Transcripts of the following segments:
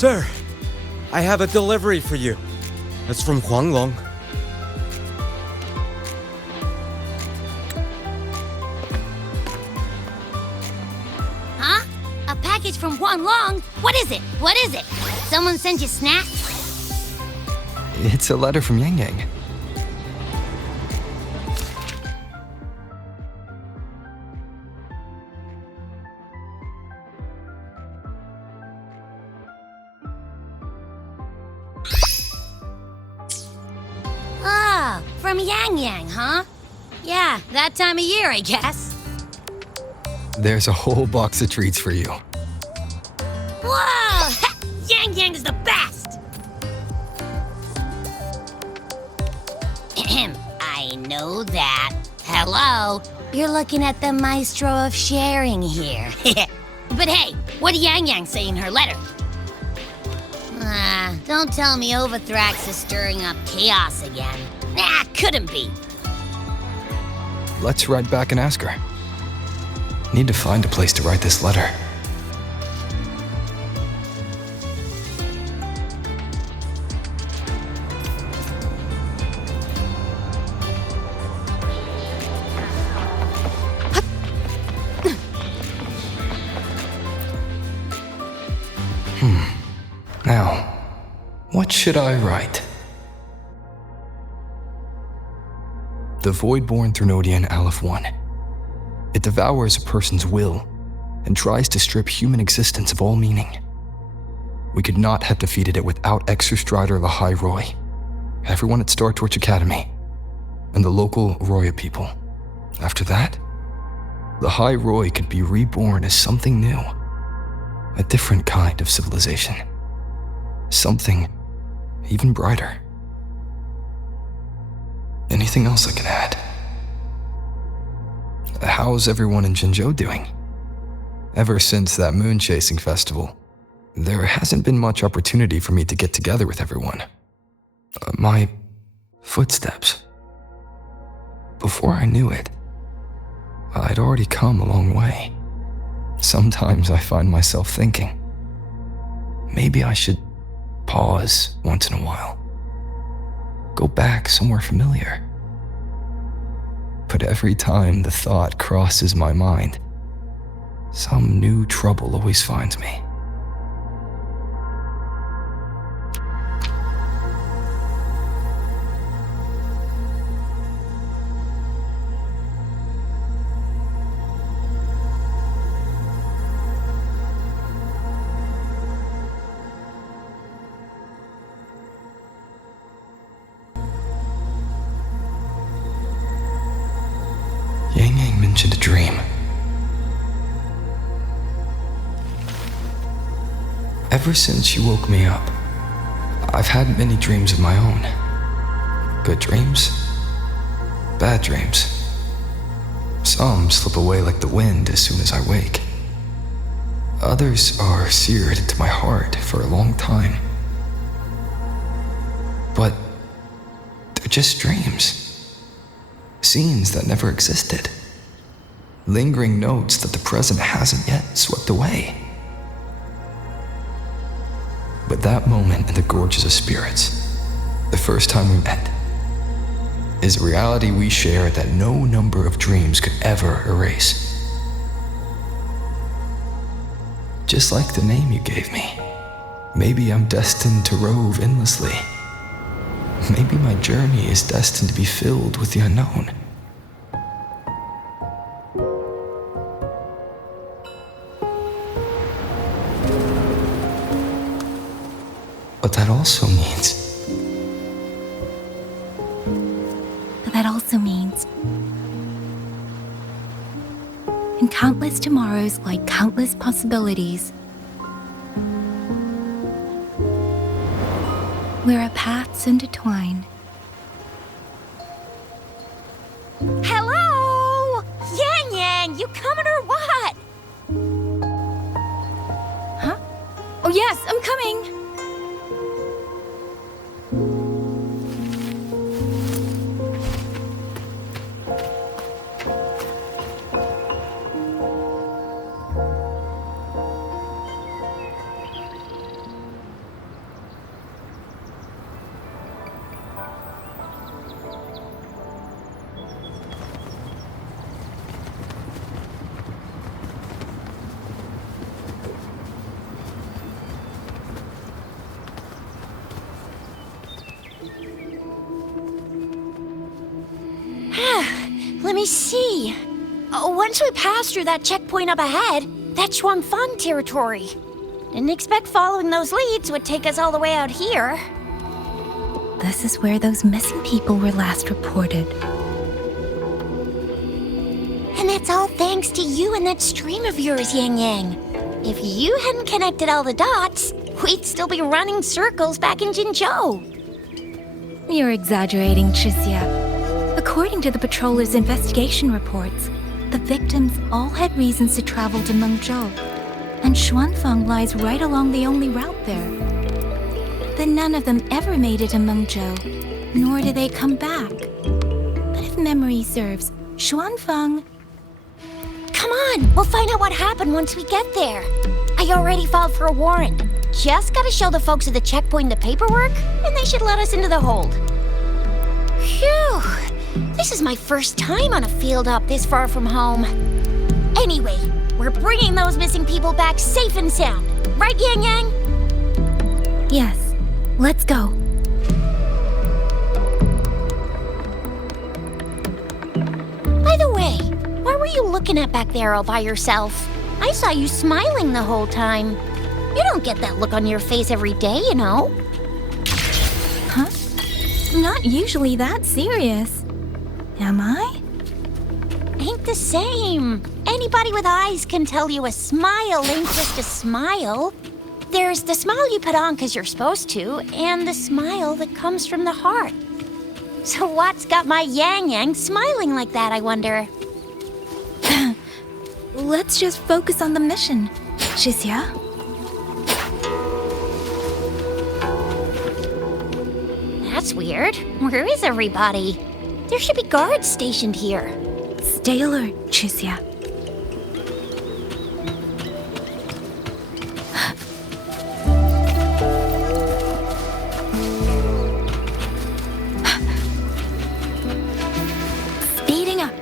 Sir, I have a delivery for you. It's from Huanglong. Huh? A package from Huanglong? What is it? What is it? Someone sent you snacks? It's a letter from Yang Yang. Ah, from Yang Yang, huh? Yeah, that time of year, I guess. There's a whole box of treats for you. Whoa! Yang Yang's the best! Ahem, I know that. Hello? You're looking at the maestro of sharing here. But hey, what did Yang Yang say in her letter? Don't tell me Overthrax is stirring up chaos again. Nah, couldn't be. Let's ride back and ask her. Need to find a place to write this letter. Now, what should I write? The Voidborn Threnodian Aleph 1. It devours a person's will and tries to strip human existence of all meaning. We could not have defeated it without Exostrider Lahai Roy, everyone at Star Torch Academy, and the local Roya people. After that, Lahai Roy could be reborn as something new, a different kind of civilization. Something even brighter. Anything else I can add? How's everyone in Jinzhou doing? Ever since that moon-chasing festival, there hasn't been much opportunity for me to get together with everyone. My footsteps. Before I knew it, I'd already come a long way. Sometimes I find myself thinking, maybe I should pause once in a while. Go back somewhere familiar. But every time the thought crosses my mind, some new trouble always finds me. Yang Yang mentioned a dream. Ever since she woke me up, I've had many dreams of my own. Good dreams, bad dreams. Some slip away like the wind as soon as I wake. Others are seared into my heart for a long time. But they're just dreams. Scenes that never existed. Lingering notes that the present hasn't yet swept away. But that moment in the Gorges of Spirits, the first time we met, is a reality we share that no number of dreams could ever erase. Just like the name you gave me, maybe I'm destined to rove endlessly. Maybe my journey is destined to be filled with the unknown. But that also means... In countless tomorrows lie countless possibilities. Where our paths intertwine. Hello? Yang Yang, you coming or what? Huh? Oh yes, I'm coming! see. Once we pass through that checkpoint up ahead, that's Shuangfang territory. Didn't expect following those leads would take us all the way out here. This is where those missing people were last reported. And that's all thanks to you and that stream of yours, Yang Yang. If you hadn't connected all the dots, we'd still be running circles back in Jinzhou. You're exaggerating, Chixia. According to the patroller's investigation reports, the victims all had reasons to travel to Mengzhou, and Xuanfang lies right along the only route there. But none of them ever made it to Mengzhou, nor did they come back. But if memory serves, Xuanfang... Come on, we'll find out what happened once we get there. I already filed for a warrant. Just gotta show the folks at the checkpoint the paperwork, and they should let us into the hold. Phew! This is my first time on a field op this far from home. Anyway, we're bringing those missing people back safe and sound. Right, Yang Yang? Yes, let's go. By the way, what were you looking at back there all by yourself? I saw you smiling the whole time. You don't get that look on your face every day, you know. Huh? Not usually that serious. Am I? Ain't the same. Anybody with eyes can tell you a smile ain't just a smile. There's the smile you put on 'cause you're supposed to, and the smile that comes from the heart. So what's got my Yang Yang smiling like that, I wonder? Let's just focus on the mission, Chixia. That's weird. Where is everybody? There should be guards stationed here. Stay alert, Chixia. Speeding up.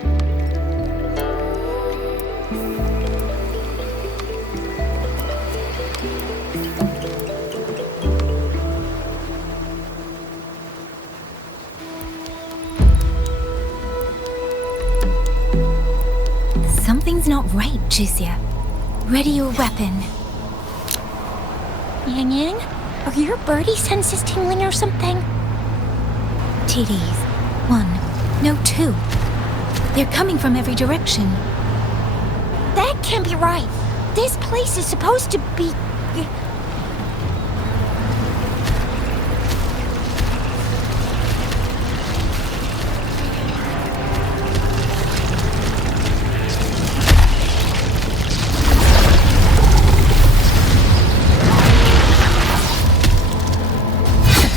Something's not right, Chixia. Ready your weapon. Yang Yang, are your birdie senses tingling or something? TDs. 1, no 2. They're coming from every direction. That can't be right. This place is supposed to be...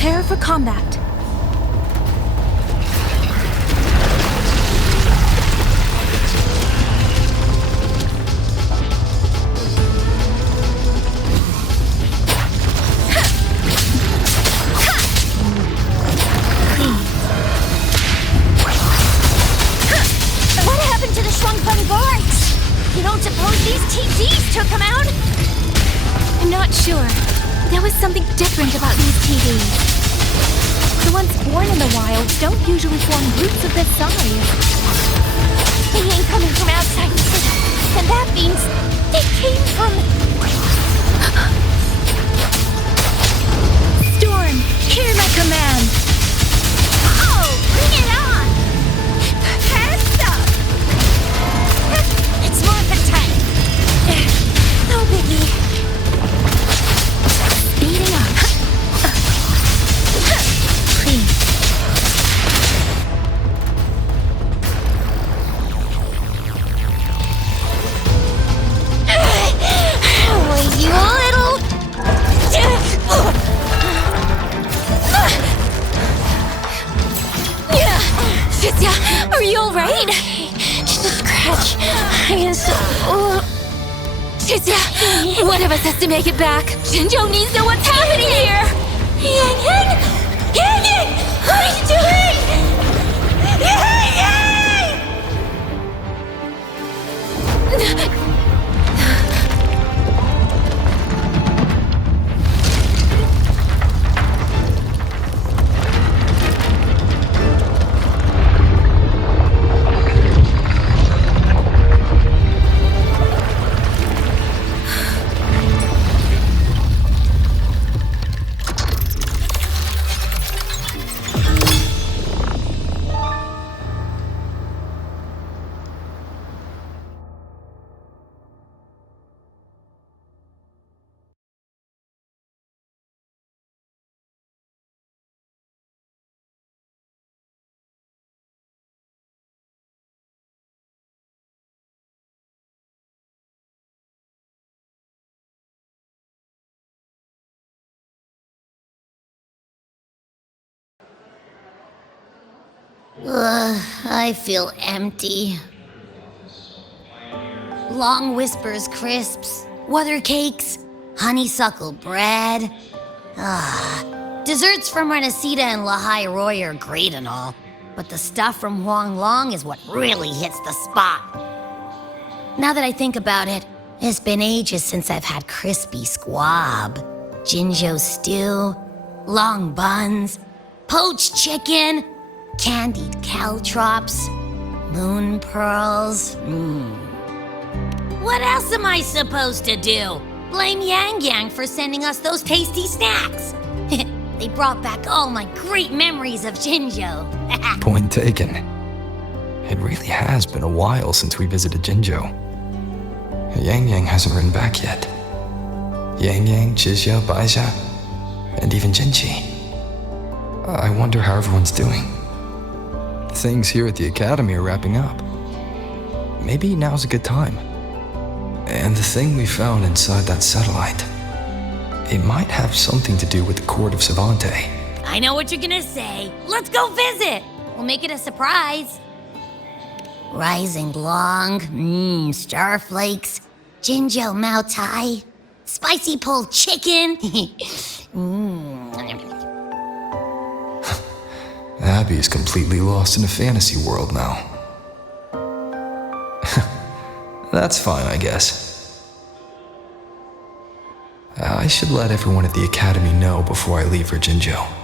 Prepare for combat. What happened to the Shuangfeng guards? You don't suppose these TDs took them out? I'm not sure. There was something different about these TVs. The ones born in the wild don't usually form groups of this size. They ain't coming from outside the city. And that means they came from... Storm, hear my command! Oh, bring it on! Hands up! It's morphin' time. No biggie. Speeding up. Please. Oh, you little... Chixia, are you alright? Just a scratch. I guess... Chixia, one of us has to make it back. Jinzhou needs to know what's happening here. Yang Yang! Yang Yang! What are you doing? Yang Yang! I feel empty. Long whispers crisps, weather cakes, honeysuckle bread. Desserts from Renacita and Lahai Roy are great and all, but the stuff from Huang Long is what really hits the spot. Now that I think about it, it's been ages since I've had crispy squab, Jinzhou stew, long buns, poached chicken, candied caltrops, moon pearls. What else am I supposed to do? Blame Yang Yang for sending us those tasty snacks. They brought back all my great memories of Jinzhou. Point taken. It really has been a while since we visited Jinzhou. Yang Yang hasn't written back yet. Yang Yang, Chixia, Baixia, and even Jinji. I wonder how everyone's doing. Things here at the Academy are wrapping up. Maybe now's a good time. And the thing we found inside that satellite, it might have something to do with the court of Savante. I know what you're gonna say. Let's go visit. We'll make it a surprise. Rising Long, starflakes, Jinzhou Mao Tai, spicy pulled chicken. Abby is completely lost in a fantasy world now. That's fine, I guess. I should let everyone at the Academy know before I leave for Jinzhou.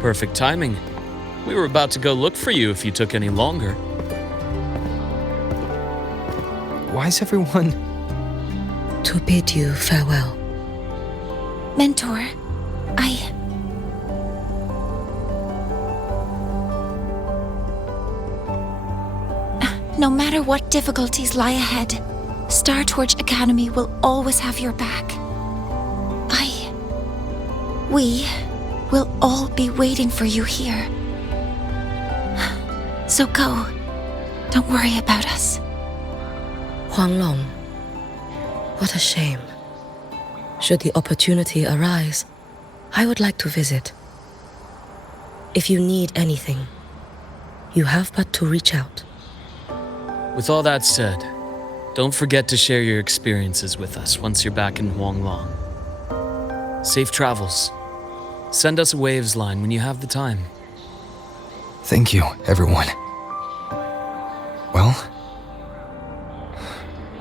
Perfect timing. We were about to go look for you if you took any longer. Why is everyone... To bid you farewell. Mentor, No matter what difficulties lie ahead, Star Torch Academy will always have your back. We will all be waiting for you here. So go. Don't worry about us. Huang Long, what a shame. Should the opportunity arise, I would like to visit. If you need anything, you have but to reach out. With all that said, don't forget to share your experiences with us once you're back in Huanglong. Safe travels. Send us a Waves line when you have the time. Thank you, everyone. Well,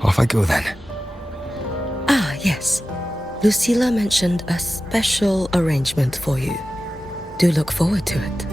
off I go then. Ah, yes. Lucilla mentioned a special arrangement for you. Do look forward to it.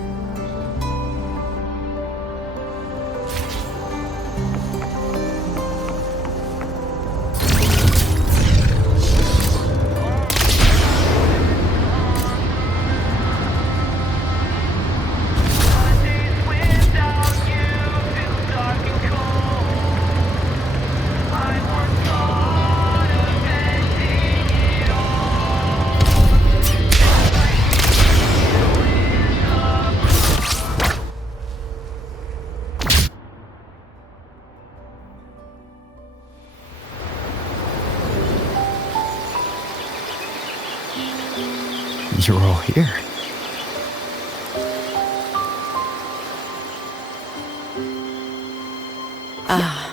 You're all here.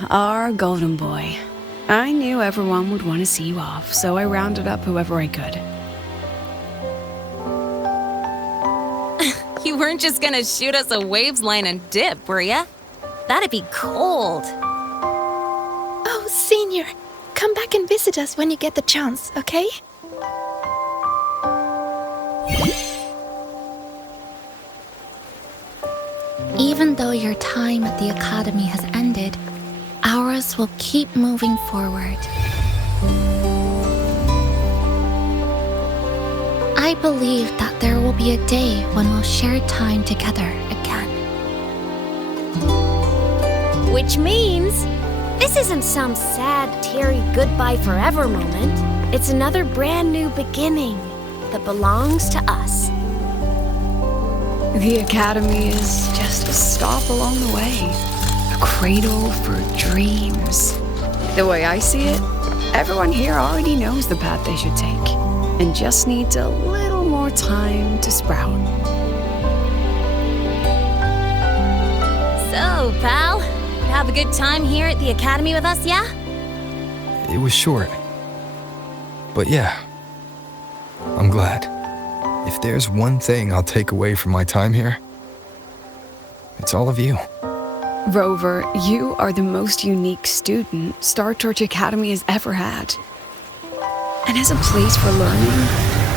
Our golden boy. I knew everyone would want to see you off, so I rounded up whoever I could. You weren't just gonna shoot us a Waves line and dip, were ya? That'd be cold. Oh, Senior, come back and visit us when you get the chance, okay? Even though your time at the Academy has ended, ours will keep moving forward. I believe that there will be a day when we'll share time together again. Which means this isn't some sad, teary goodbye forever moment. It's another brand new beginning that belongs to us. The Academy is just a stop along the way. A cradle for dreams. The way I see it, everyone here already knows the path they should take, and just needs a little more time to sprout. So, pal, you have a good time here at the Academy with us, yeah? It was short. But yeah, I'm glad. If there's one thing I'll take away from my time here, it's all of you. Rover, you are the most unique student Star Torch Academy has ever had. And as a place for learning,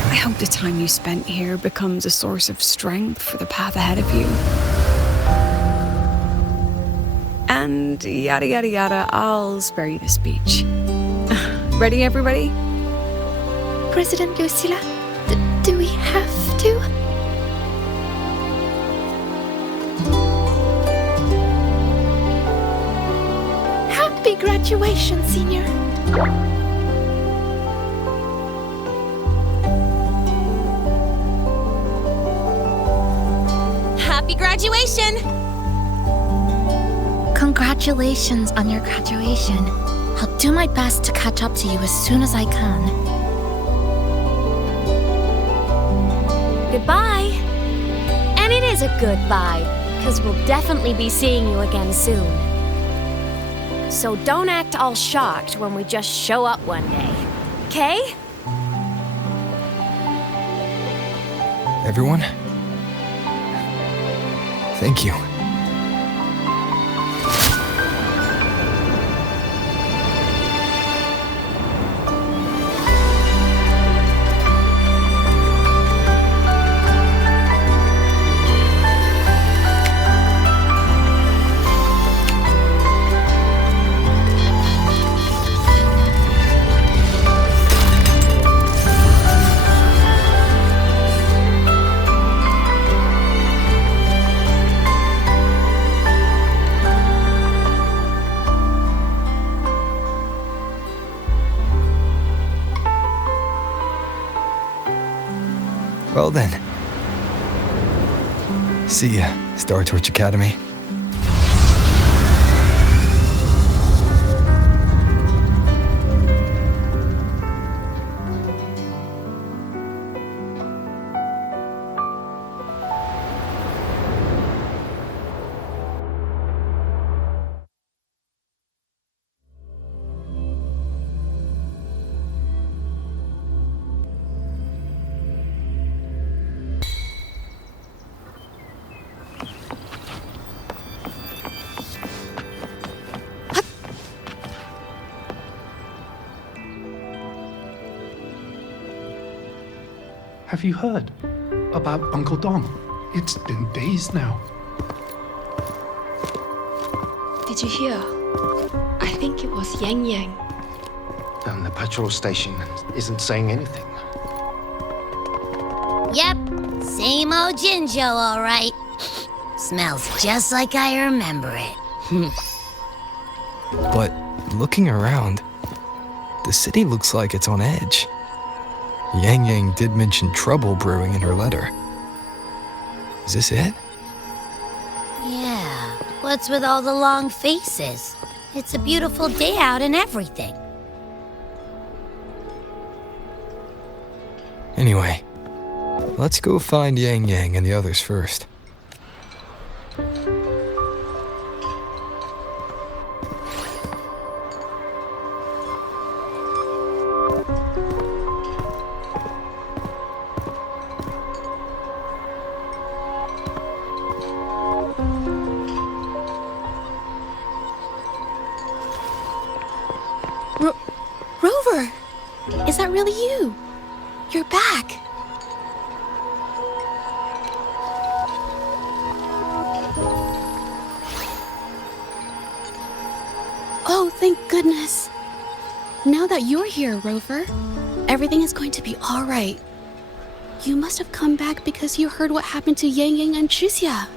I hope the time you spent here becomes a source of strength for the path ahead of you. And yada yada yada, I'll spare you the speech. Ready, everybody? President Lucilla, do we have to? Happy graduation, Senior. Happy graduation! Congratulations on your graduation. I'll do my best to catch up to you as soon as I can. Goodbye. And it is a goodbye, because we'll definitely be seeing you again soon. So don't act all shocked when we just show up one day. Okay? Everyone, thank you. Well then. See ya, Star Torch Academy. Have you heard about Uncle Dom? It's been days now. Did you hear? I think it was Yang Yang. And the patrol station isn't saying anything. Yep, same old Jinjo, all right. Smells just like I remember it. But looking around, the city looks like it's on edge. Yang Yang did mention trouble brewing in her letter. Is this it? Yeah, what's with all the long faces? It's a beautiful day out and everything. Anyway, let's go find Yang Yang and the others first. Rover! Is that really you? You're back! Oh, thank goodness. Now that you're here, Rover, everything is going to be alright. You must have come back because you heard what happened to Yang Yang and Tricia.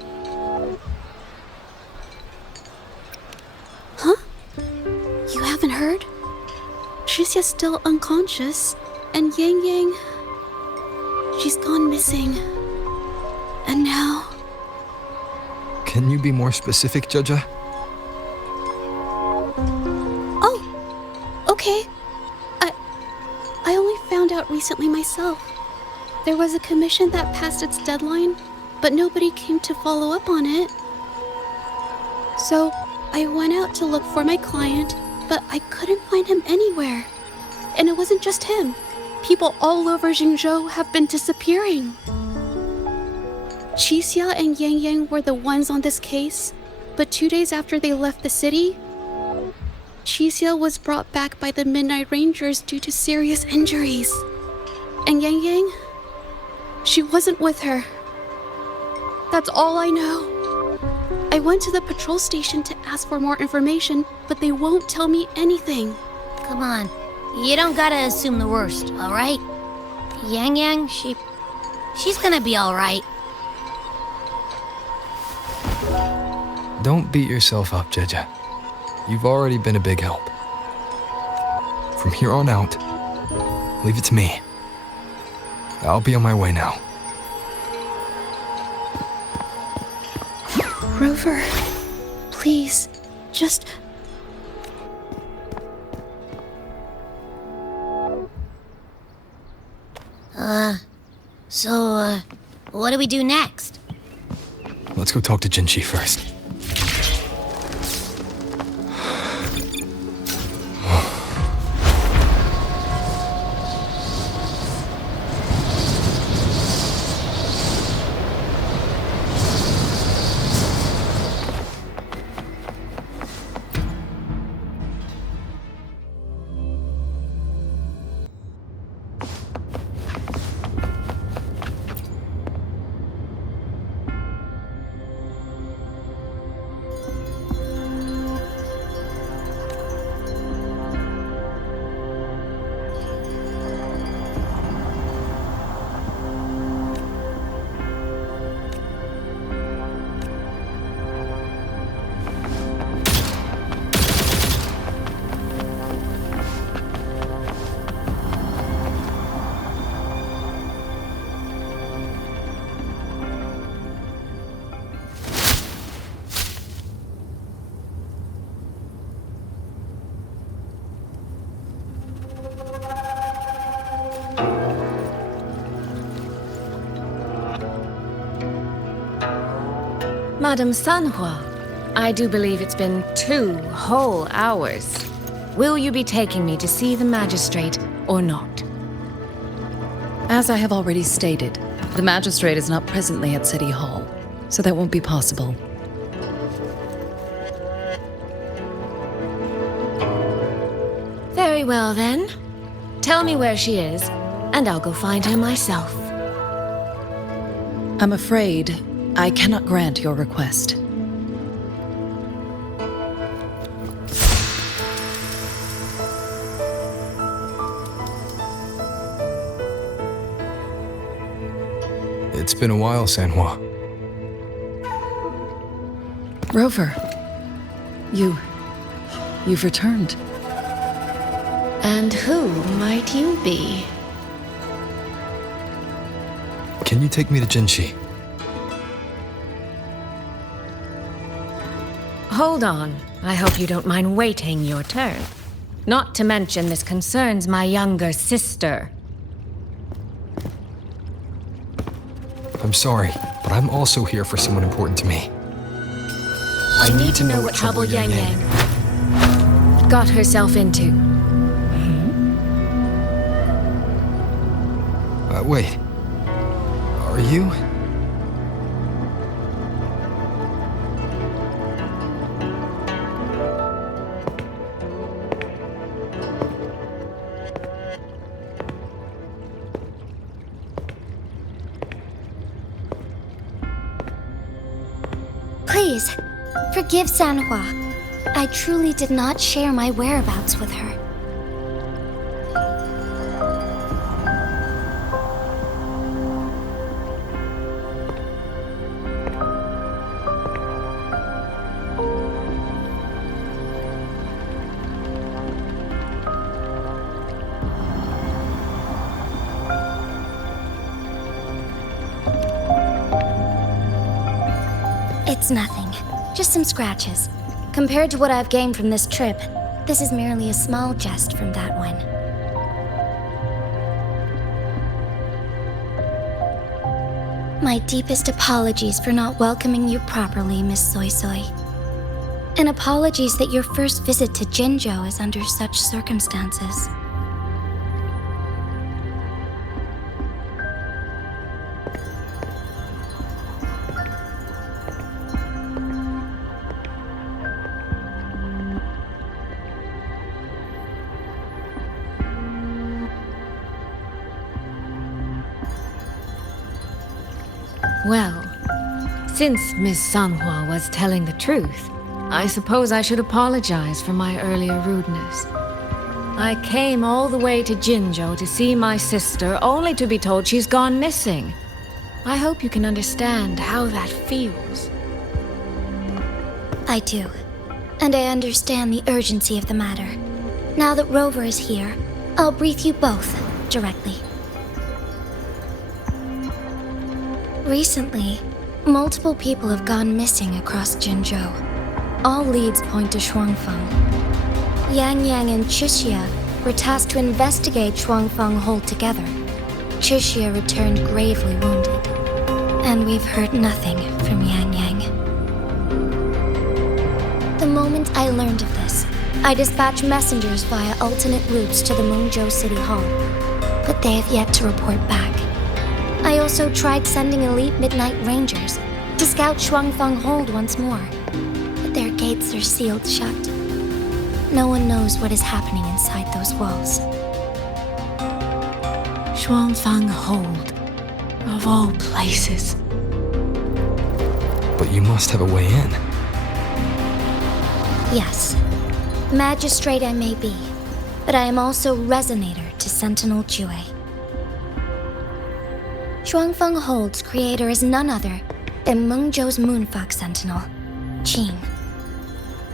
Huh? You haven't heard? Tricia's still unconscious, and Yang Yang, she's gone missing. And now... Can you be more specific, Jaja? Oh, okay. I only found out recently myself. There was a commission that passed its deadline, but nobody came to follow up on it. So I went out to look for my client, but I couldn't find him anywhere. And it wasn't just him. People all over Jingzhou have been disappearing. Qixia and Yang Yang were the ones on this case, but 2 days after they left the city, Qixia was brought back by the Midnight Rangers due to serious injuries. And Yang Yang, she wasn't with her. That's all I know. I went to the patrol station to ask for more information, but they won't tell me anything. Come on. You don't gotta assume the worst, alright? Yang Yang, she's gonna be alright. Don't beat yourself up, Jaja. You've already been a big help. From here on out, leave it to me. I'll be on my way now. Rover, please, just... So, what do we do next? Let's go talk to Jinchi first. Madame Sanhua, I do believe it's been 2 whole hours. Will you be taking me to see the magistrate or not? As I have already stated, the magistrate is not presently at City Hall, so that won't be possible. Very well then. Tell me where she is, and I'll go find her myself. I'm afraid I cannot grant your request. It's been a while, Sanhua. Rover, you've returned. And who might you be? Can you take me to Jinchi? Hold on. I hope you don't mind waiting your turn. Not to mention this concerns my younger sister. I'm sorry, but I'm also here for someone important to me. I need to know what trouble Yang Yang got herself into. Wait. Are you? Please, forgive Sanhua. I truly did not share my whereabouts with her. It's nothing. Just some scratches. Compared to what I've gained from this trip, this is merely a small jest from that one. My deepest apologies for not welcoming you properly, Miss Soy Soy. And apologies that your first visit to Jinzhou is under such circumstances. Well, since Miss Sanhua was telling the truth, I suppose I should apologize for my earlier rudeness. I came all the way to Jinzhou to see my sister, only to be told she's gone missing. I hope you can understand how that feels. I do. And I understand the urgency of the matter. Now that Rover is here, I'll brief you both directly. Recently, multiple people have gone missing across Jinzhou. All leads point to Shuangfeng. Yang Yang and Chixia were tasked to investigate Shuangfeng Hold together. Chixia returned gravely wounded, and we've heard nothing from Yang Yang. The moment I learned of this, I dispatched messengers via alternate routes to the Mengzhou City Hall, but they have yet to report back. I also tried sending elite Midnight Rangers to scout Shuangfeng Hold once more, but their gates are sealed shut. No one knows what is happening inside those walls. Shuangfeng Hold, of all places. But you must have a way in. Yes, magistrate I may be, but I am also resonator to Sentinel Jue. Shuangfeng Hold's creator is none other than Mengzhou's Moonfox Sentinel, Qing.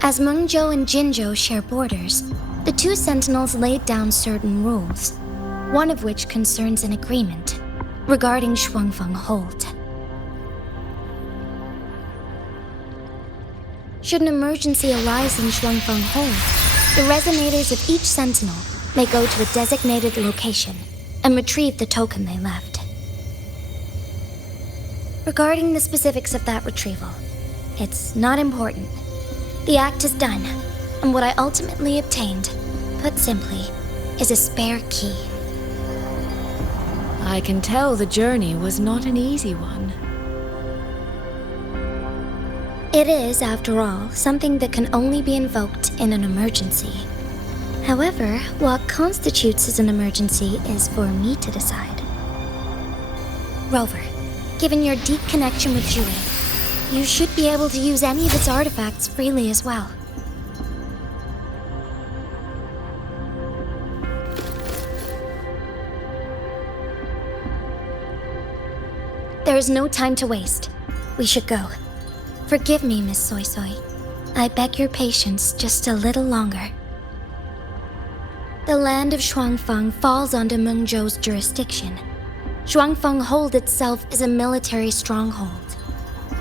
As Mengzhou and Jinzhou share borders, the two sentinels laid down certain rules, one of which concerns an agreement regarding Shuangfeng Hold. Should an emergency arise in Shuangfeng Hold, the resonators of each sentinel may go to a designated location and retrieve the token they left. Regarding the specifics of that retrieval, it's not important. The act is done, and what I ultimately obtained, put simply, is a spare key. I can tell the journey was not an easy one. It is, after all, something that can only be invoked in an emergency. However, what constitutes as an emergency is for me to decide. Rover, given your deep connection with Jue, you should be able to use any of its artifacts freely as well. There is no time to waste. We should go. Forgive me, Miss Soy Soy. I beg your patience just a little longer. The land of Shuangfeng falls under Mengzhou's jurisdiction. Shuangfeng Hold itself is a military stronghold.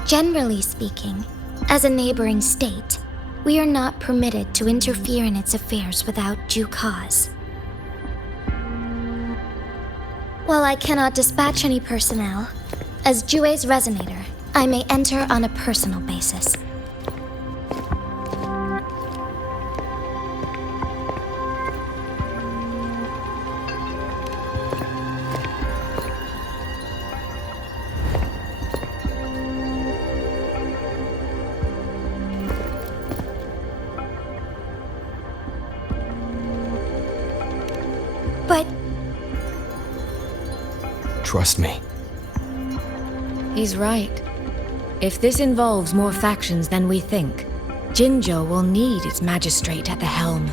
Generally speaking, as a neighboring state, we are not permitted to interfere in its affairs without due cause. While I cannot dispatch any personnel, as Jue's resonator, I may enter on a personal basis. But Trust me. He's right. If this involves more factions than we think, Jinzhou will need its magistrate at the helm.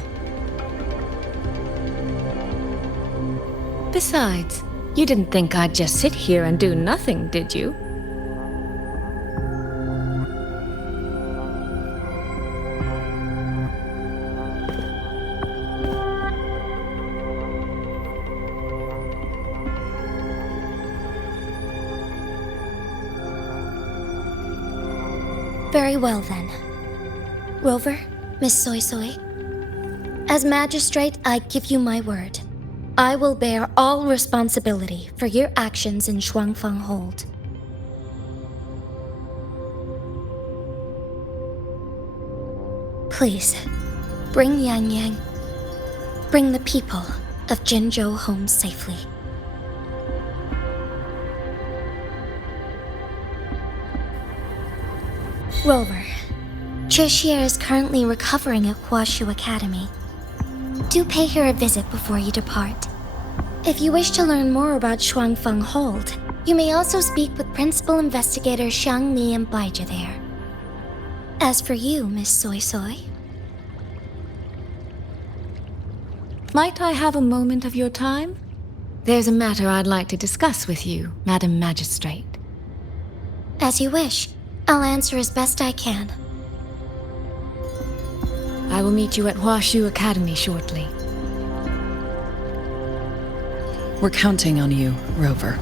Besides, you didn't think I'd just sit here and do nothing, did you? Very well then. Rover, Miss Soy Soy. As magistrate, I give you my word. I will bear all responsibility for your actions in Shuangfang Hold. Please, bring Yang Yang. Bring the people of Jinzhou home safely. Rover, Trishia is currently recovering at Huashu Academy. Do pay her a visit before you depart. If you wish to learn more about Shuangfang Hold, you may also speak with Principal Investigator Xiang Li and Baija there. As for you, Miss Soy Soy... Might I have a moment of your time? There's a matter I'd like to discuss with you, Madam Magistrate. As you wish. I'll answer as best I can. I will meet you at Huashu Academy shortly. We're counting on you, Rover.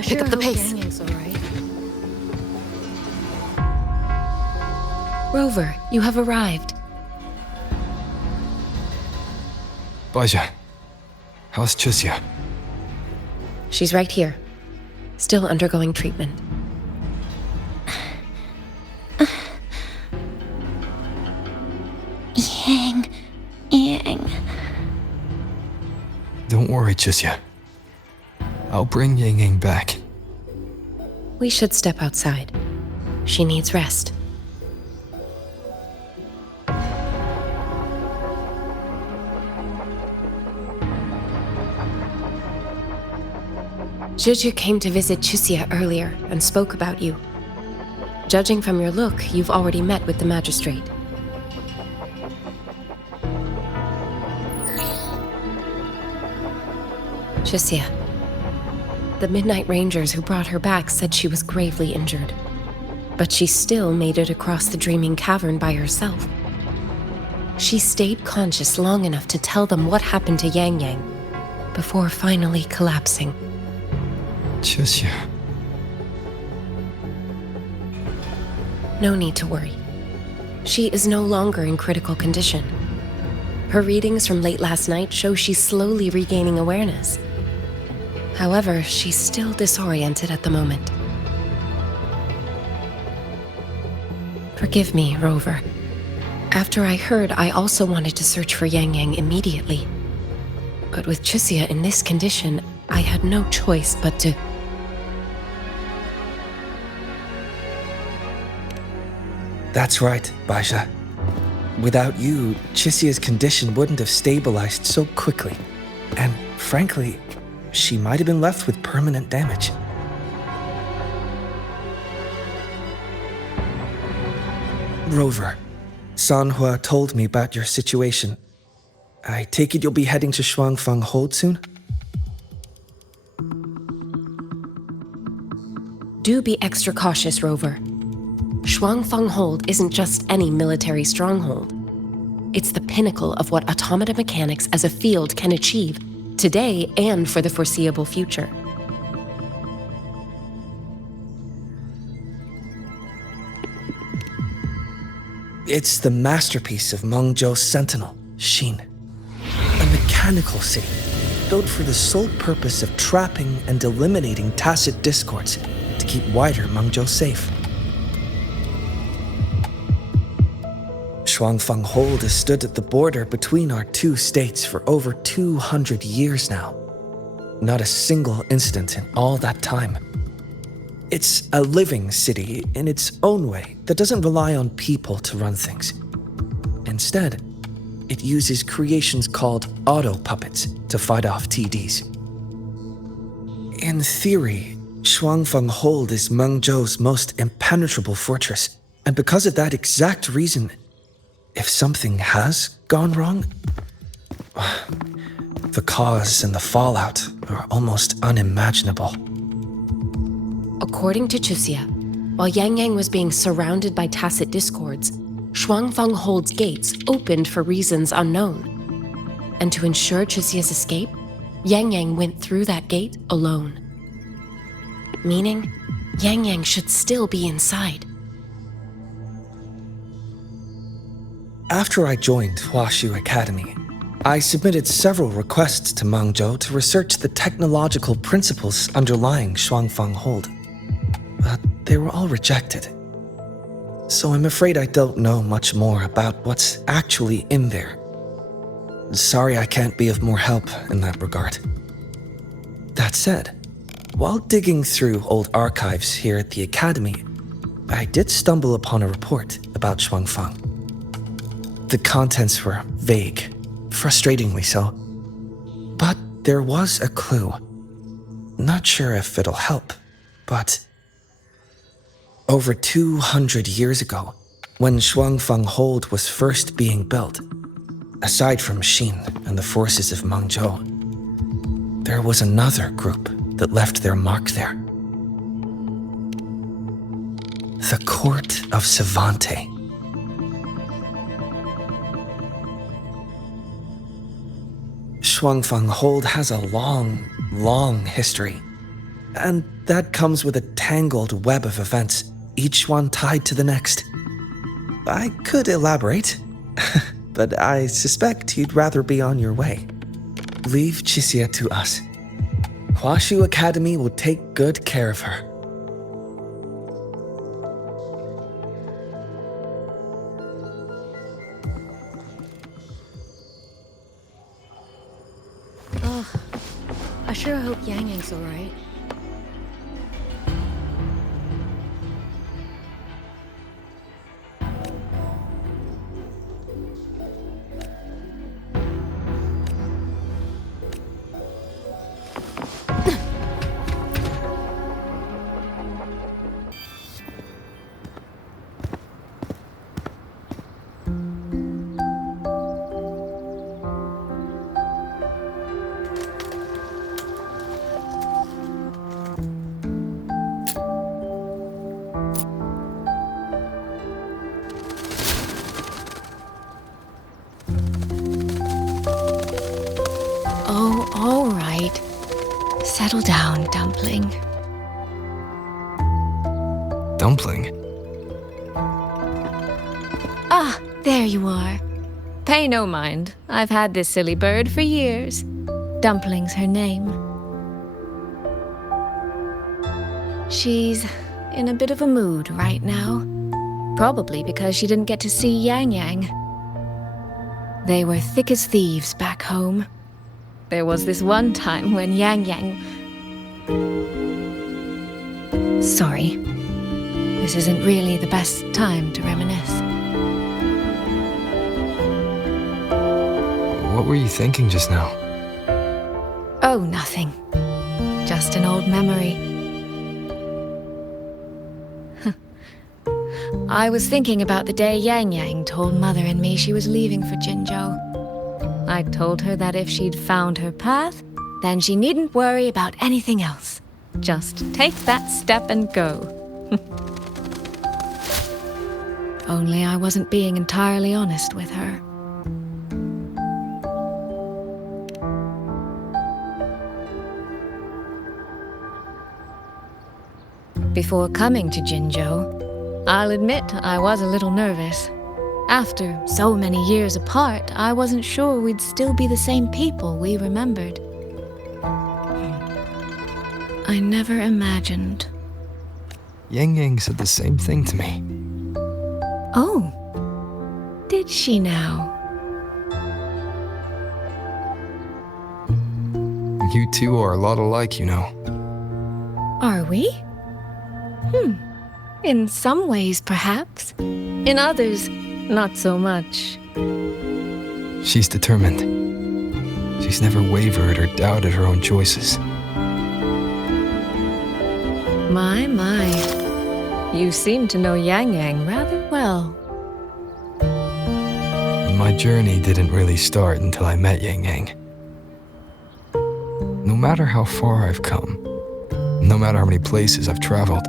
Pick up the pace. Rover, you have arrived. Baija, how's Chixia? She's right here, still undergoing treatment. Yang. Don't worry, Chixia. I'll bring Yang Yang back. We should step outside. She needs rest. Juju came to visit Chixia earlier and spoke about you. Judging from your look, you've already met with the magistrate. Chixia. The Midnight Rangers who brought her back said she was gravely injured. But she still made it across the Dreaming Cavern by herself. She stayed conscious long enough to tell them what happened to Yang Yang, before finally collapsing. Chixia. No need to worry. She is no longer in critical condition. Her readings from late last night show she's slowly regaining awareness. However, she's still disoriented at the moment. Forgive me, Rover. After I heard, I also wanted to search for Yang Yang immediately. But with Chixia in this condition, I had no choice but to... That's right, Baija. Without you, Chixia's condition wouldn't have stabilized so quickly. And frankly, she might have been left with permanent damage. Rover, Sanhua told me about your situation. I take it you'll be heading to Shuangfang Hold soon? Do be extra cautious, Rover. Shuangfang Hold isn't just any military stronghold. It's the pinnacle of what automata mechanics as a field can achieve, today and for the foreseeable future. It's the masterpiece of Mengzhou's sentinel, Xin. A mechanical city, built for the sole purpose of trapping and eliminating tacit discords to keep wider Mengzhou safe. Shuangfeng Hold has stood at the border between our two states for over 200 years now. Not a single incident in all that time. It's a living city in its own way that doesn't rely on people to run things. Instead, it uses creations called auto-puppets to fight off TDs. In theory, Shuangfeng Hold is Mengzhou's most impenetrable fortress, and because of that exact reason, if something has gone wrong, the cause and the fallout are almost unimaginable. According to Chuxia, while Yang Yang was being surrounded by tacit discords, Shuangfeng Hold's gates opened for reasons unknown. And to ensure Chuxia's escape, Yang Yang went through that gate alone. Meaning, Yang Yang should still be inside. After I joined Huaxu Academy, I submitted several requests to Mengzhou to research the technological principles underlying Shuangfeng Hold. But they were all rejected. So I'm afraid I don't know much more about what's actually in there. Sorry I can't be of more help in that regard. That said, while digging through old archives here at the Academy, I did stumble upon a report about Shuangfeng. The contents were vague, frustratingly so. But there was a clue. Not sure if it'll help, but over 200 years ago, when Shuangfeng Hold was first being built, aside from Xin and the forces of Mengzhou, there was another group that left their mark there. The Court of Savante. Shuangfeng Hold has a long history, and that comes with a tangled web of events, each one tied to the next. I could elaborate, but I suspect you'd rather be on your way. Leave Chuxia to us. Huaxu Academy will take good care of her. Oh, I sure hope Yang Yang's alright. Oh, all right. Settle down, Dumpling. Dumpling? Ah, there you are. Pay no mind. I've had this silly bird for years. Dumpling's her name. She's in a bit of a mood right now. Probably because she didn't get to see Yang Yang. They were thick as thieves back home. There was this one time when Yang Yang... Sorry. This isn't really the best time to reminisce. What were you thinking just now? Oh, nothing. Just an old memory. I was thinking about the day Yang Yang told Mother and me she was leaving for Jinzhou. I told her that if she'd found her path, then she needn't worry about anything else. Just take that step and go. Only I wasn't being entirely honest with her. Before coming to Jinzhou, I'll admit I was a little nervous. After so many years apart, I wasn't sure we'd still be the same people we remembered. I never imagined. Yang Yang said the same thing to me. Oh, did she now? You two are a lot alike, you know. Are we? In some ways, perhaps. In others, not so much. She's determined. She's never wavered or doubted her own choices. My. You seem to know Yang Yang rather well. My journey didn't really start until I met Yang Yang. No matter how far I've come, no matter how many places I've traveled,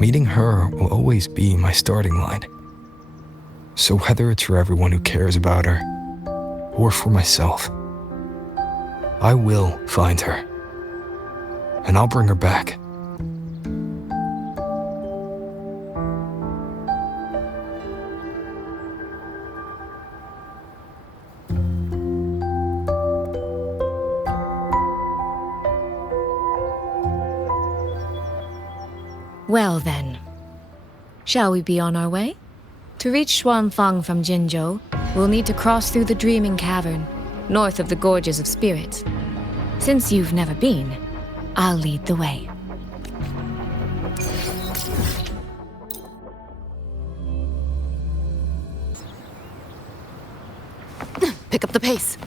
meeting her will always be my starting line. So whether it's for everyone who cares about her, or for myself, I will find her. And I'll bring her back. Well then, shall we be on our way? To reach Xuanfang from Jinzhou, we'll need to cross through the Dreaming Cavern, north of the Gorges of Spirits. Since you've never been, I'll lead the way. Pick up the pace.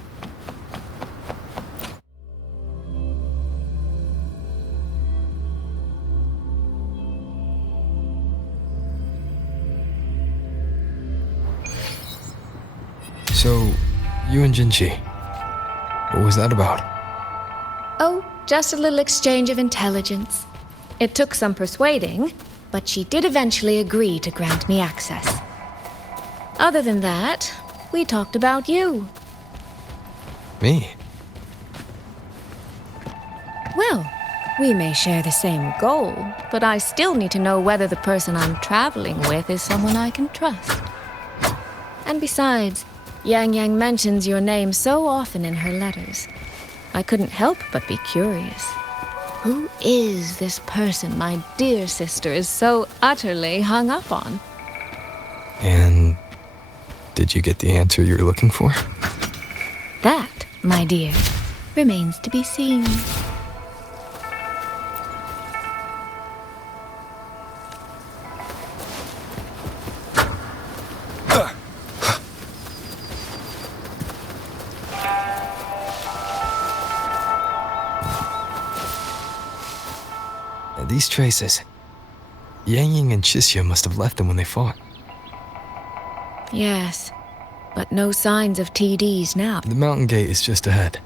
So, you and Jinchi, what was that about? Oh, just a little exchange of intelligence. It took some persuading, but she did eventually agree to grant me access. Other than that, we talked about you. Me? Well, we may share the same goal, but I still need to know whether the person I'm traveling with is someone I can trust. And besides, Yang Yang mentions your name so often in her letters. I couldn't help but be curious. Who is this person my dear sister is so utterly hung up on? And did you get the answer you were looking for? That, my dear, remains to be seen. These traces. Yang Yang and Chixia must have left them when they fought. Yes, but no signs of TDs now. The mountain gate is just ahead.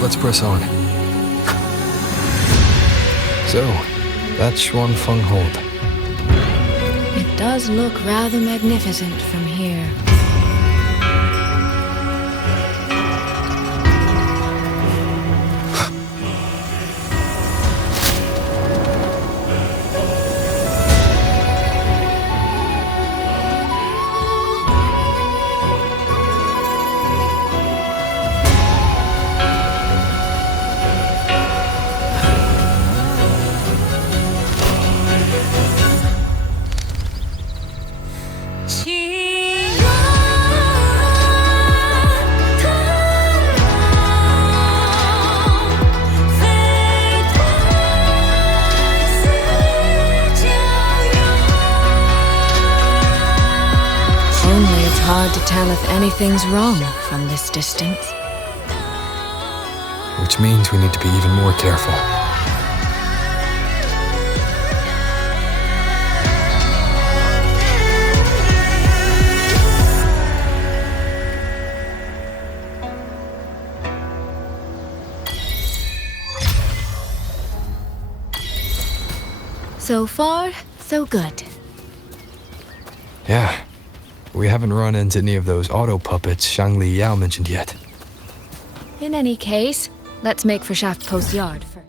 Let's press on. So, that's Xuanfeng Hold. It does look rather magnificent from here. hard to tell if anything's wrong from this distance. Which means we need to be even more careful. So far, so good. Yeah. We haven't run into any of those auto puppets Shangli Yao mentioned yet. In any case, let's make for Shaft Post Yard first.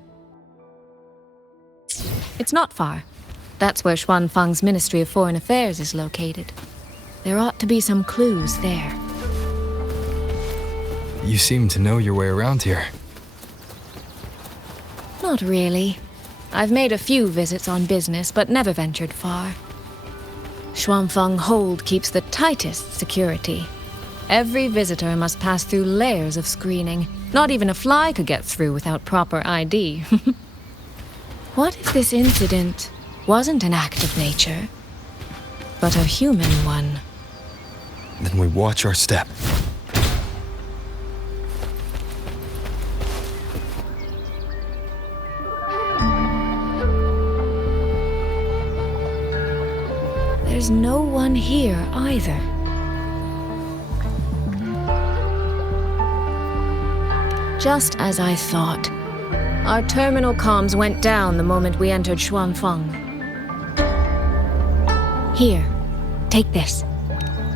It's not far. That's where Xuanfang's Ministry of Foreign Affairs is located. There ought to be some clues there. You seem to know your way around here. Not really. I've made a few visits on business, but never ventured far. Xuanfang Hold keeps the tightest security. Every visitor must pass through layers of screening. Not even a fly could get through without proper ID. What if this incident wasn't an act of nature, but a human one? Then we watch our step. There's no one here either. Just as I thought. Our terminal comms went down the moment we entered Xuanfang. Here, take this.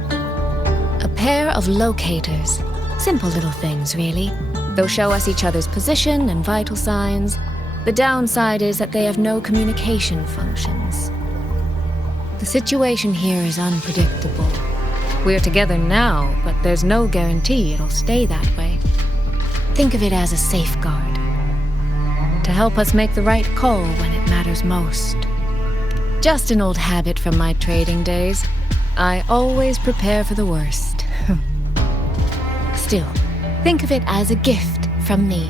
A pair of locators. Simple little things, really. They'll show us each other's position and vital signs. The downside is that they have no communication functions. The situation here is unpredictable. We're together now, but there's no guarantee it'll stay that way. Think of it as a safeguard, to help us make the right call when it matters most. Just an old habit from my trading days. I always prepare for the worst. Still, think of it as a gift from me.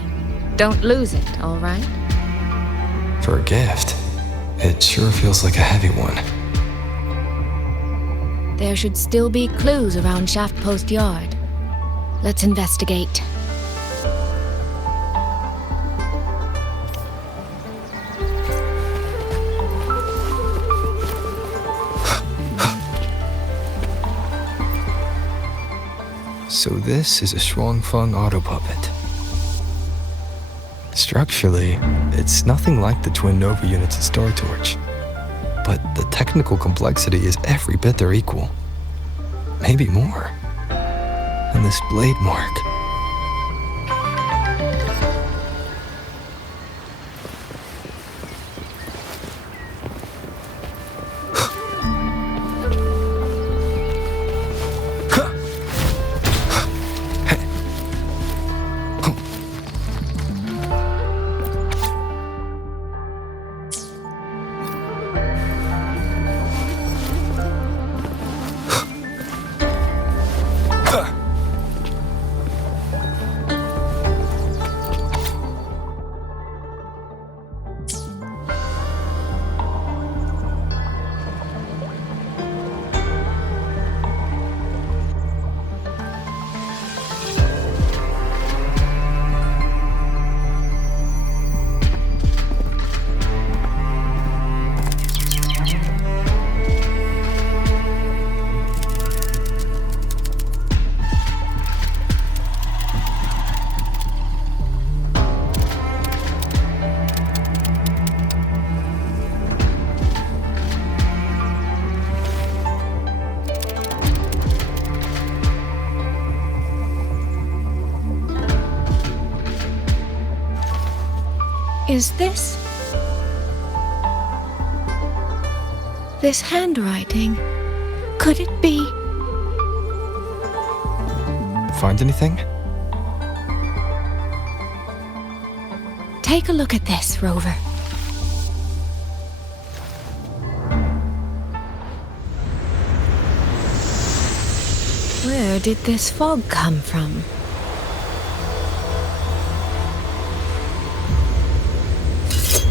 Don't lose it, all right? For a gift, it sure feels like a heavy one. There should still be clues around Shaft Post Yard. Let's investigate. So this is a Xuanfang auto puppet. Structurally, it's nothing like the twin Nova units at Star Torch. But the technical complexity is every bit their equal. Maybe more. And this blade mark. Is this handwriting? Could it be? Find anything? Take a look at this, Rover. Where did this fog come from?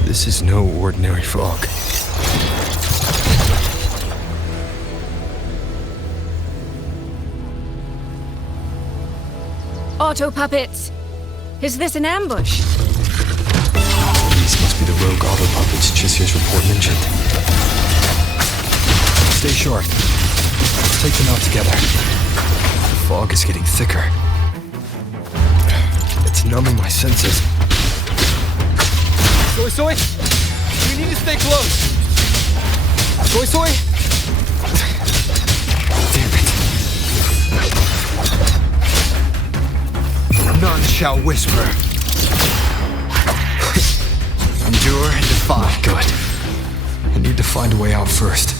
This is no ordinary fog. Auto puppets! Is this an ambush? These must be the rogue auto puppets Chisia's report mentioned. Stay sharp. Let's take them out together. The fog is getting thicker. It's numbing my senses. Soy Soy! We need to stay close! Soy Soy! Damn it. None shall whisper. Endure and defy. Good. I need to find a way out first.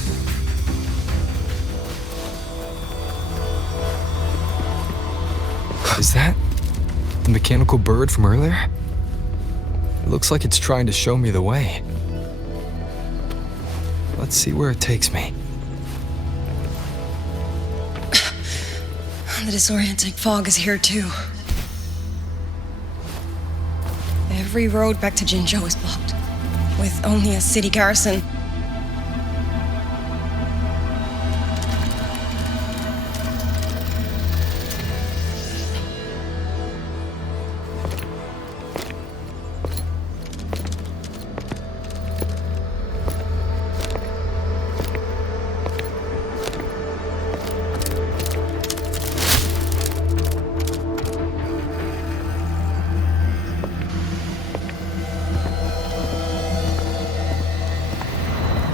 Is that the mechanical bird from earlier? It looks like it's trying to show me the way. Let's see where it takes me. The disorienting fog is here too. Every road back to Jinzhou is blocked, with only a city garrison.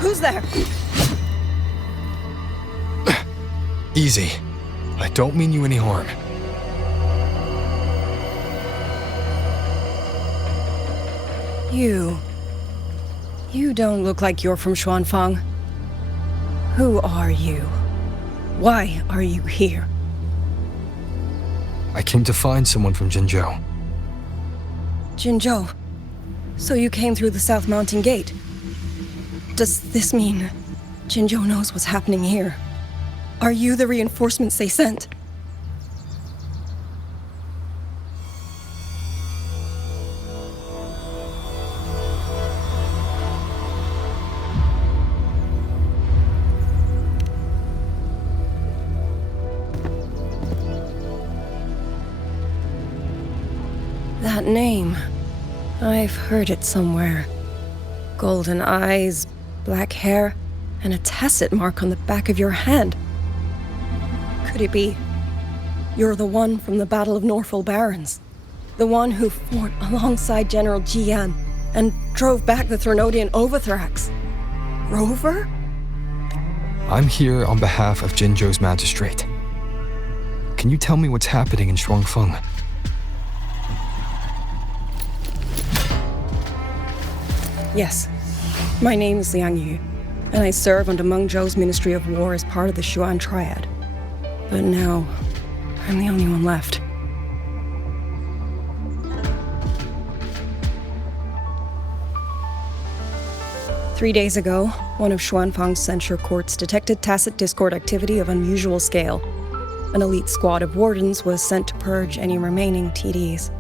Who's there? Easy. I don't mean you any harm. You don't look like you're from Xuanfang. Who are you? Why are you here? I came to find someone from Jinzhou. Jinzhou. So you came through the South Mountain Gate. Does this mean Jinzhou knows what's happening here? Are you the reinforcements they sent? That name. I've heard it somewhere. Golden eyes, black hair, and a tacit mark on the back of your hand. Could it be you're the one from the Battle of Norfolk Barrens? The one who fought alongside General Jian and drove back the Threnodian Overthrax? Rover? I'm here on behalf of Jinzhou's magistrate. Can you tell me what's happening in Shuangfeng? Yes. My name is Liang Yu, and I serve under Meng Zhou's Ministry of War as part of the Xuan Triad. But now, I'm the only one left. Three days ago, one of Xuanfang's censure courts detected tacit discord activity of unusual scale. An elite squad of wardens was sent to purge any remaining TDs.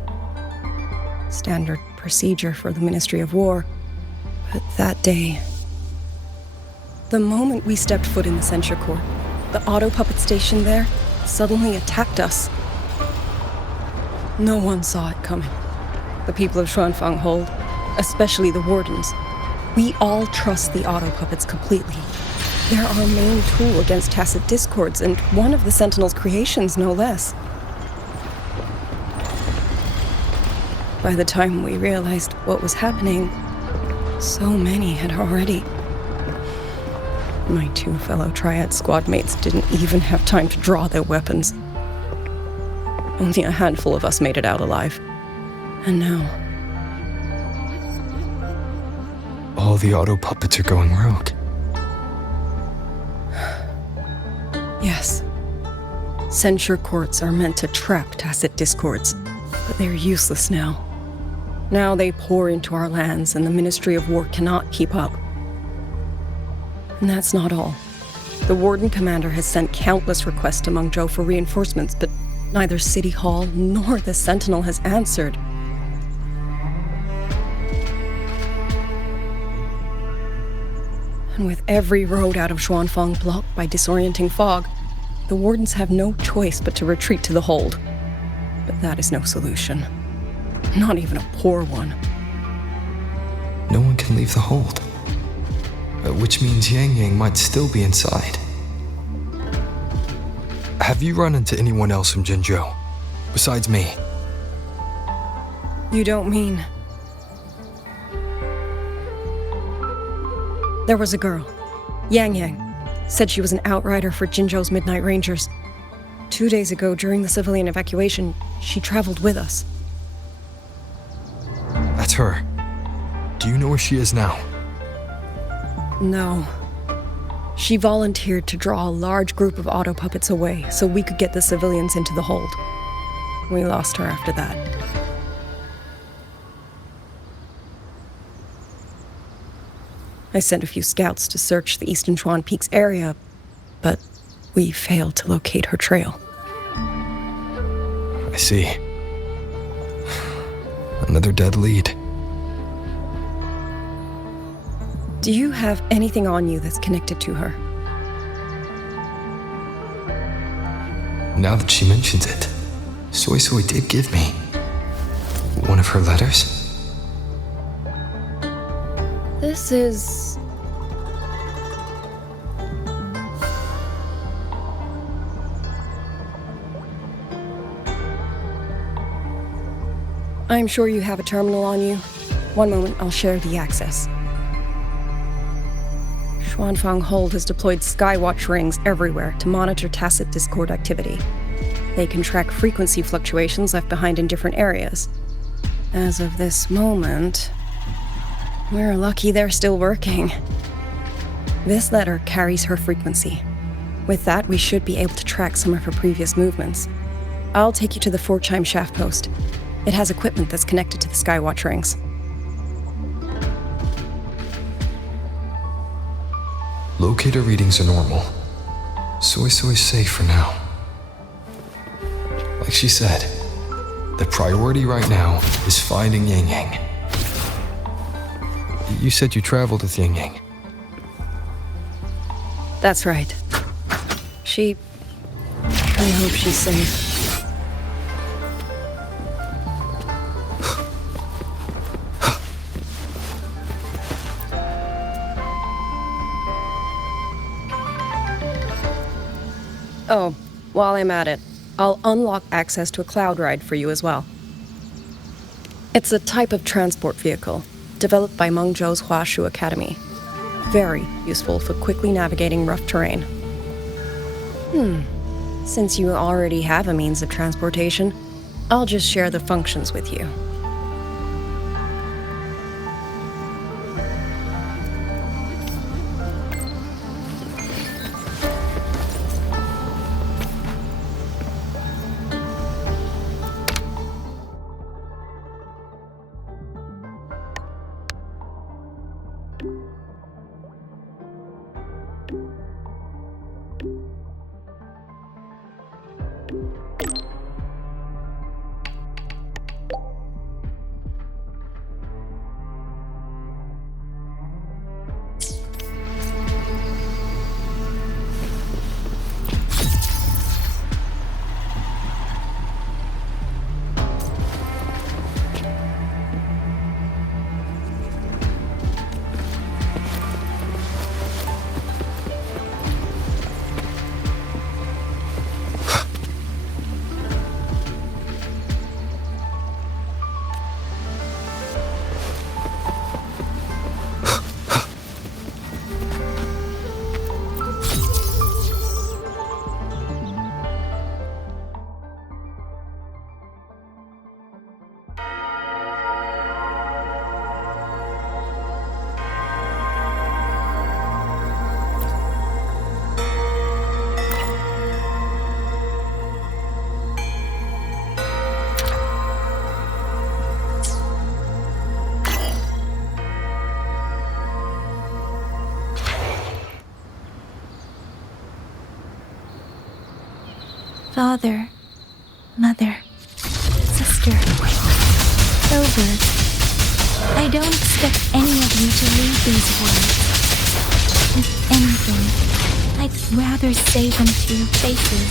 Standard procedure for the Ministry of War. But that day, the moment we stepped foot in the censure court, the auto puppet station there suddenly attacked us. No one saw it coming. The people of Xuanfang hold, especially the wardens. We all trust the auto puppets completely. They're our main tool against tacit discords, and one of the Sentinel's creations, no less. By the time we realized what was happening, so many had already. My two fellow Triad squad mates didn't even have time to draw their weapons. Only a handful of us made it out alive. And now, all the auto puppets are going rogue. Yes. Censure courts are meant to trap tacit discords, but they're useless now. Now they pour into our lands, and the Ministry of War cannot keep up. And that's not all. The Warden Commander has sent countless requests to Meng Zhou for reinforcements, but neither City Hall nor the Sentinel has answered. And with every road out of Xuanfang blocked by disorienting fog, the Wardens have no choice but to retreat to the hold. But that is no solution. Not even a poor one. No one can leave the hold. Which means Yang Yang might still be inside. Have you run into anyone else from Jinzhou? Besides me? You don't mean... There was a girl, Yang Yang. Said she was an outrider for Jinzhou's Midnight Rangers. 2 days ago, during the civilian evacuation, she traveled with us. That's her. Do you know where she is now? No. She volunteered to draw a large group of auto puppets away so we could get the civilians into the hold. We lost her after that. I sent a few scouts to search the Eastern Chuan Peaks area, but we failed to locate her trail. I see. Another dead lead. Do you have anything on you that's connected to her? Now that she mentions it, Soy Soy did give me one of her letters. This is... I'm sure you have a terminal on you. One moment, I'll share the access. Xuanfang Hold has deployed Skywatch rings everywhere to monitor tacit Discord activity. They can track frequency fluctuations left behind in different areas. As of this moment, we're lucky they're still working. This letter carries her frequency. With that, we should be able to track some of her previous movements. I'll take you to the 4-chime shaft post. It has equipment that's connected to the Skywatch rings. Locator readings are normal. Soy Soy's safe for now. Like she said, the priority right now is finding Yang Yang. You said you traveled with Yang Yang. That's right. I hope she's safe. Oh, while I'm at it, I'll unlock access to a cloud ride for you as well. It's a type of transport vehicle developed by Mengzhou's Huashu Academy. Very useful for quickly navigating rough terrain. Since you already have a means of transportation, I'll just share the functions with you. Father, mother, sister, Silver. I don't expect any of you to read these words. If anything, I'd rather say them to your faces.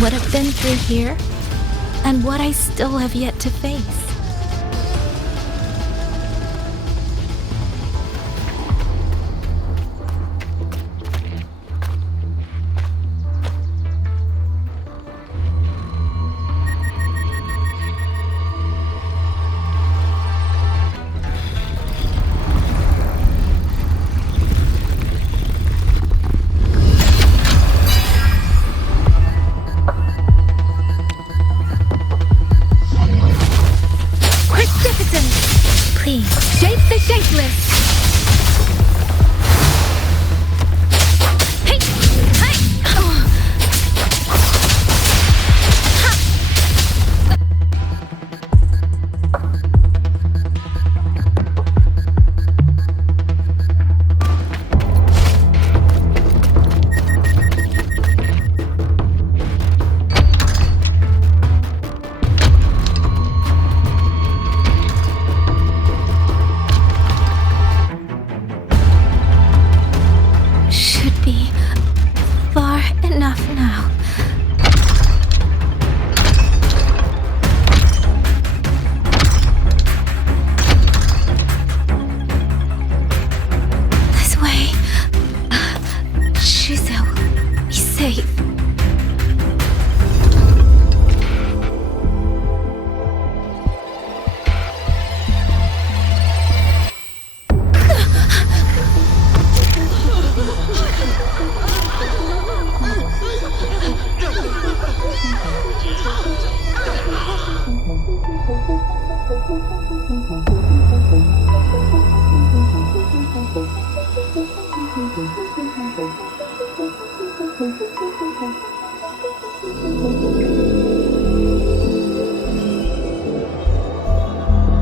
What I've been through here, and what I still have yet to face. Shape the shapeless! Hey! Hey! Should be far enough now. This way. Shizu, be safe.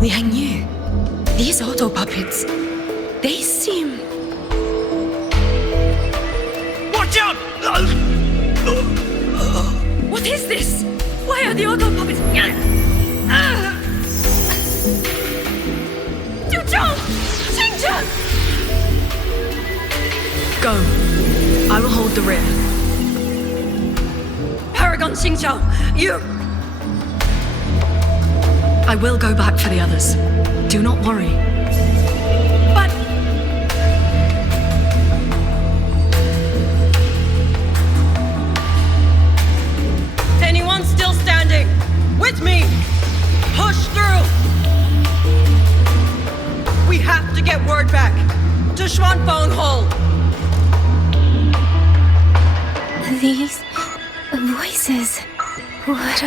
Liang Yu, these auto puppets, they seem... Watch out! What is this? Why are the auto puppets... Zhuzhou! Xingzhen! Go. I will hold the rear. Paragon Xingzhou, you... I will go back for the others. Do not worry. But... Anyone still standing? With me! Push through! We have to get word back to Xuanfeng Hold! These voices. What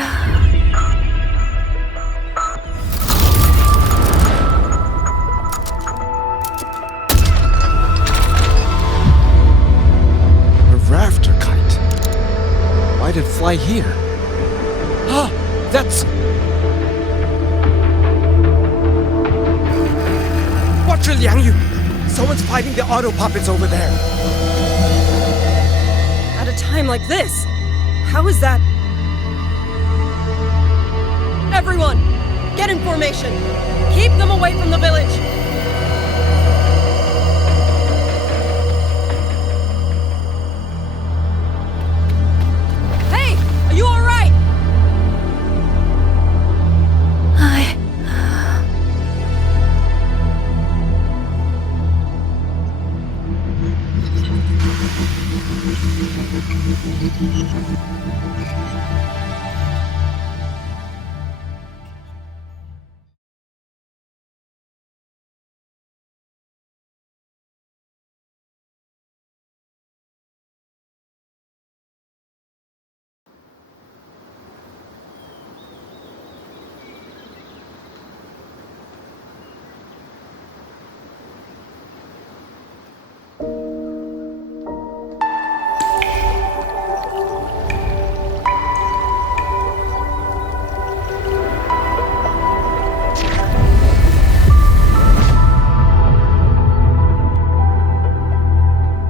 rafter kite. Why did it fly here? Ah, that's... Watch it, Liang Yu! Someone's fighting the auto puppets over there. At a time like this, how is that? Everyone, get in formation. Keep them away from the village. Are you all right?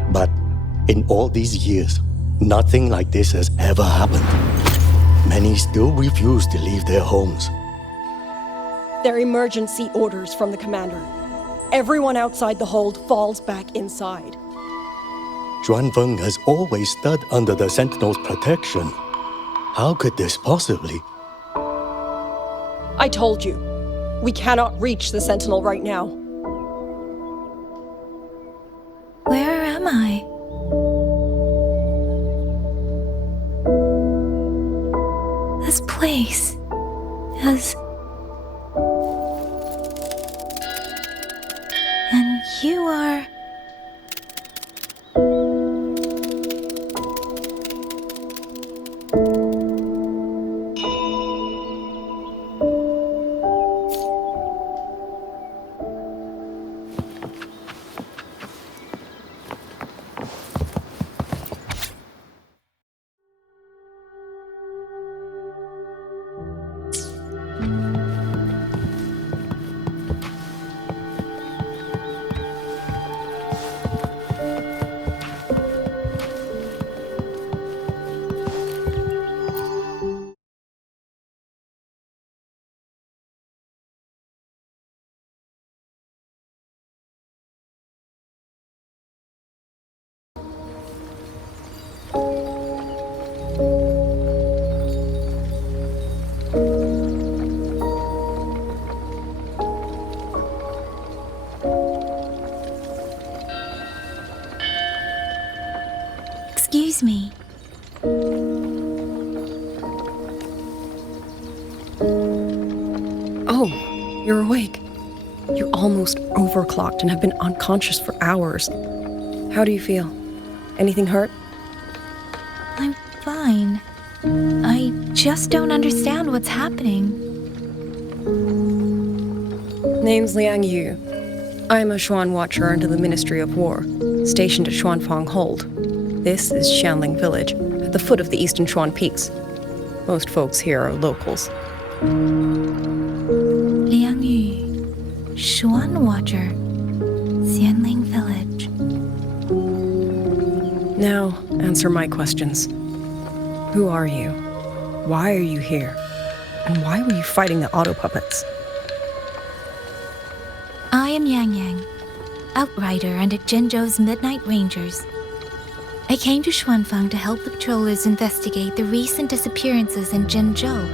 But in all these years, nothing like this has ever happened. Many still refuse to leave their homes. They're emergency orders from the commander. Everyone outside the hold falls back inside. Xuanfeng has always stood under the Sentinel's protection. How could this possibly? I told you. We cannot reach the Sentinel right now. Where am I? This place is... And you are... Excuse me. Oh, you're awake. You almost overclocked and have been unconscious for hours. How do you feel? Anything hurt? I'm fine. I just don't understand what's happening. Name's Liang Yu. I'm a Xuan Watcher under the Ministry of War, stationed at Xuanfang Hold. This is Xianling Village, at the foot of the Eastern Xuan Peaks. Most folks here are locals. Liang Yu, Xuan Watcher, Xianling Village. Now, answer my questions. Who are you? Why are you here? And why were you fighting the auto puppets? I am Yang Yang, Outrider under Jinzhou's Midnight Rangers. I came to Xuanfang to help the patrollers investigate the recent disappearances in Jinzhou.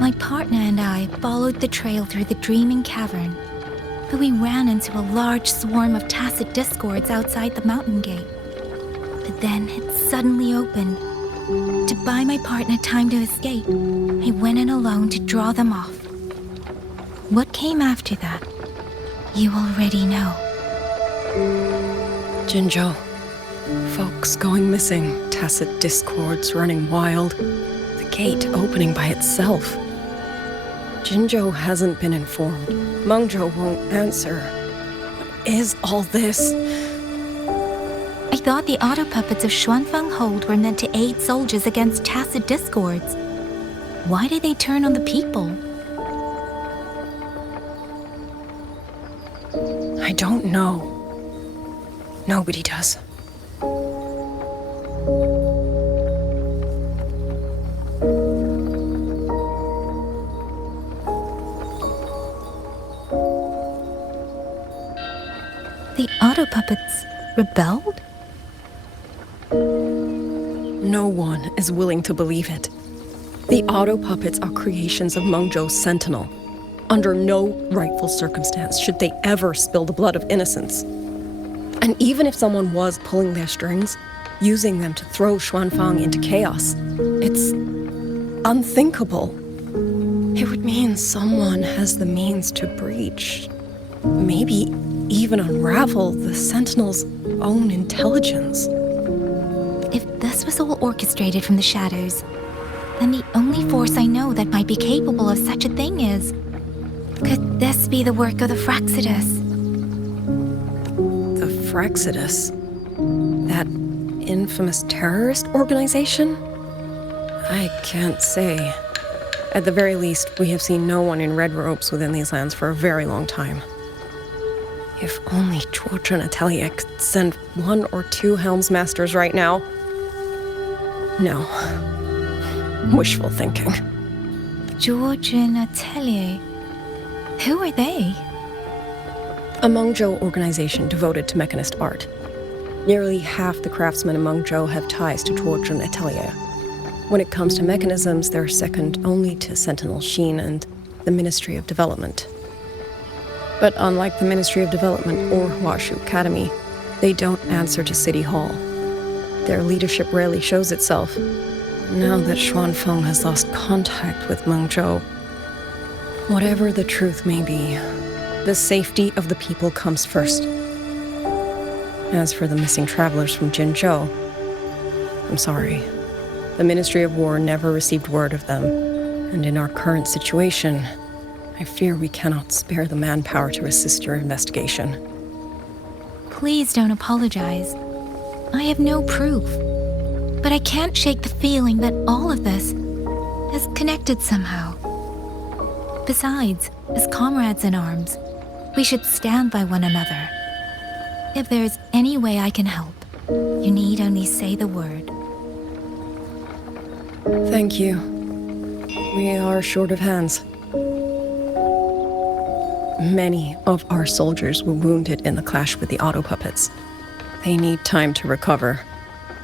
My partner and I followed the trail through the Dreaming Cavern, but we ran into a large swarm of tacit discords outside the mountain gate. But then it suddenly opened. To buy my partner time to escape, I went in alone to draw them off. What came after that, you already know. Jinzhou. Folks going missing, tacit discords running wild, the gate opening by itself. Jinzhou hasn't been informed. Mengzhou won't answer. What is all this? I thought the auto puppets of Xuanfang Hold were meant to aid soldiers against tacit discords. Why did they turn on the people? I don't know. Nobody does. The auto puppets rebelled? No one is willing to believe it. The auto puppets are creations of Mengzhou's Sentinel. Under no rightful circumstance should they ever spill the blood of innocents. And even if someone was pulling their strings, using them to throw Xuanfang into chaos, it's unthinkable. It would mean someone has the means to breach, maybe even unravel the Sentinel's own intelligence. If this was all orchestrated from the shadows, then the only force I know that might be capable of such a thing is... Could this be the work of the Fraxidus? The Fraxidus? That infamous terrorist organization? I can't say. At the very least, we have seen no one in red robes within these lands for a very long time. If only George and Atelier could send 1 or 2 Helmsmasters right now. No. Wishful thinking. George and Atelier? Who are they? A Mengzhou organization devoted to mechanist art. Nearly half the craftsmen in Mengzhou have ties to George and Atelier. When it comes to mechanisms, they're second only to Sentinel Sheen and the Ministry of Development. But unlike the Ministry of Development or Huashu Academy, they don't answer to City Hall. Their leadership rarely shows itself. Now that Xuanfeng has lost contact with Mengzhou, whatever the truth may be, the safety of the people comes first. As for the missing travelers from Jinzhou, I'm sorry. The Ministry of War never received word of them, and in our current situation, I fear we cannot spare the manpower to assist your investigation. Please don't apologize. I have no proof. But I can't shake the feeling that all of this is connected somehow. Besides, as comrades in arms, we should stand by one another. If there's any way I can help, you need only say the word. Thank you. We are short of hands. Many of our soldiers were wounded in the clash with the auto puppets. They need time to recover.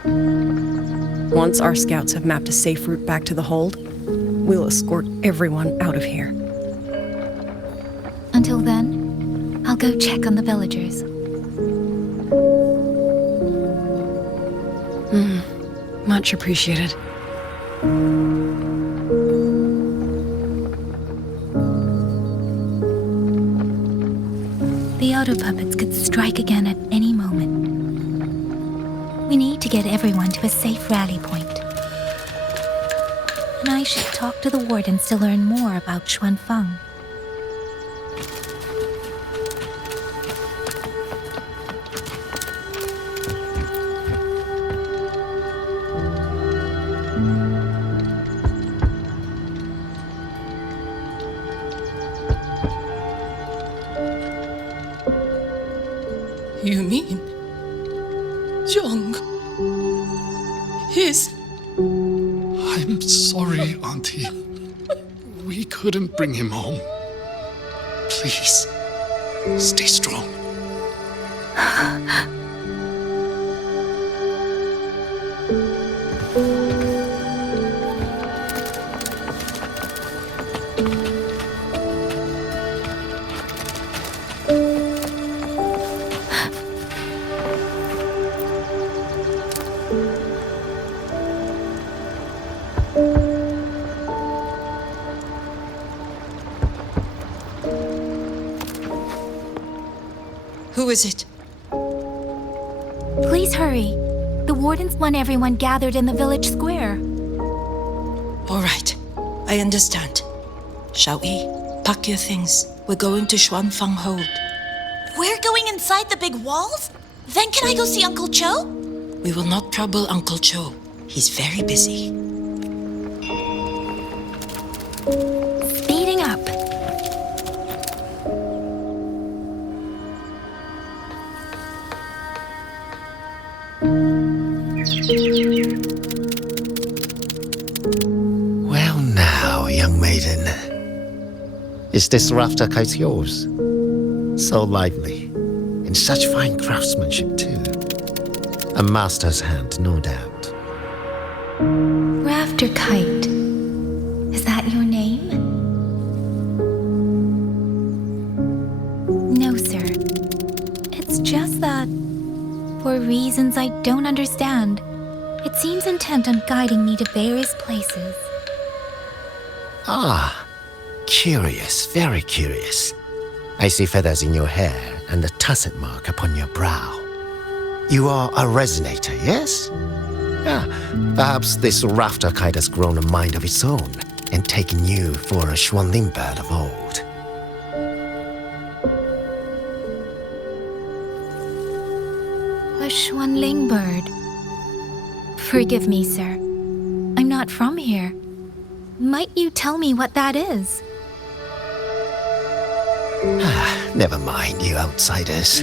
Once our scouts have mapped a safe route back to the hold, we'll escort everyone out of here. Until then, I'll go check on the villagers. Much appreciated. The auto puppets could strike again at any moment. We need to get everyone to a safe rally point. And I should talk to the wardens to learn more about Xuanfeng. You mean Zhong is... I'm sorry, Auntie. We couldn't bring him home. Please, stay strong. Who is it? Please hurry. The wardens want everyone gathered in the village square. All right, I understand. Shall we? Pack your things. We're going to Xuanfeng Hold. We're going inside the big walls? Then can I go see Uncle Cho? We will not trouble Uncle Cho. He's very busy. Speeding up. Well now, young maiden. Is this rafter kite yours? So lively, and such fine craftsmanship too. A master's hand, no doubt. Rafter Kite. Is that your name? No, sir. It's just that, for reasons I don't understand, it seems intent on guiding me to various places. Ah, curious, very curious. I see feathers in your hair and a tusset mark upon your brow. You are a resonator, yes? Ah, perhaps this rafter kite has grown a mind of its own and taken you for a Xuanling bird of old. A Xuanling bird. Forgive me, sir. I'm not from here. Might you tell me what that is? Never mind, you outsiders.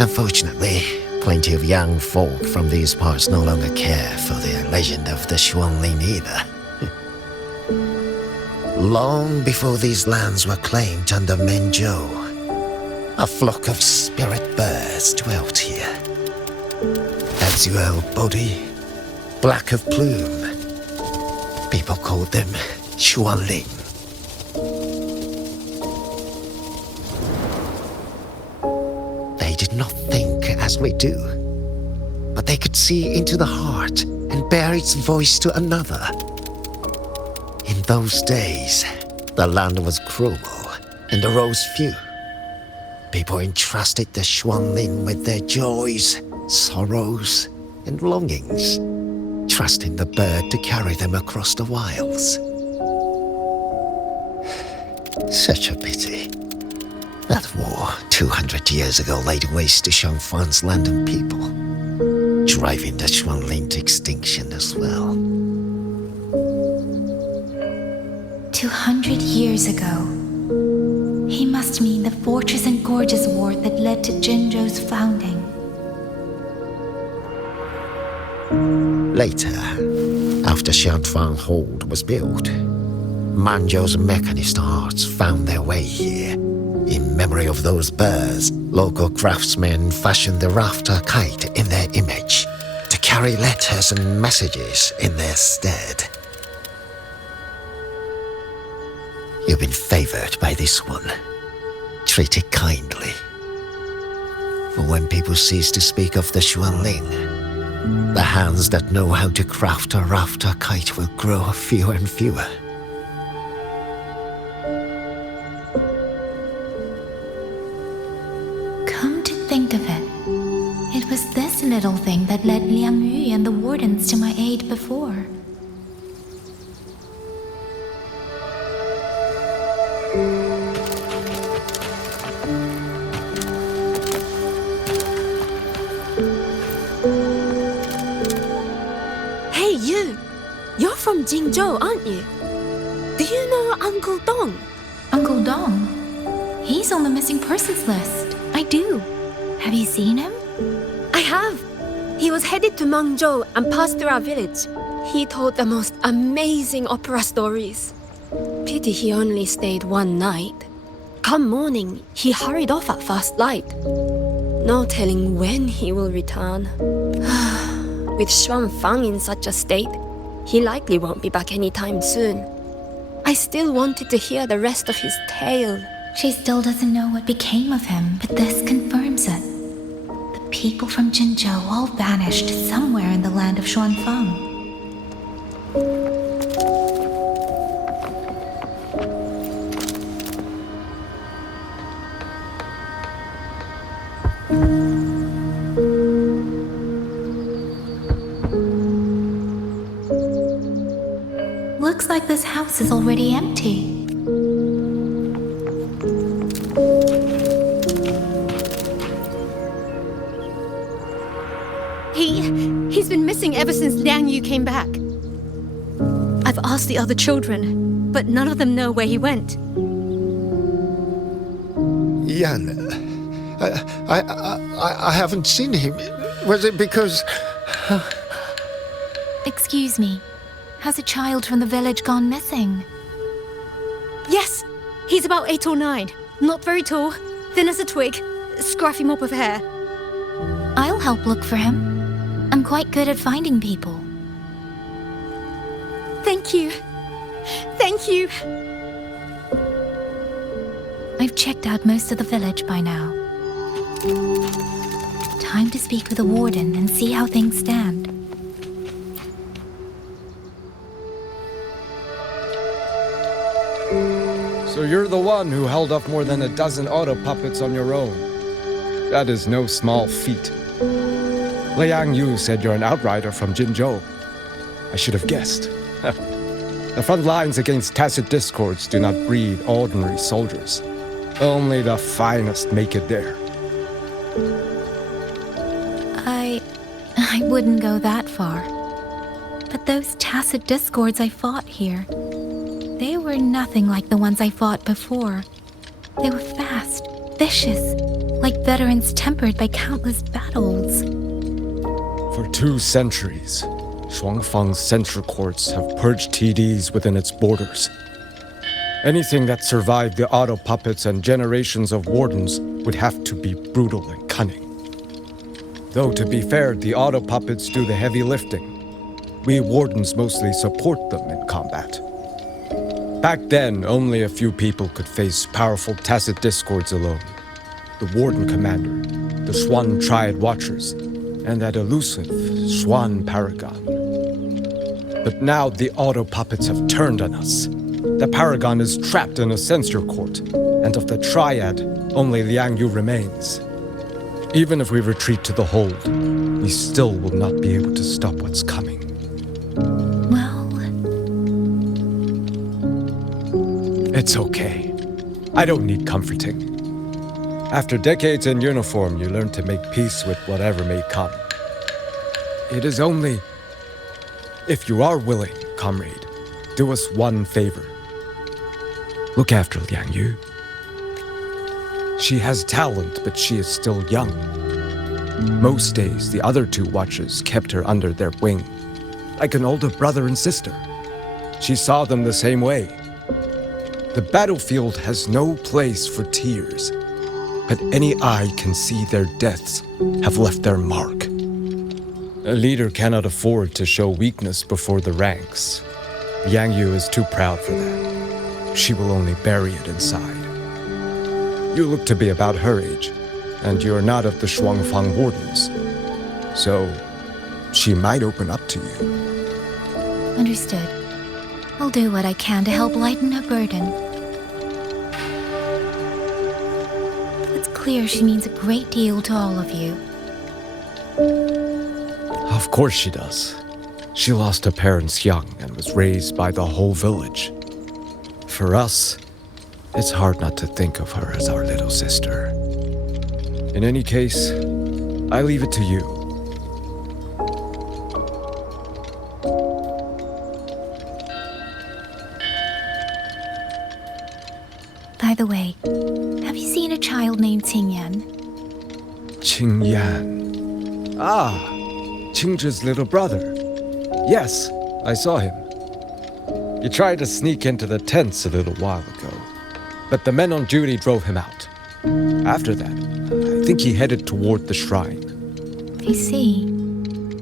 Unfortunately, plenty of young folk from these parts no longer care for the legend of the Xuanling either. Long before these lands were claimed under Mengzhou, a flock of spirit birds dwelt here. Azuel body, black of plume, People called them Xuanling. They did not think as we do, but they could see into the heart and bear its voice to another. In those days, the land was cruel and the roads few. People entrusted the Xuanling with their joys, sorrows, and longings, trusting the bird to carry them across the wilds. Such a pity. That war 200 years ago laid waste to Shangfan's land and people, driving the Xuanling to extinction as well. 200 years ago. He must mean the Fortress and Gorges War that led to Jinzhou's founding. Later, after Shangfang Hold was built, Manzhou's mechanist arts found their way here. In memory of those birds, local craftsmen fashioned the rafter kite in their image to carry letters and messages in their stead. You've been favored by this one. Treat it kindly. For when people cease to speak of the Xuanling, the hands that know how to craft a rafter kite will grow fewer and fewer. Come to think of it, it was this little thing that led Liang Yu and the wardens to my aid before. Hey, you! You're from Jingzhou, aren't you? Do you know Uncle Dong? Uncle Dong? He's on the missing persons list. I do. Have you seen him? I have. He was headed to Mengzhou and passed through our village. He told the most amazing opera stories. Pity he only stayed one night. Come morning, he hurried off at first light. No telling when he will return. With Xuanfang in such a state, he likely won't be back anytime soon. I still wanted to hear the rest of his tale. She still doesn't know what became of him, but this confirms it. The people from Jinzhou all vanished somewhere in the land of Xuanfang. Looks like this house is already empty. He's been missing ever since Liang Yu came back. I've asked the other children, but none of them know where he went. Yan, I haven't seen him. Was it because... Excuse me. Has a child from the village gone missing? Yes, he's about 8 or 9. Not very tall, thin as a twig, scruffy mop of hair. I'll help look for him. I'm quite good at finding people. Thank you. Thank you. I've checked out most of the village by now. Time to speak with the warden and see how things stand. So you're the one who held off more than a dozen auto puppets on your own. That is no small feat. Liang Yu said you're an outrider from Jinzhou. I should have guessed. The front lines against tacit discords do not breed ordinary soldiers. Only the finest make it there. I wouldn't go that far. But those tacit discords I fought here, they were nothing like the ones I fought before. They were fast, vicious, like veterans tempered by countless battles. For 2 centuries, Shuangfang's central courts have purged TDs within its borders. Anything that survived the auto puppets and generations of wardens would have to be brutal and cunning. Though to be fair, the auto puppets do the heavy lifting. We wardens mostly support them in combat. Back then, only a few people could face powerful tacit discords alone. The Warden Commander, the Swan Triad Watchers, and that elusive Swan Paragon. But now the auto-puppets have turned on us. The Paragon is trapped in a censure court, and of the Triad, only Liang Yu remains. Even if we retreat to the hold, we still will not be able to stop what's coming. Well... It's okay. I don't need comforting. After decades in uniform, you learn to make peace with whatever may come. It is only... If you are willing, comrade, do us one favor. Look after Liang Yu. She has talent, but she is still young. Most days, the other two watchers kept her under their wing, like an older brother and sister. She saw them the same way. The battlefield has no place for tears, but any eye can see their deaths have left their mark. A leader cannot afford to show weakness before the ranks. Liang Yu is too proud for that. She will only bury it inside. You look to be about her age, and you're not of the Shuangfang Wardens. So, she might open up to you. Understood. I'll do what I can to help lighten her burden. It's clear she means a great deal to all of you. Of course she does. She lost her parents young and was raised by the whole village. For us, it's hard not to think of her as our little sister. In any case, I leave it to you. By the way, have you seen a child named Qingyan? Qingyan. Ah, Qingzhi's little brother. Yes, I saw him. He tried to sneak into the tents a little while ago, but the men on duty drove him out. After that, I think he headed toward the shrine. I see.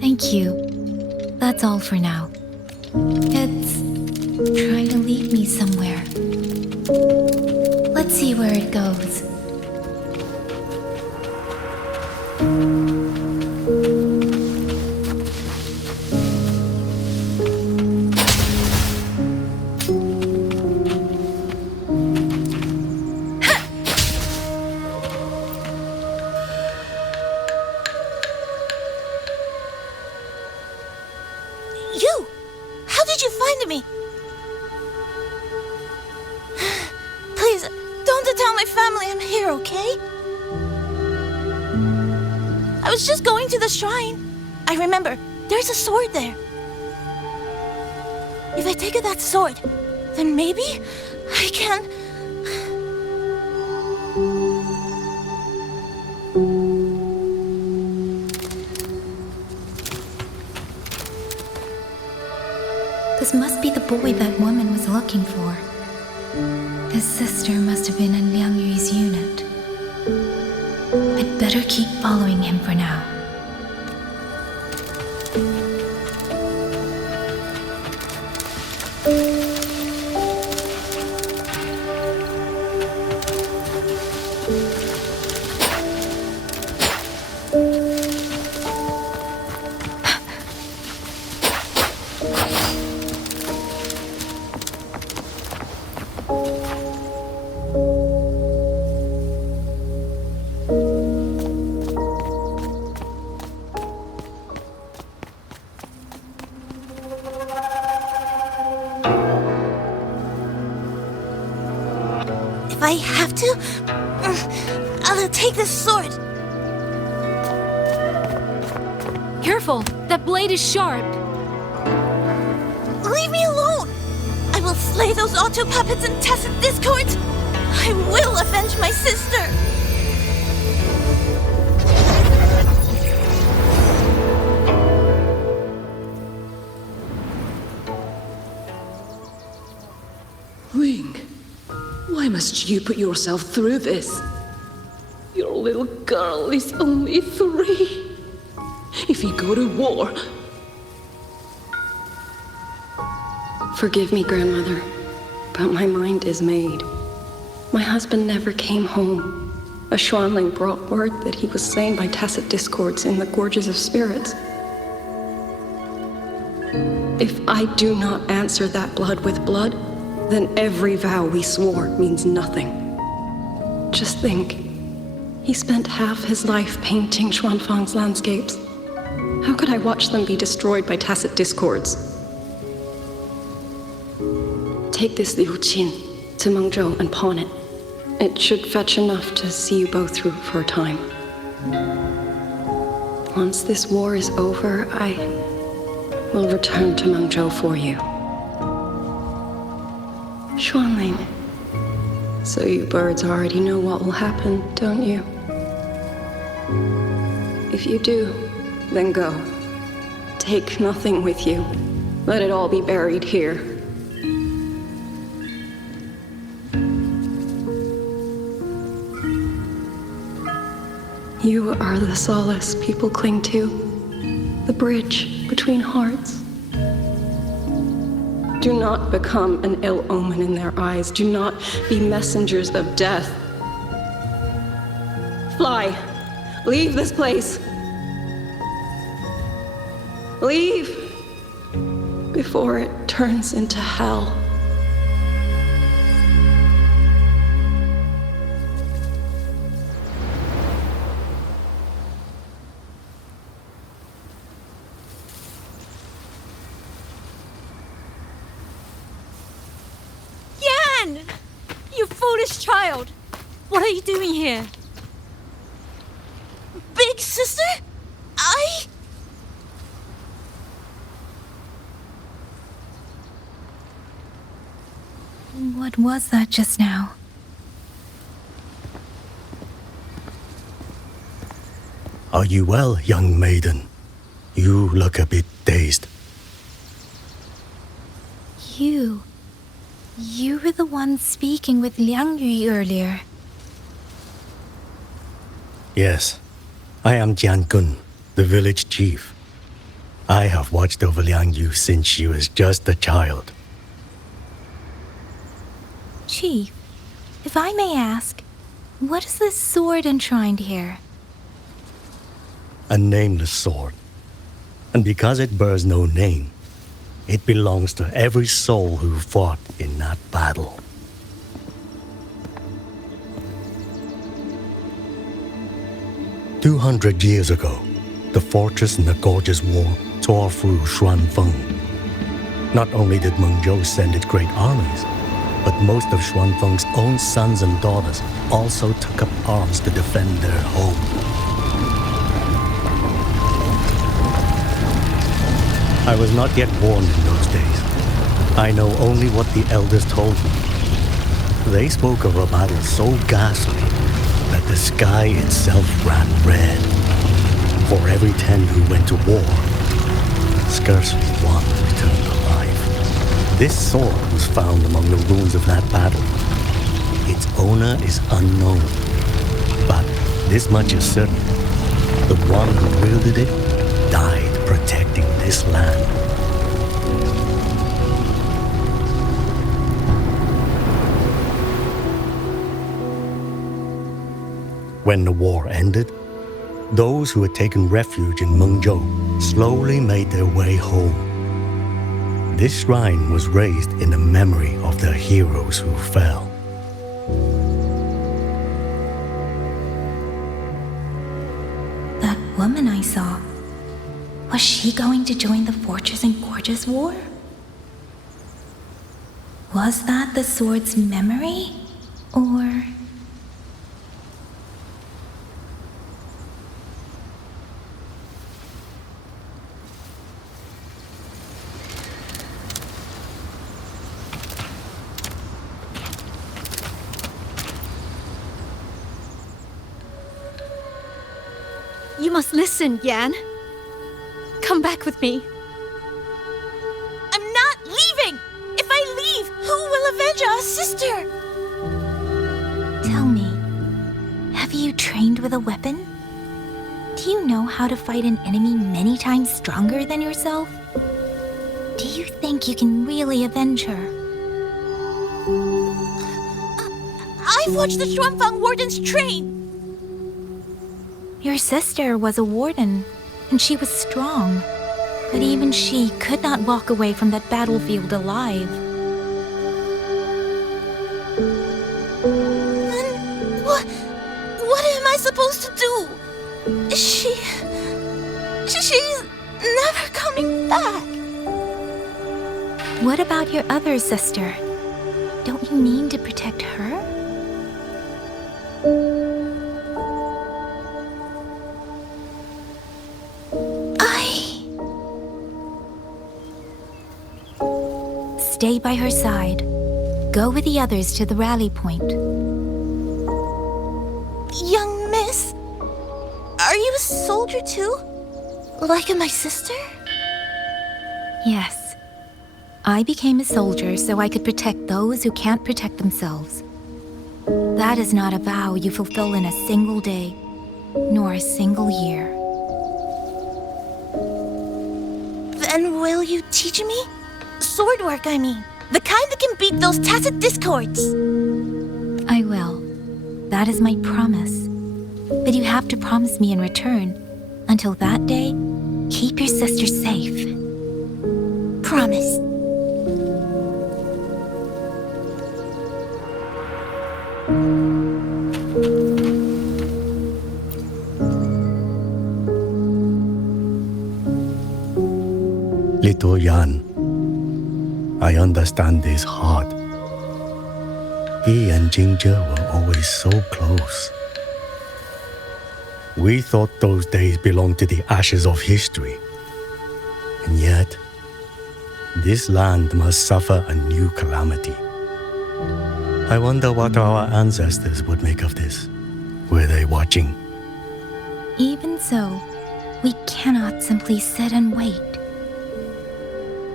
Thank you. That's all for now. It's trying to lead me somewhere. Let's see where it goes. You! How did you find me? Please, don't tell my family I'm here, okay? I was just going to the shrine. I remember, there's a sword there. If I take that sword, then maybe I can... This must be the boy that woman was looking for. His sister must have been in Liang Yu's unit. I'd better keep following him for now. If I have to, I'll take this sword. Careful! That blade is sharp! Leave me alone! I will slay those auto puppets and tacit discords! I will avenge my sister! Wing, why must you put yourself through this? Your little girl is only 3. If you go to war, Forgive me, grandmother, but my mind is made. My husband never came home. A Xuanling brought word that he was slain by tacit discords in the Gorges of Spirits. If I do not answer that blood with blood, then every vow we swore means nothing. Just think, he spent half his life painting Xuanfang's landscapes. How could I watch them be destroyed by tacit discords? Take this Liu Qin to Mengzhou and pawn it. It should fetch enough to see you both through for a time. Once this war is over, I will return to Mengzhou for you. Xuanling. So you birds already know what will happen, don't you? If you do, then go. Take nothing with you. Let it all be buried here. You are the solace people cling to, the bridge between hearts. Do not become an ill omen in their eyes. Do not be messengers of death. Fly. Leave this place. Leave before it turns into hell. You foolish child! What are you doing here? Big sister? What was that just now? Are you well, young maiden? You look a bit dazed. You were the one speaking with Liang Yu earlier. Yes, I am Jian Gun, the village chief. I have watched over Liang Yu since she was just a child. Chief, if I may ask, what is this sword enshrined here? A nameless sword. And because it bears no name, it belongs to every soul who fought in that battle. "200 years ago, the fortress in the Gorgeous War tore through Xuanfeng. Not only did Mengzhou send its great armies, but most of Xuanfeng's own sons and daughters also took up arms to defend their home. I was not yet born in those days. I know only what the elders told me. They spoke of a battle so ghastly that the sky itself ran red. For every 10 who went to war, scarcely one returned alive. This sword was found among the ruins of that battle. Its owner is unknown, but this much is certain. The one who wielded it died protecting this land. When the war ended, those who had taken refuge in Mengzhou slowly made their way home. This shrine was raised in the memory of the heroes who fell. That woman I saw, was she going to join the Fortress and Gorgeous War? Was that the sword's memory? Or... You must listen, Yan. Come back with me. I'm not leaving! If I leave, who will avenge our sister? Tell me, have you trained with a weapon? Do you know how to fight an enemy many times stronger than yourself? Do you think you can really avenge her? I've watched the Xuanfang Wardens train! Your sister was a warden, and she was strong. But even she could not walk away from that battlefield alive. Then what am I supposed to do? She's never coming back. What about your other sister? Don't you mean to protect her? Stay by her side. Go with the others to the rally point. Young miss, are you a soldier too? Like my sister? Yes. I became a soldier so I could protect those who can't protect themselves. That is not a vow you fulfill in a single day, nor a single year. Then will you teach me? Sword work, I mean. The kind that can beat those tacit discords. I will. That is my promise. But you have to promise me in return. Until that day, keep your sister safe. Promise. Little Yan, I understand this hard. He and Ginger were always so close. We thought those days belonged to the ashes of history. And yet, this land must suffer a new calamity. I wonder what our ancestors would make of this. Were they watching? Even so, we cannot simply sit and wait.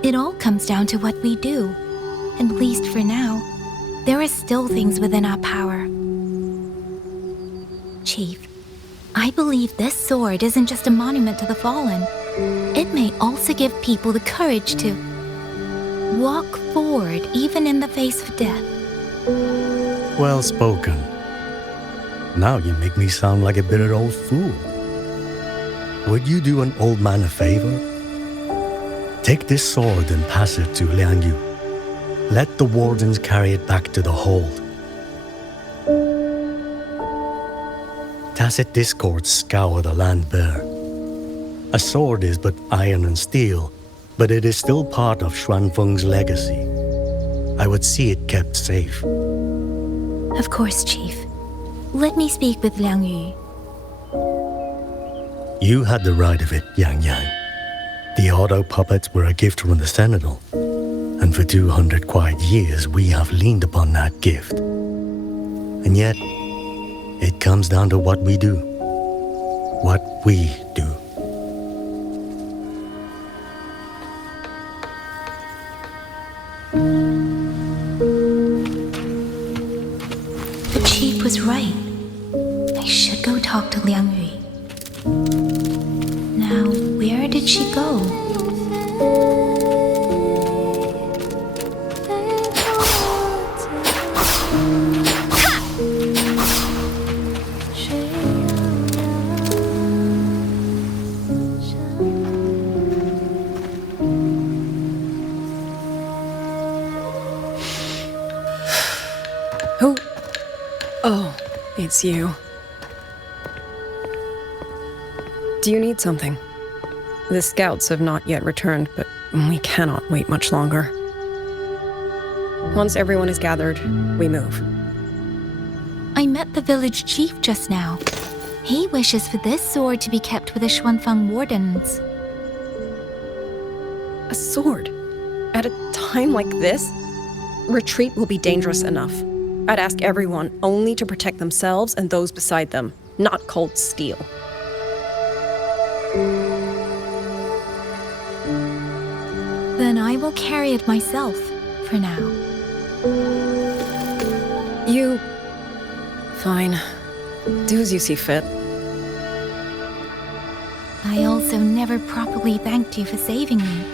It all comes down to what we do. At least for now, there are still things within our power. Chief, I believe this sword isn't just a monument to the fallen. It may also give people the courage to walk forward even in the face of death. Well spoken. Now you make me sound like a bitter old fool. Would you do an old man a favor? Take this sword and pass it to Liang Yu. Let the wardens carry it back to the hold. Tacit discords scour the land bare. A sword is but iron and steel, but it is still part of Xuanfeng's legacy. I would see it kept safe. Of course, Chief. Let me speak with Liang Yu. You had the right of it, Yang Yang. The auto puppets were a gift from the Sentinel, and for 200 quiet years we have leaned upon that gift. And yet, it comes down to what we do. What we do. The Chief was right. I should go talk to Liang Yu. Now, where did she go? Who? Oh, it's you. Do you need something? The scouts have not yet returned, but we cannot wait much longer. Once everyone is gathered, we move. I met the village chief just now. He wishes for this sword to be kept with the Xuanfang Wardens. A sword? At a time like this? Retreat will be dangerous enough. I'd ask everyone only to protect themselves and those beside them, not cold steel. Then I will carry it myself, for now. You... Fine. Do as you see fit. I also never properly thanked you for saving me.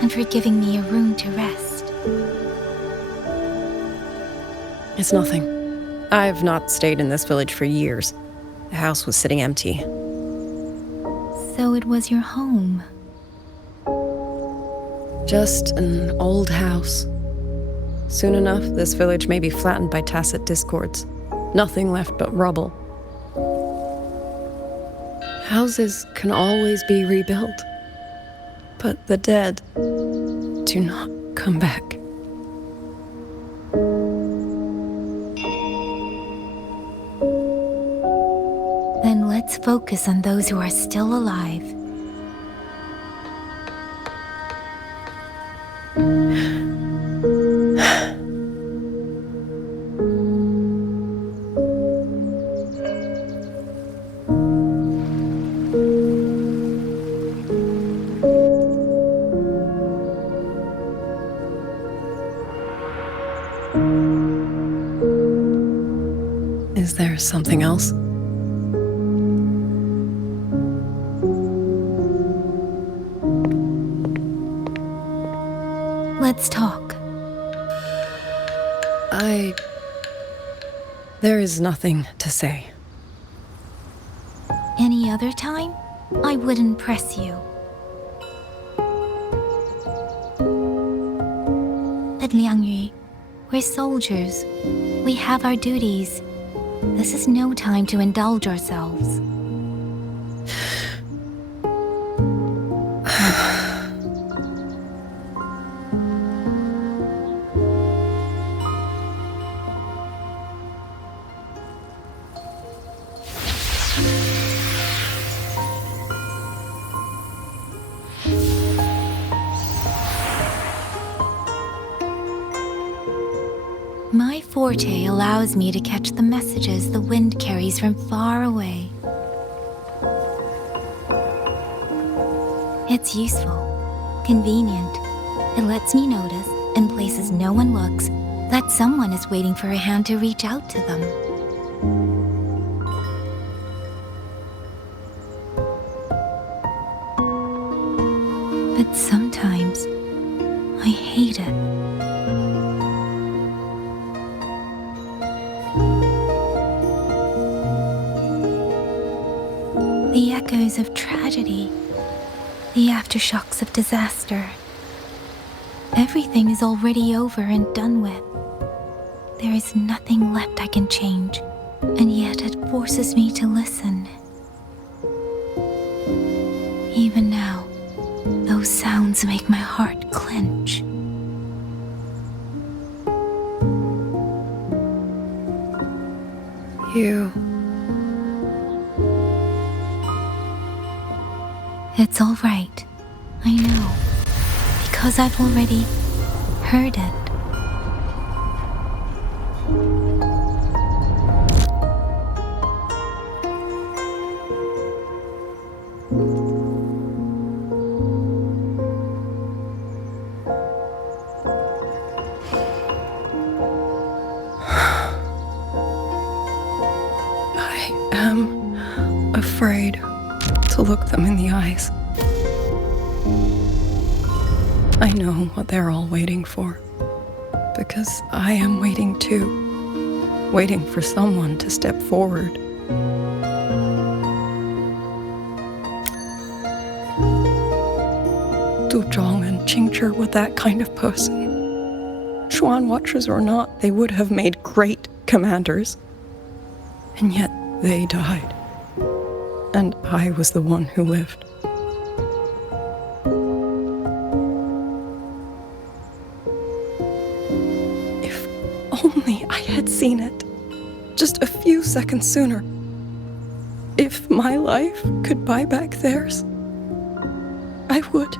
and for giving me a room to rest. It's nothing. I've not stayed in this village for years. The house was sitting empty. So it was your home. Just an old house. Soon enough, this village may be flattened by tacit discords. Nothing left but rubble. Houses can always be rebuilt, but the dead do not come back. Then let's focus on those who are still alive. Is there something else? Let's talk. There is nothing to say. Any other time, I wouldn't press you. At Liangyu, we're soldiers. We have our duties. This is no time to indulge ourselves. My forte allows me to catch the messages the wind carries from far away. It's useful, convenient. It lets me notice, in places no one looks, that someone is waiting for a hand to reach out to them. But sometimes, I hate it. The echoes of tragedy, the aftershocks of disaster. Everything is already over and done with. There is nothing left I can change, and yet it forces me to listen. Even now, those sounds make my heart clench. You... It's all right. I know. Because I've already heard it. I am afraid to look them in the eyes. I know what they're all waiting for, because I am waiting too, waiting for someone to step forward. Du Zhong and Qingzhi were that kind of person. Xuan Watchers or not, they would have made great commanders. And yet they died. And I was the one who lived. If only I had seen it, just a few seconds sooner. If my life could buy back theirs, I would.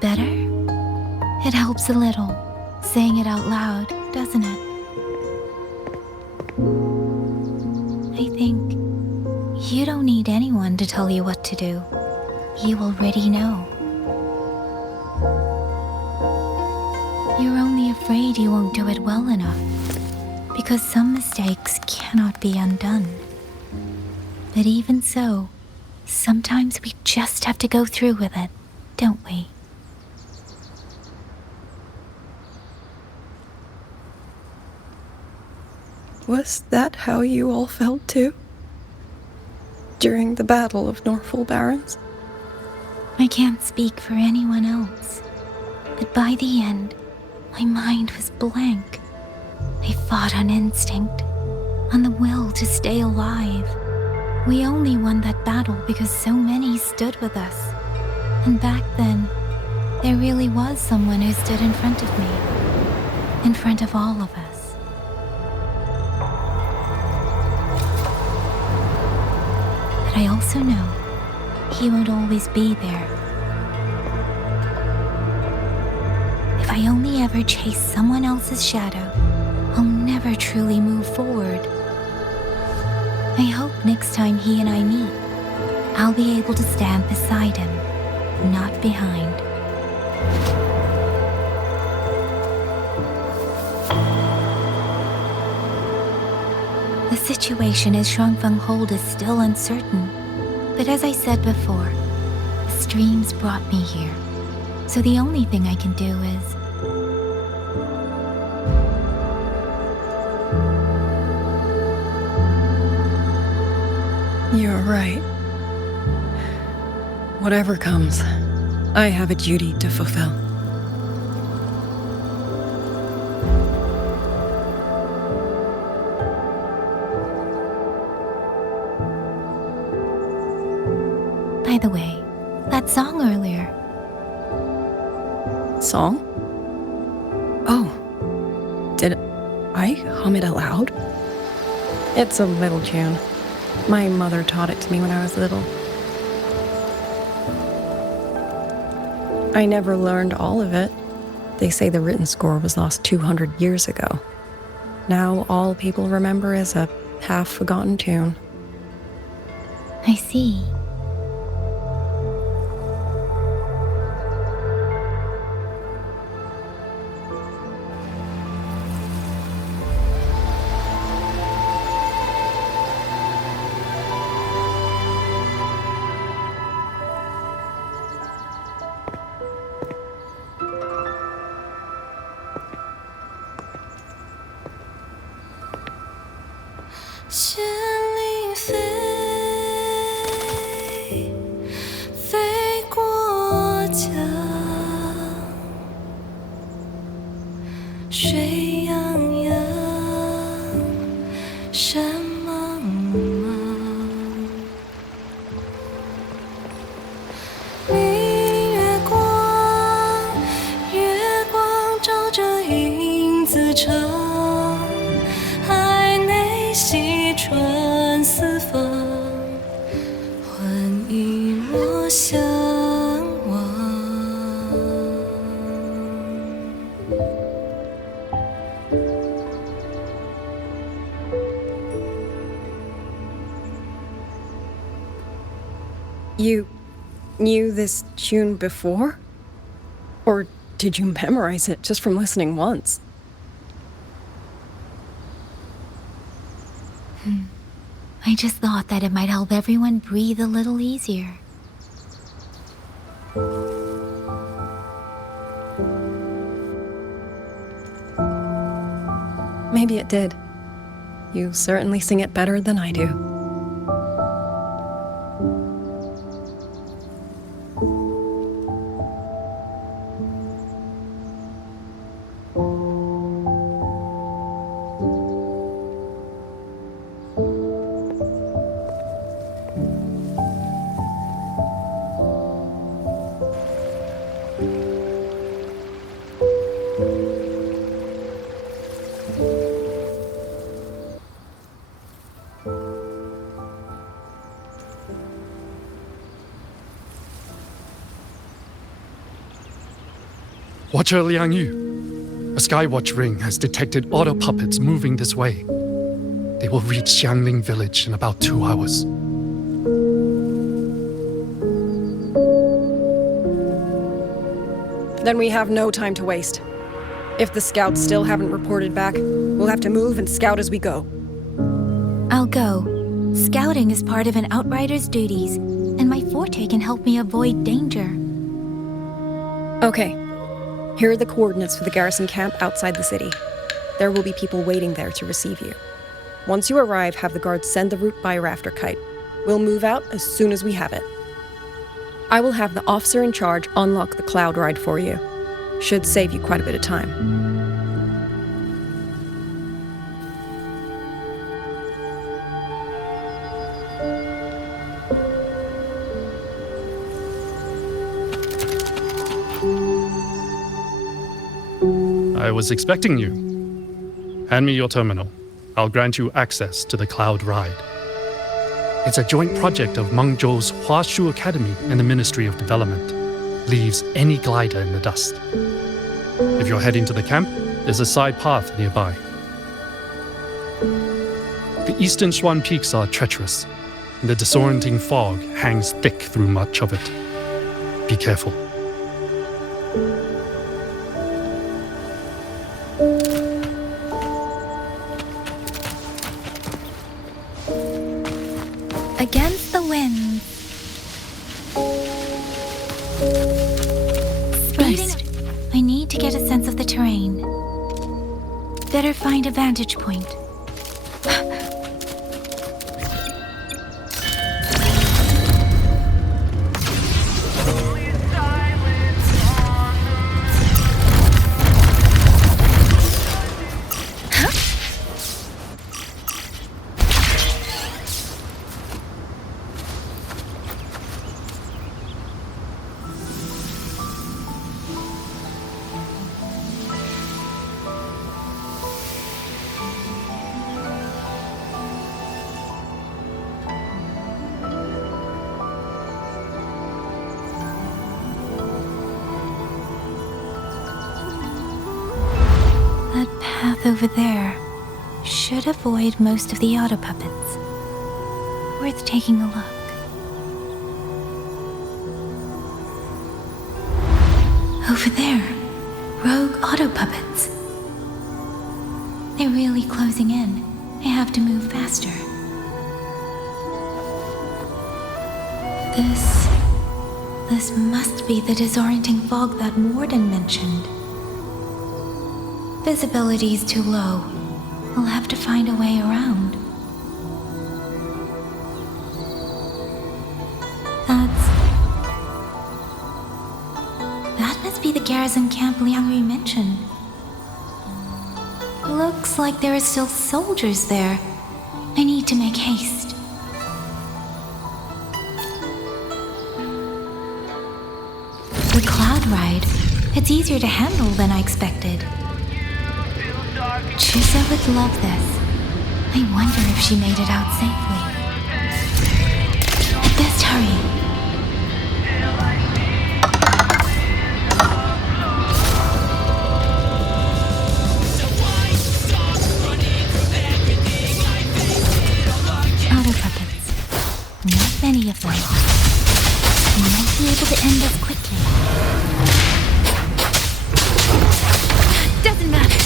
Better? It helps a little, saying it out loud, doesn't it? I think you don't need anyone to tell you what to do. You already know. You're only a afraid you won't do it well enough, because some mistakes cannot be undone. But even so, sometimes we just have to go through with it, don't we? Was that how you all felt too? During the Battle of Norfolk Barrens? I can't speak for anyone else, but by the end, my mind was blank. I fought on instinct, on the will to stay alive. We only won that battle because so many stood with us. And back then, there really was someone who stood in front of me, in front of all of us. But I also know he won't always be there. If I only ever chase someone else's shadow, I'll never truly move forward. I hope next time he and I meet, I'll be able to stand beside him, not behind. The situation as Shuangfeng Hold is still uncertain, but as I said before, the streams brought me here, so the only thing I can do is... You're right. Whatever comes, I have a duty to fulfill. By the way, that song earlier. Song? Oh. Did I hum it aloud? It's a little tune. My mother taught it to me when I was little. I never learned all of it. They say the written score was lost 200 years ago. Now all people remember is a half-forgotten tune. I see. You knew this tune before? Or did you memorize it just from listening once? I just thought that it might help everyone breathe a little easier. Maybe it did. You certainly sing it better than I do. Watcher Liang Yu, a Skywatch ring has detected auto puppets moving this way. They will reach Xiangling village in about 2 hours. Then we have no time to waste. If the scouts still haven't reported back, we'll have to move and scout as we go. I'll go. Scouting is part of an outrider's duties, and my forte can help me avoid danger. Okay. Here are the coordinates for the garrison camp outside the city. There will be people waiting there to receive you. Once you arrive, have the guards send the route by rafter kite. We'll move out as soon as we have it. I will have the officer in charge unlock the cloud ride for you. Should save you quite a bit of time. I was expecting you. Hand me your terminal. I'll grant you access to the cloud ride. It's a joint project of Mengzhou's Huashu Academy and the Ministry of Development. Leaves any glider in the dust. If you're heading to the camp, there's a side path nearby. The eastern Xuan peaks are treacherous, and the disorienting fog hangs thick through much of it. Be careful. Against the wind. I need to get a sense of the terrain. Better find a vantage point. Over there should avoid most of the auto puppets. Worth taking a look. Over there, rogue auto puppets. They're really closing in. I have to move faster. This must be the disorienting fog that Morden mentioned. Visibility's too low. I'll have to find a way around. That must be the garrison camp Liang Yu mentioned. Looks like there are still soldiers there. I need to make haste. The cloud ride. It's easier to handle than I expected. Chisa would love this. I wonder if she made it out safely. I best hurry. Auto puppets. Not many of them. I might be able to end this quickly. Doesn't matter.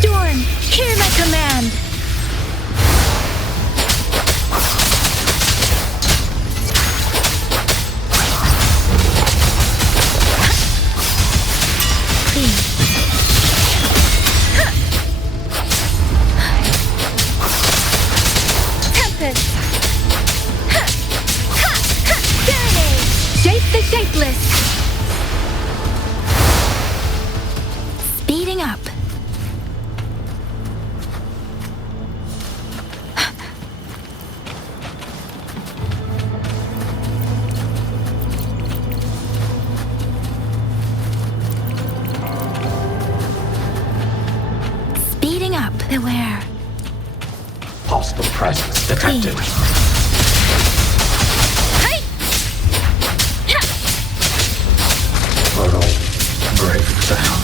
Storm, hear my command! Tempest! Serenade! Shape the shapeless! Speeding up. Speeding up. Beware. Hostile presence detected. Break down.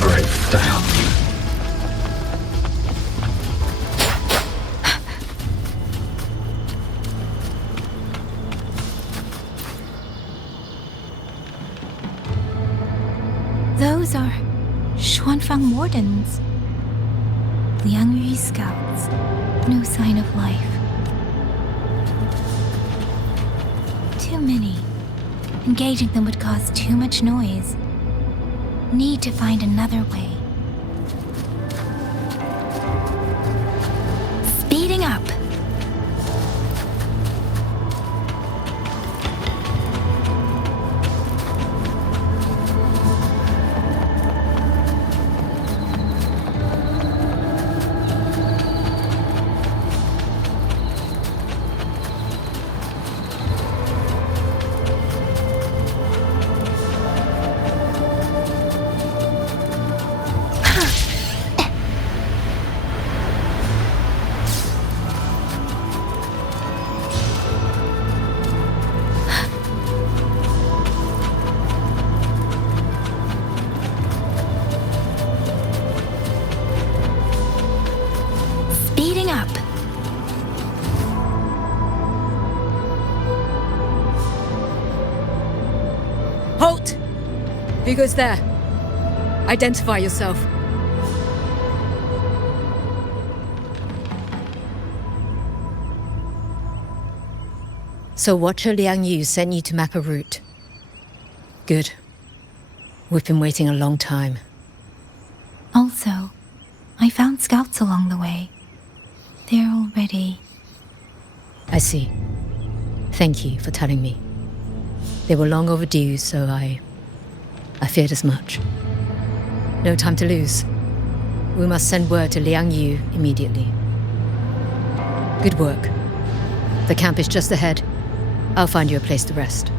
Break down. Those are Xuanfang Wardens. Liang Yu scouts. No sign of life. Too many. Engaging them would cause too much noise. Need to find another way. Speeding up. Speeding up. Halt! Who goes there? Identify yourself. So Watcher Liang Yu sent you to map a route. Good. We've been waiting a long time. Also, I found scouts along the way. They're all ready. I see. Thank you for telling me. They were long overdue, so I feared as much. No time to lose. We must send word to Liang Yu immediately. Good work. The camp is just ahead. I'll find you a place to rest.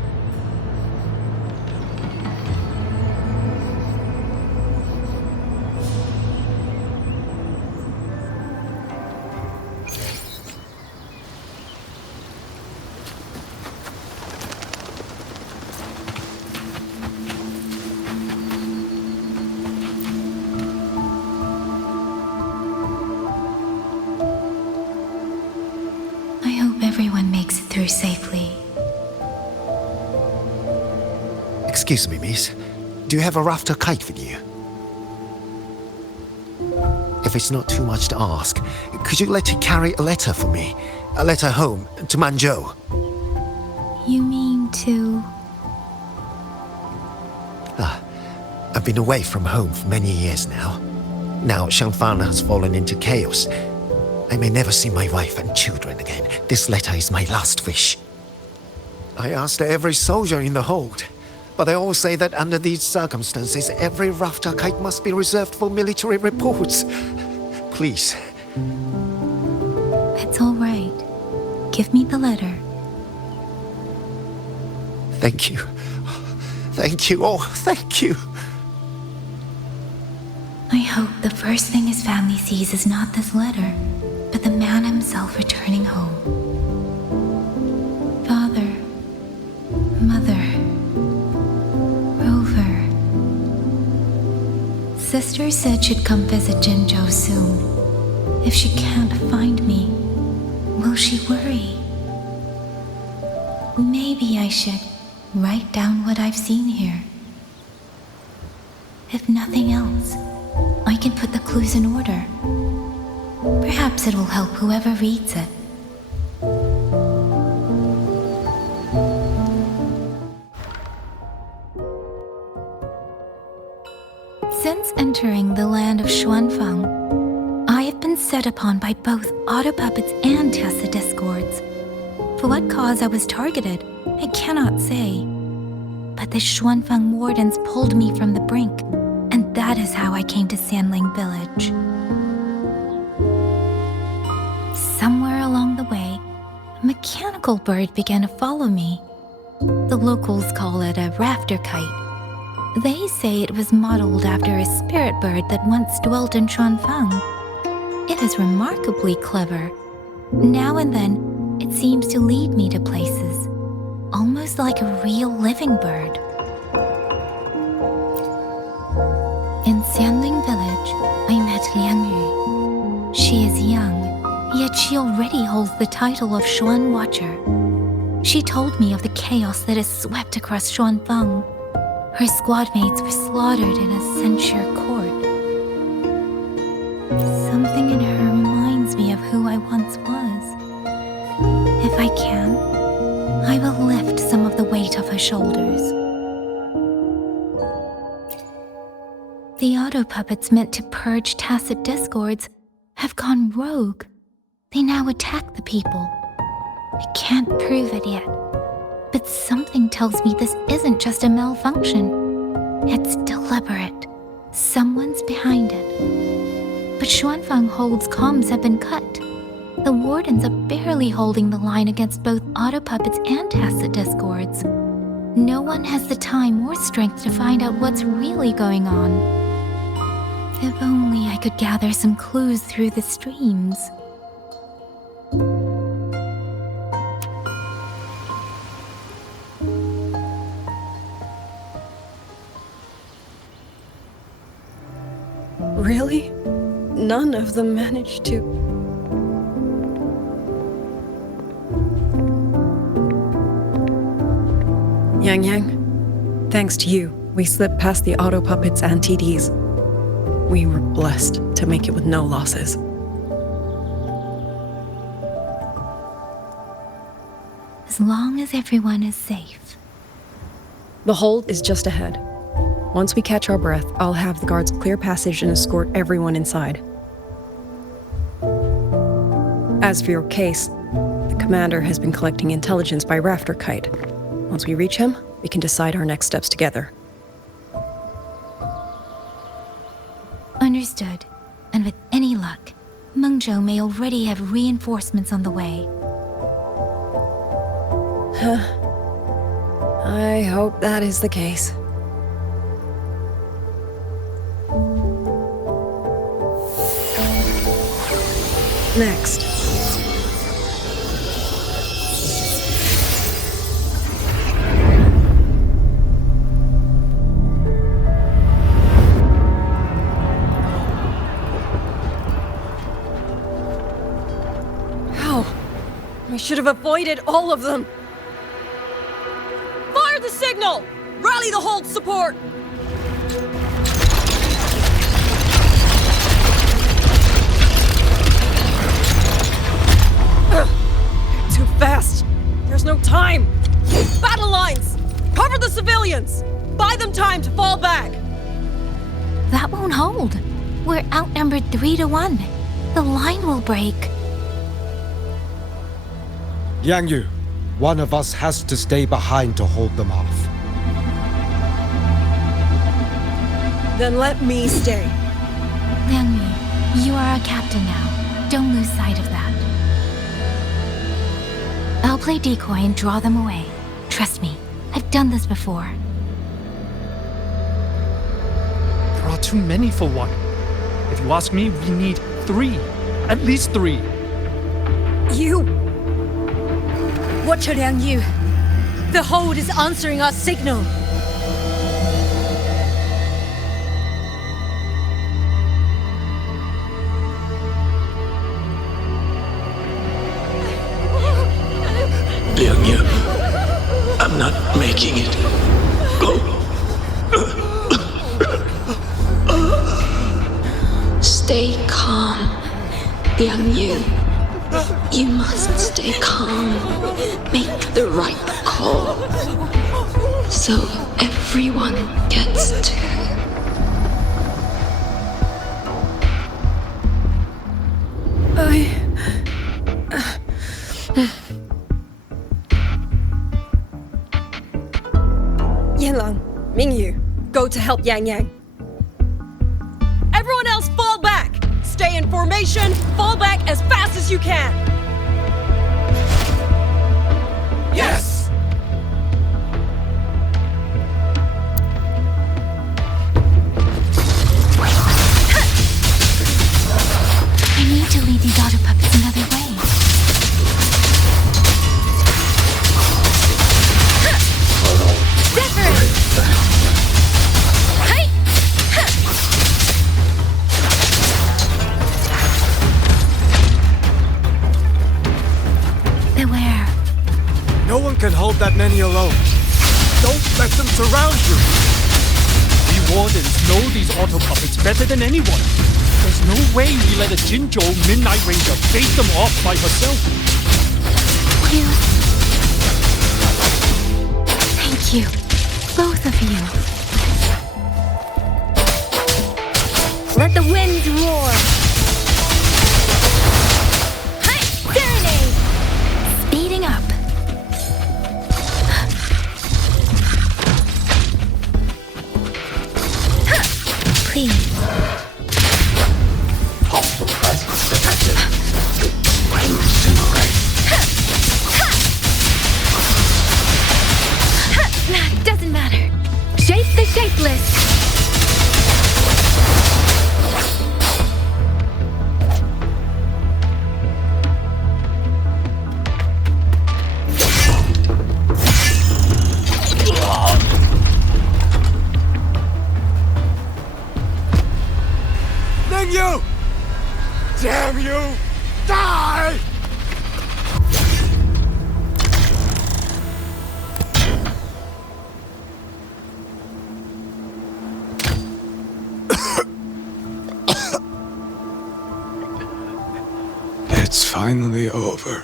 I hope everyone makes it through safely. Excuse me, miss. Do you have a rafter kite with you? If it's not too much to ask, could you let it carry a letter for me? A letter home, to Manzhou. You mean to... I've been away from home for many years now. Now Shangfang has fallen into chaos. I may never see my wife and children again. This letter is my last wish. I asked every soldier in the hold, but they all say that under these circumstances, every rafter kite must be reserved for military reports. Please. It's all right. Give me the letter. Thank you. Thank you. Oh, thank you. I hope the first thing his family sees is not this letter, but the man himself returning home. Father, Mother, Rover. Sister said she'd come visit Jinzhou soon. If she can't find me, will she worry? Maybe I should write down what I've seen here. If nothing else, I can put the clues in order. Perhaps it will help whoever reads it. Since entering the land of Xuanfang, I have been set upon by both auto puppets and Tessa discords. For what cause I was targeted, I cannot say. But the Xuanfang wardens pulled me from the brink, and that is how I came to Sanling Village. Somewhere along the way, a mechanical bird began to follow me. The locals call it a rafter kite. They say it was modeled after a spirit bird that once dwelt in Xuanfang. It is remarkably clever. Now and then, it seems to lead me to places, almost like a real living bird. In Sanling Village, I met Liang Yu. She is young, yet she already holds the title of Xuan Watcher. She told me of the chaos that has swept across Xuanfang. Her squad mates were slaughtered in a censure court. Something in her reminds me of who I once was. If I can, I will lift some of the weight off her shoulders. The auto-puppets meant to purge tacit discords have gone rogue. They now attack the people. I can't prove it yet, but something tells me this isn't just a malfunction. It's deliberate. Someone's behind it. But Xuanfang Hold's comms have been cut. The wardens are barely holding the line against both auto-puppets and tacit discords. No one has the time or strength to find out what's really going on. If only I could gather some clues through the streams. Really? None of them managed to... Yang, thanks to you, we slipped past the auto-puppets and TDs. We were blessed to make it with no losses. As long as everyone is safe. The hold is just ahead. Once we catch our breath, I'll have the guards clear passage and escort everyone inside. As for your case, the commander has been collecting intelligence by rafter kite. Once we reach him, we can decide our next steps together. Understood. And with any luck, Mengzhou may already have reinforcements on the way. I hope that is the case. Next. How? I should have avoided all of them. Fire the signal! Rally the hold support! Too fast! There's no time! Battle lines! Cover the civilians! Buy them time to fall back! That won't hold. We're outnumbered 3-1. The line will break. Yang Yu, one of us has to stay behind to hold them off. Then let me stay. Liang Yu, you are our captain now. Don't lose sight of that. I'll play decoy and draw them away. Trust me, I've done this before. There are too many for one. If you ask me, we need 3. At least 3. You! Watch Liang Yu. The hold is answering our signal. Liang Yu, I'm not making it. Go. Stay calm, Liang Yu. You must stay calm. Make the right call. So everyone gets to. Yanlang, Mingyu, go to help Yang Yang. Everyone else fall back! Stay in formation, fall back as fast as you can! Yes! I need to lead these auto puppets another way. No one can hold that many alone. Don't let them surround you. wardens know these auto puppets better than anyone. There's no way we let a Jinzhou Midnight Ranger bait them off by herself. Thank you, both of you. Let the winds roar. Hi, serenade. Speeding up. Please. Hostile presence detected. Wind incinerate. Doesn't matter. Shape the shapeless. You! Damn you! Die! It's finally over.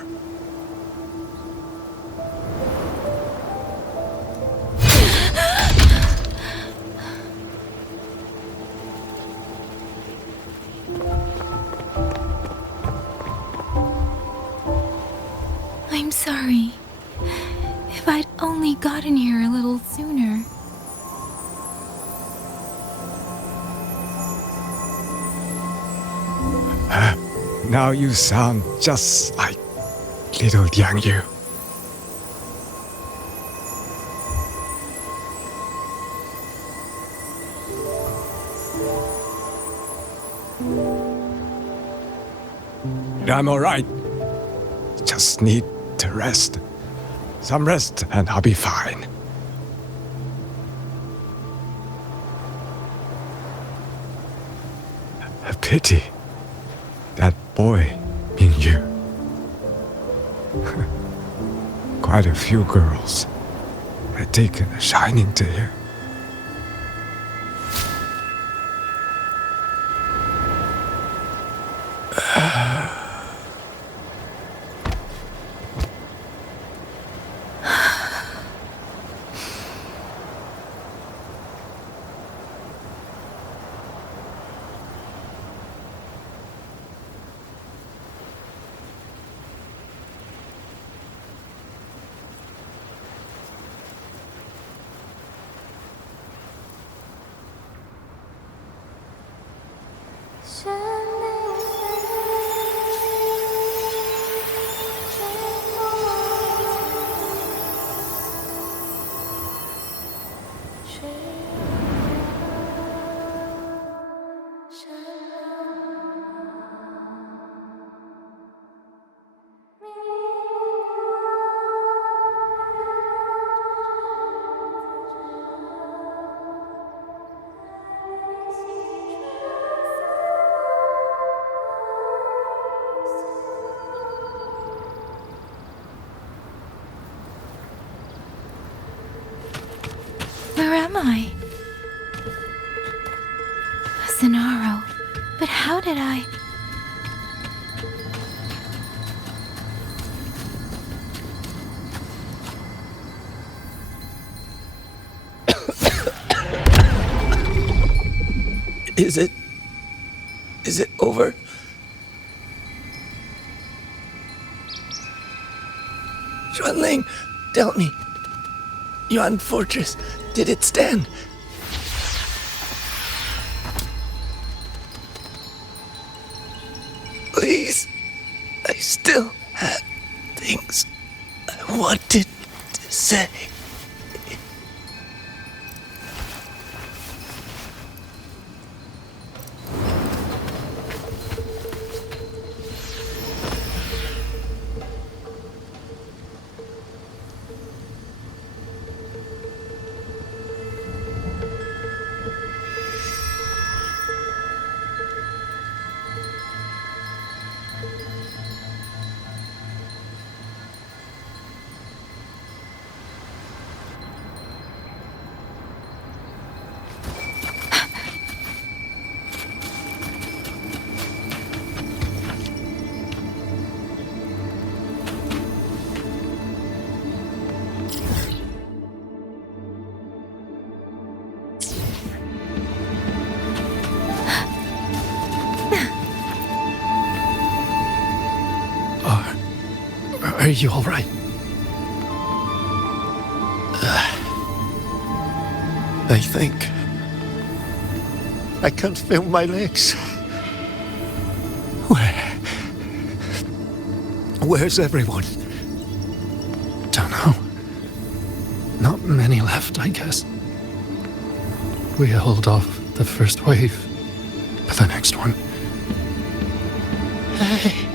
I'm sorry. If I'd only gotten here a little sooner. Now you sound just like little Yang Yu. I'm alright. Just need to rest. Some rest and I'll be fine. A pity. That boy, Mingyu. Quite a few girls had taken a shining to him. Where am I? Zenaro. But how did I... Is it over? Xuanling, tell me. Yuan Fortress, did it stand? Please, I still had things I wanted to say. Are you all right? I think I can't feel my legs. Where's everyone? Don't know. Not many left, I guess. We held off the first wave, but the next one. Hey,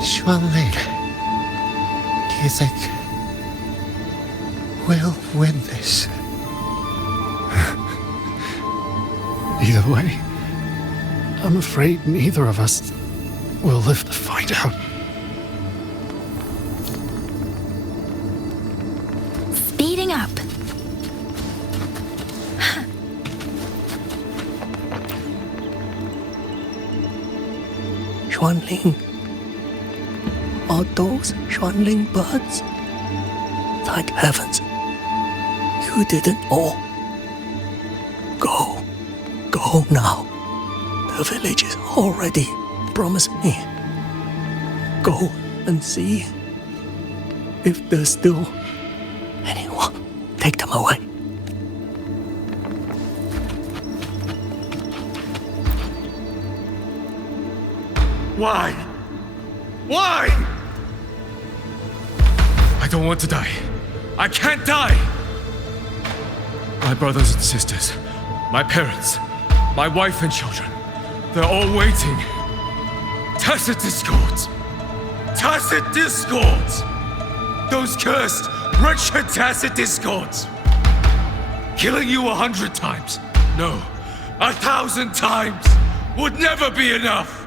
Xuanling, do you think we'll win this? Either way, I'm afraid neither of us will live to find out. Speeding up. Xuanling. Are those Xuanling birds? Thank heavens. You didn't all. Go now. The village is already promised me. Go and see if there's still anyone. Take them away. Why? Why? I don't want to die. I can't die! My brothers and sisters, my parents, my wife and children, they're all waiting. Tacit discords! Tacit discords! Those cursed, wretched tacit discords! Killing you 100 times, no, 1,000 times would never be enough!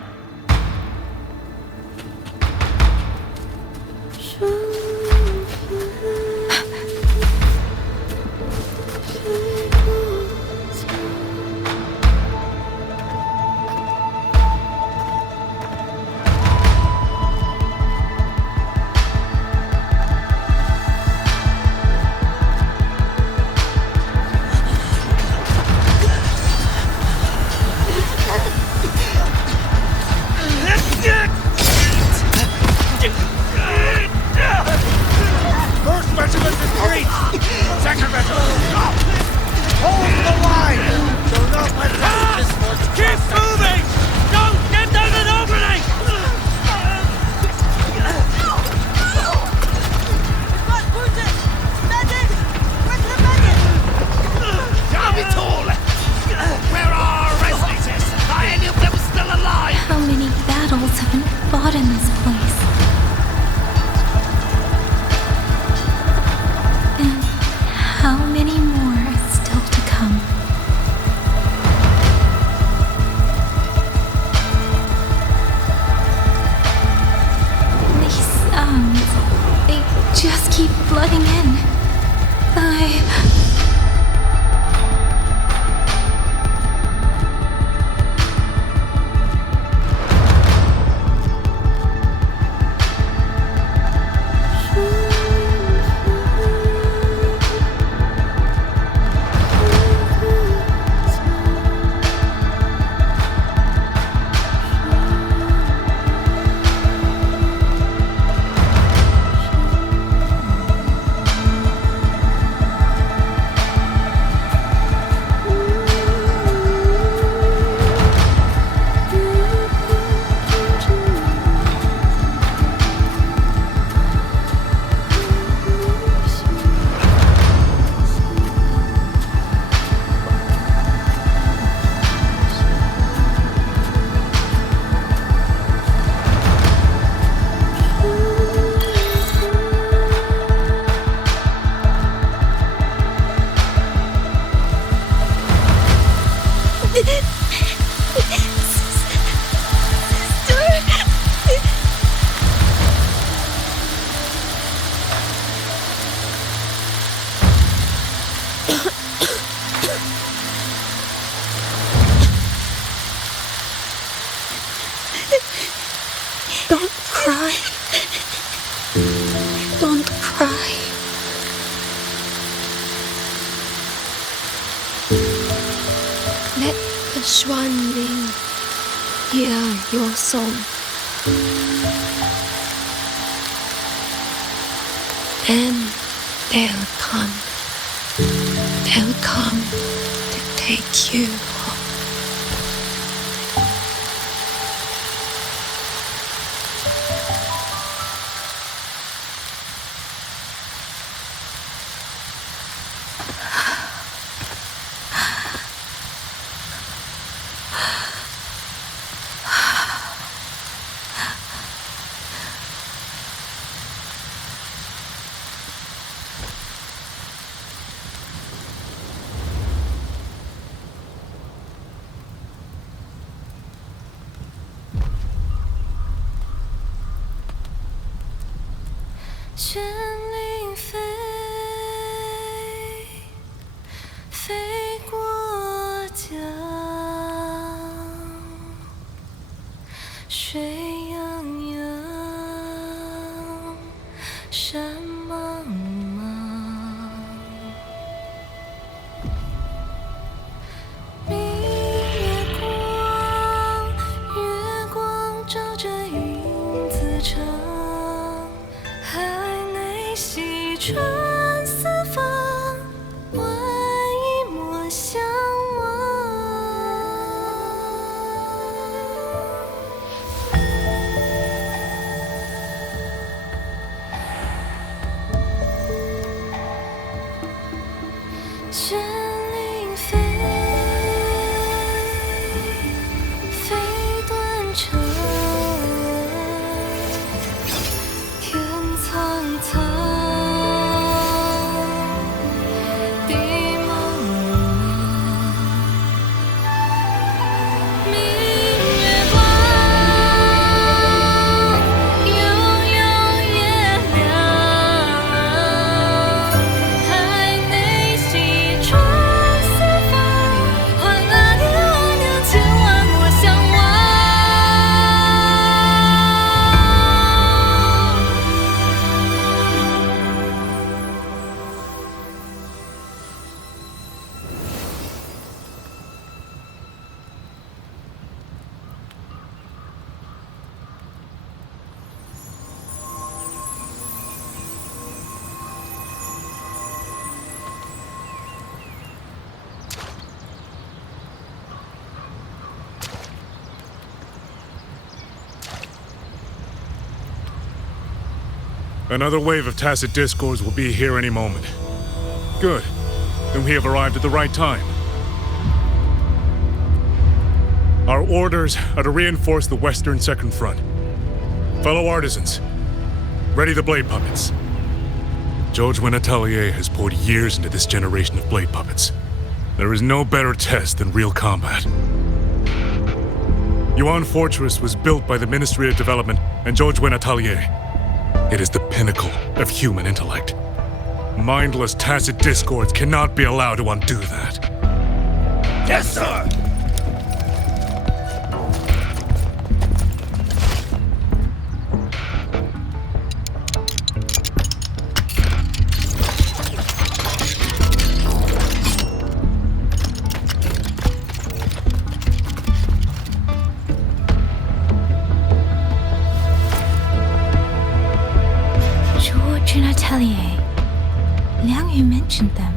Xuanling, hear your song. Then they'll come. They'll come to take you home. Another wave of tacit discords will be here any moment. Good. Then we have arrived at the right time. Our orders are to reinforce the western second front. Fellow artisans, ready the blade puppets. Jojwin Atelier has poured years into this generation of blade puppets. There is no better test than real combat. Yuan Fortress was built by the Ministry of Development and Jojwin Atelier. It is the pinnacle of human intellect. Mindless tacit discords cannot be allowed to undo that. Yes, sir! Atelier. Liang Yu mentioned them.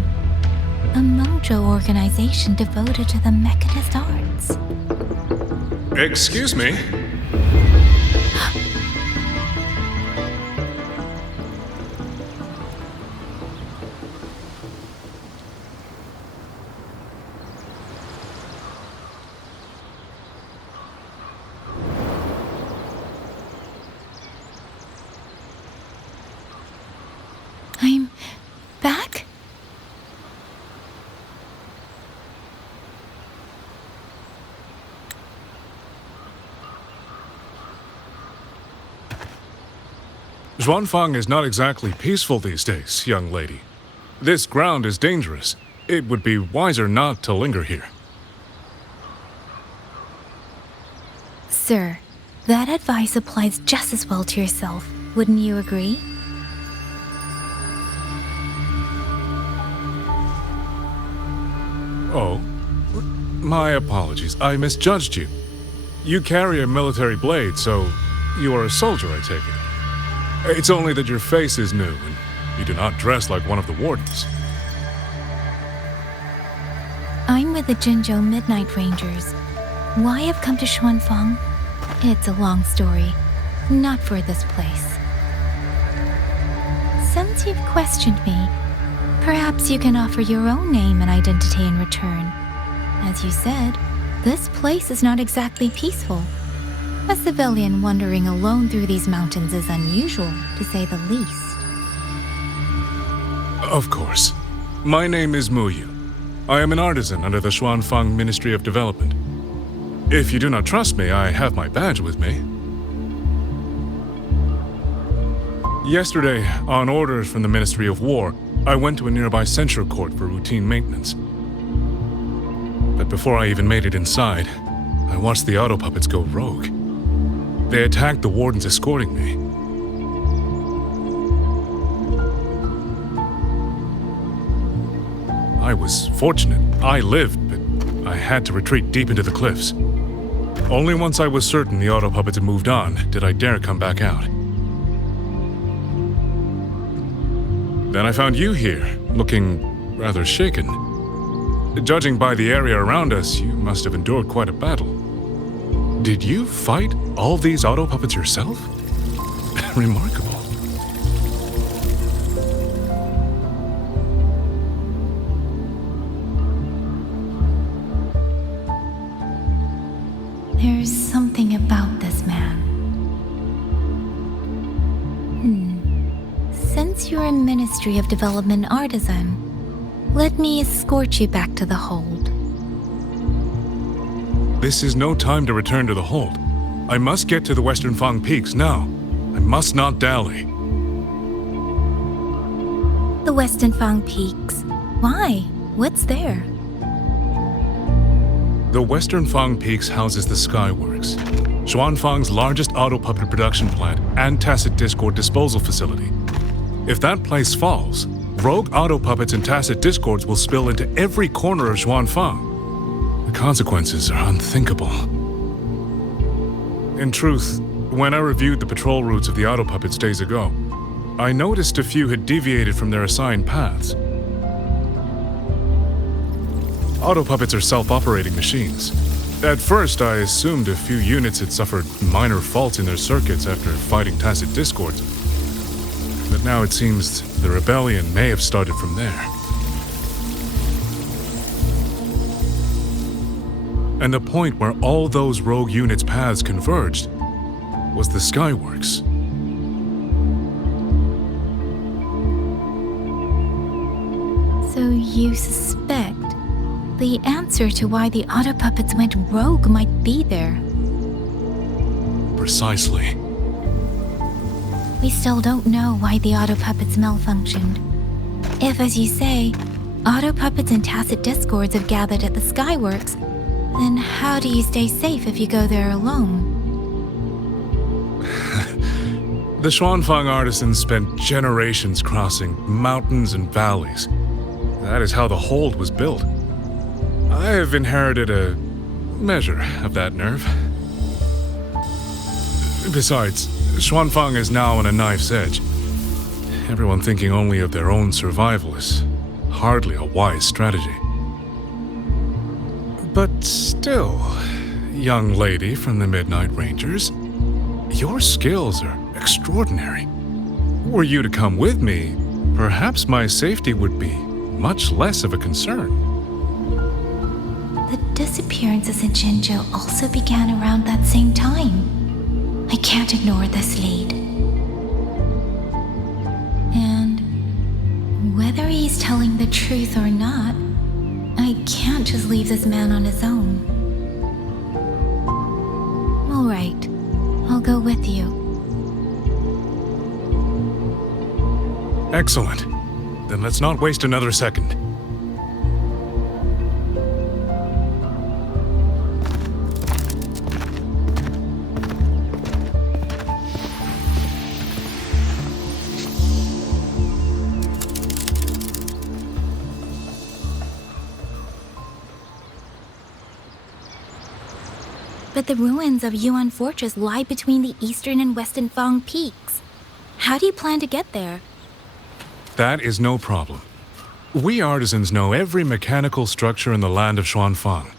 A Mengzhou organization devoted to the mechanist arts. Excuse me? I'm back? Xuanfang is not exactly peaceful these days, young lady. This ground is dangerous. It would be wiser not to linger here. Sir, that advice applies just as well to yourself. Wouldn't you agree? Oh, my apologies. I misjudged you. You carry a military blade, so you are a soldier, I take it. It's only that your face is new, and You do not dress like one of the wardens. I'm with the Jinzhou Midnight Rangers. Why I've come to Xuanfang? It's a long story. Not for this place. Since you've questioned me, perhaps you can offer your own name and identity in return. As you said, this place is not exactly peaceful. A civilian wandering alone through these mountains is unusual, to say the least. Of course. My name is Muyu. I am an artisan under the Xuanfang Ministry of Development. If you do not trust me, I have my badge with me. Yesterday, on orders from the Ministry of War, I went to a nearby censure court for routine maintenance. But before I even made it inside, I watched the auto puppets go rogue. They attacked the wardens escorting me. I was fortunate. I lived, but I had to retreat deep into the cliffs. Only once I was certain the auto puppets had moved on did I dare come back out. Then I found you here, looking rather shaken. Judging by the area around us, you must have endured quite a battle. Did you fight all these auto puppets yourself? Remarkable. There's something about this man. Since you're a Ministry of Development artisan, let me escort you back to the hold. This is no time to return to the hold. I must get to the Western Fang Peaks now. I must not dally. The Western Fang Peaks. Why? What's there? The Western Fang Peaks houses the Skyworks, Xuanfang's largest auto puppet production plant and tacit discord disposal facility. If that place falls, rogue auto puppets and tacit discords will spill into every corner of Xuanfang. The consequences are unthinkable. In truth, when I reviewed the patrol routes of the auto puppets days ago, I noticed a few had deviated from their assigned paths. Auto puppets are self-operating machines. At first, I assumed a few units had suffered minor faults in their circuits after fighting tacit discords. But now it seems the rebellion may have started from there. And the point where all those rogue units' paths converged was the Skyworks. So you suspect the answer to why the auto puppets went rogue might be there? Precisely. We still don't know why the auto puppets malfunctioned. If, as you say, auto puppets and tacit discords have gathered at the Skyworks, then how do you stay safe if you go there alone? The Xuanfang artisans spent generations crossing mountains and valleys. That is how the hold was built. I have inherited a measure of that nerve. Besides, Xuanfang is now on a knife's edge. Everyone thinking only of their own survival is hardly a wise strategy. But still, young lady from the Midnight Rangers, your skills are extraordinary. Were you to come with me, perhaps my safety would be much less of a concern. The disappearances in Jinzhou also began around that same time. I can't ignore this lead. And whether he's telling the truth or not, I can't just leave this man on his own. All right, I'll go with you. Excellent. Then let's not waste another second. But the ruins of Yuan Fortress lie between the eastern and western Fang peaks. How do you plan to get there? That is no problem. We artisans know every mechanical structure in the land of Xuanfang,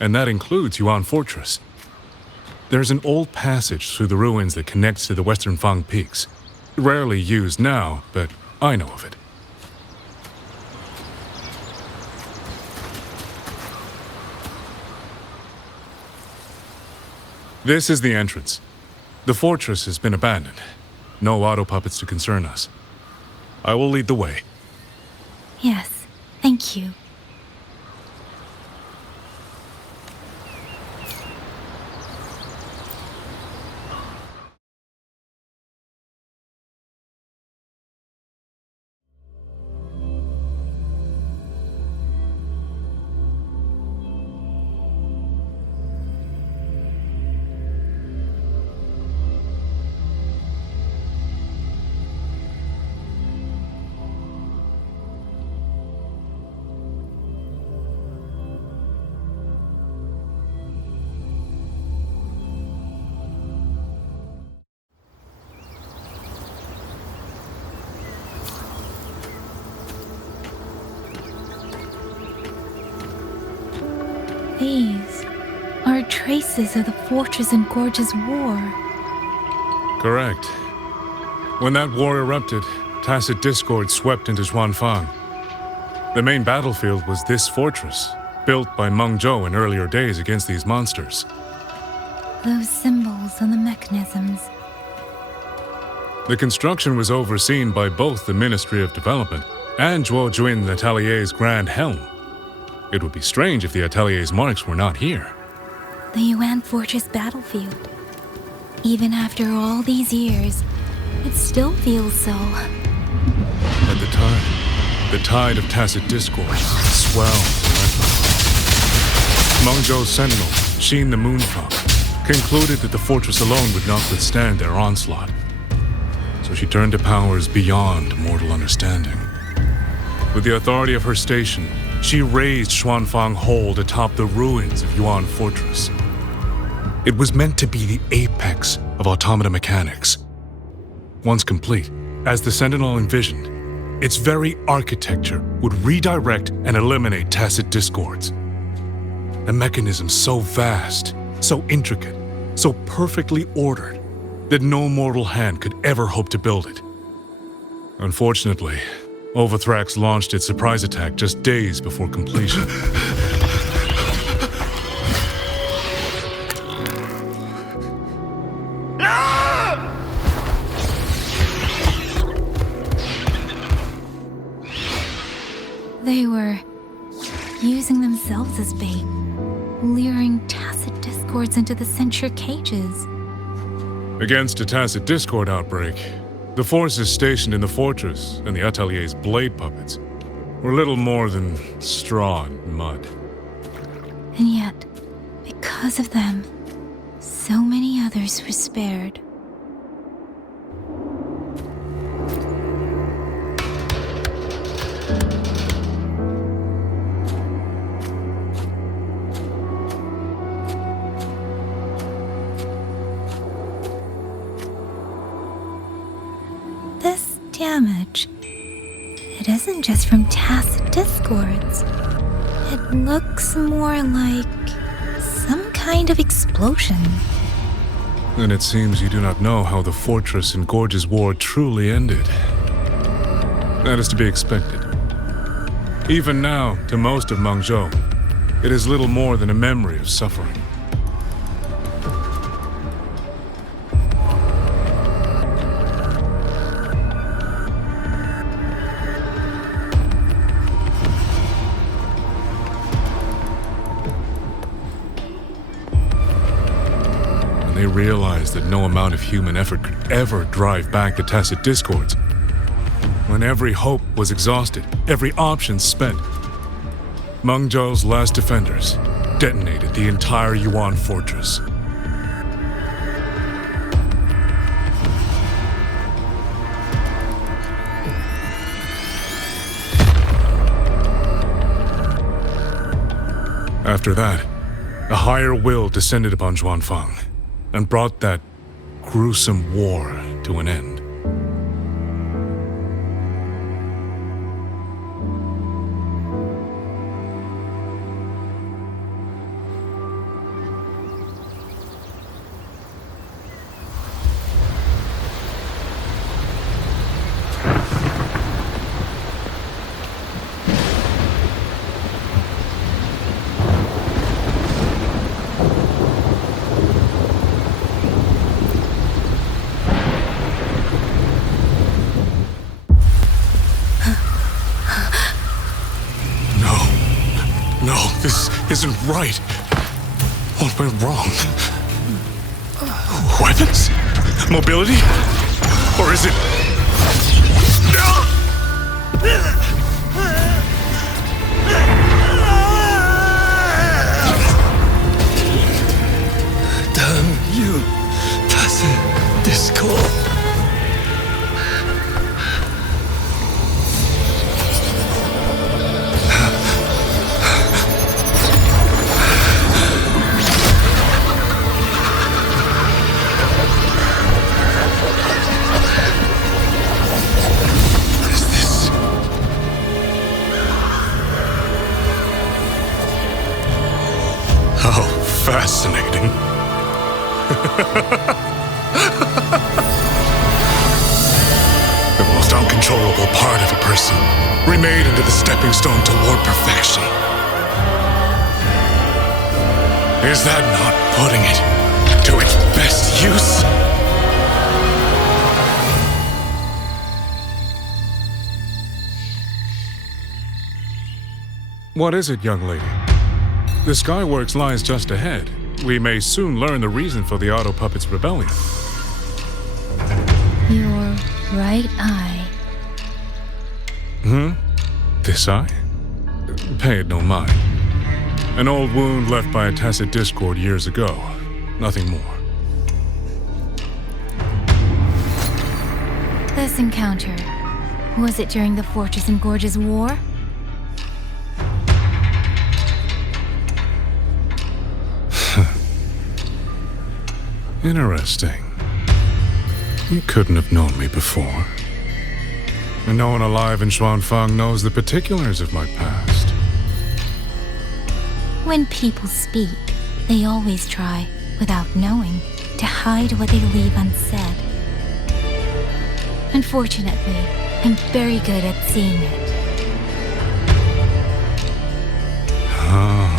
and that includes Yuan Fortress. There's an old passage through the ruins that connects to the Western Fang peaks. Rarely used now, but I know of it. This is the entrance. The fortress has been abandoned. No auto puppets to concern us. I will lead the way. Yes, thank you. These are traces of the Fortress and Gorge's war. Correct. When that war erupted, tacit discord swept into Xuanfang. The main battlefield was this fortress, built by Meng Zhou in earlier days against these monsters. Those symbols and the mechanisms. The construction was overseen by both the Ministry of Development and Zhuo Jun Atelier's Grand Helm. It would be strange if the Atelier's marks were not here. The Yuan Fortress battlefield. Even after all these years, it still feels so. At the tide of tacit discord swelled relentlessly. Meng Zhou's sentinel, Xin the Moonfrog, concluded that the fortress alone would not withstand their onslaught. So she turned to powers beyond mortal understanding. With the authority of her station, she raised Xuanfang Hold atop the ruins of Yuan Fortress. It was meant to be the apex of automata mechanics. Once complete, as the Sentinel envisioned, its very architecture would redirect and eliminate tacit discords. A mechanism so vast, so intricate, so perfectly ordered, that no mortal hand could ever hope to build it. Unfortunately, Overthrax launched its surprise attack just days before completion. They were using themselves as bait, luring tacit discords into the censure cages. Against a tacit discord outbreak, the forces stationed in the fortress and the Atelier's blade puppets were little more than straw and mud. And yet, because of them, so many others were spared. This damage, it isn't just from tacit discords. It looks more like some kind of explosion. And it seems you do not know how the fortress and Gorge's war truly ended. That is to be expected. Even now, to most of Meng Zhou, it is little more than a memory of suffering. They realized that no amount of human effort could ever drive back the tacit discords. When every hope was exhausted, every option spent, Meng Zhou's last defenders detonated the entire Yuan Fortress. After that, a higher will descended upon Xuanfang and brought that gruesome war to an end. This isn't right. What went wrong? Weapons? Mobility? Or is it... Damn you, Tacit Discord. Fascinating. The most uncontrollable part of a person, remade into the stepping stone toward perfection. Is that not putting it to its best use? What is it, young lady? The Skyworks lies just ahead. We may soon learn the reason for the Auto Puppet's rebellion. Your right eye. This eye? Pay it no mind. An old wound left by a Tacit Discord years ago. Nothing more. This encounter, was it during the Fortress and Gorges War? Interesting. You couldn't have known me before. And no one alive in Xuanfang knows the particulars of my past. When people speak, they always try, without knowing, to hide what they leave unsaid. Unfortunately, I'm very good at seeing it. Oh,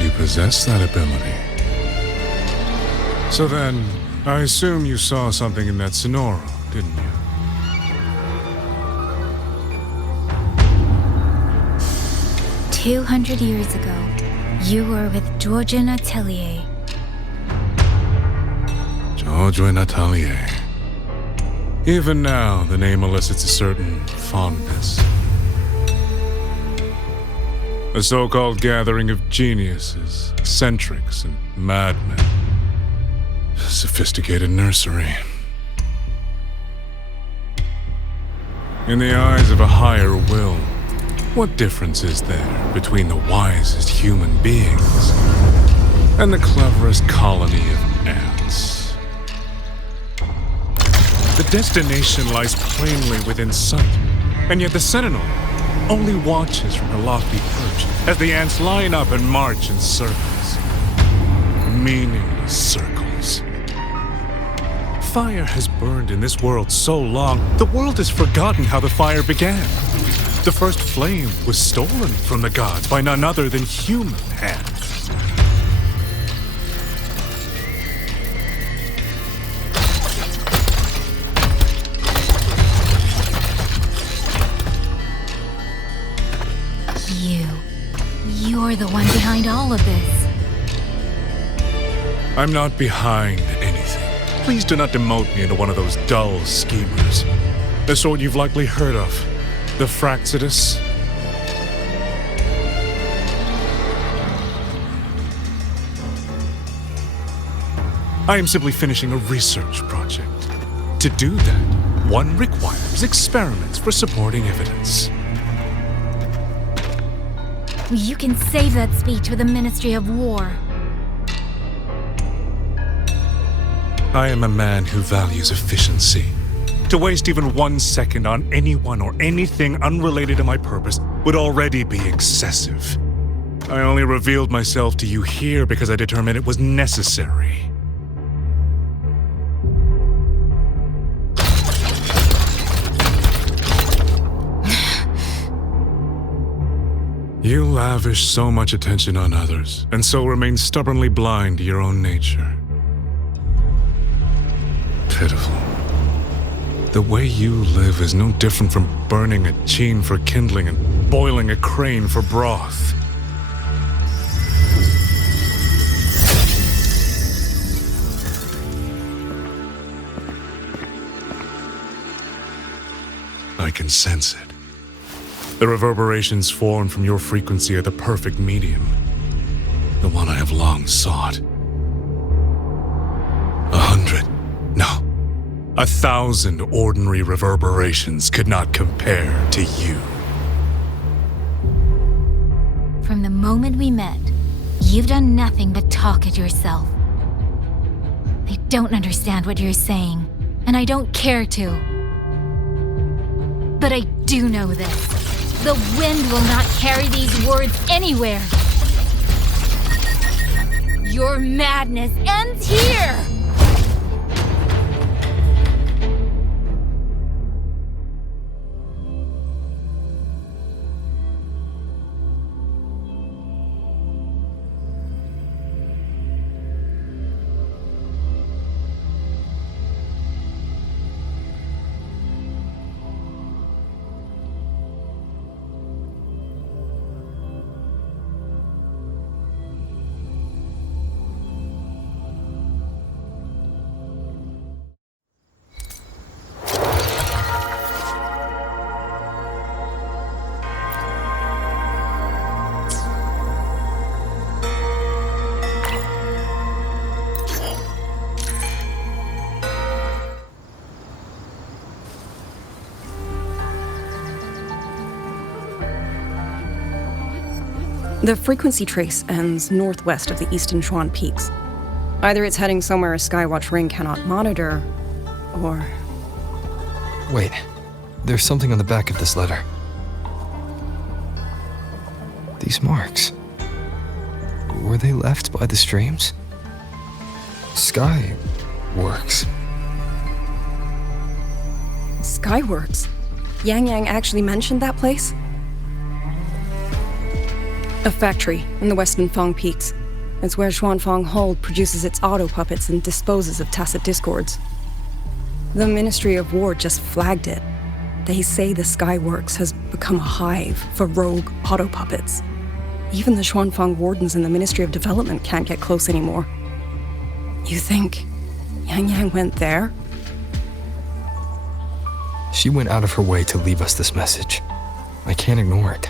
you possess that ability. So then, I assume you saw something in that Sonoro, didn't you? "200 years ago, you were with Georgian Atelier." Georgian Atelier. Even now, the name elicits a certain fondness. A so-called gathering of geniuses, eccentrics, and madmen. A sophisticated nursery. In the eyes of a higher will, what difference is there between the wisest human beings and the cleverest colony of ants? The destination lies plainly within sight, and yet the Sentinel only watches from her lofty perch as the ants line up and march in circles. Meaningless circles. Fire has burned in this world so long, the world has forgotten how the fire began. The first flame was stolen from the gods by none other than human hands. You're the one behind all of this. I'm not behind anything. Please do not demote me into one of those dull schemers. The sort you've likely heard of. The Fraxidus. I am simply finishing a research project. To do that, one requires experiments for supporting evidence. You can save that speech with the Ministry of War. I am a man who values efficiency. To waste even 1 second on anyone or anything unrelated to my purpose would already be excessive. I only revealed myself to you here because I determined it was necessary. You lavish so much attention on others, and so remain stubbornly blind to your own nature. Pitiful. The way you live is no different from burning a chine for kindling and boiling a crane for broth. can sense it. The reverberations formed from your frequency are the perfect medium. The one I have long sought. 100, no, 1,000 ordinary reverberations could not compare to you. From the moment we met, you've done nothing but talk at yourself. I don't understand what you're saying, and I don't care to. But I do know this. The wind will not carry these words anywhere. Your madness ends here! The frequency trace ends northwest of the eastern Shuan Peaks. Either it's heading somewhere a Skywatch ring cannot monitor, or... Wait, there's something on the back of this letter. These marks. Were they left by the streams? Skyworks. Skyworks? Yang Yang actually mentioned that place? A factory in the western Fang Peaks. It's where Xuanfang Hold produces its auto puppets and disposes of tacit discords. The Ministry of War just flagged it. They say the Skyworks has become a hive for rogue auto puppets. Even the Xuanfang wardens in the Ministry of Development can't get close anymore. You think Yang Yang went there? She went out of her way to leave us this message. I can't ignore it.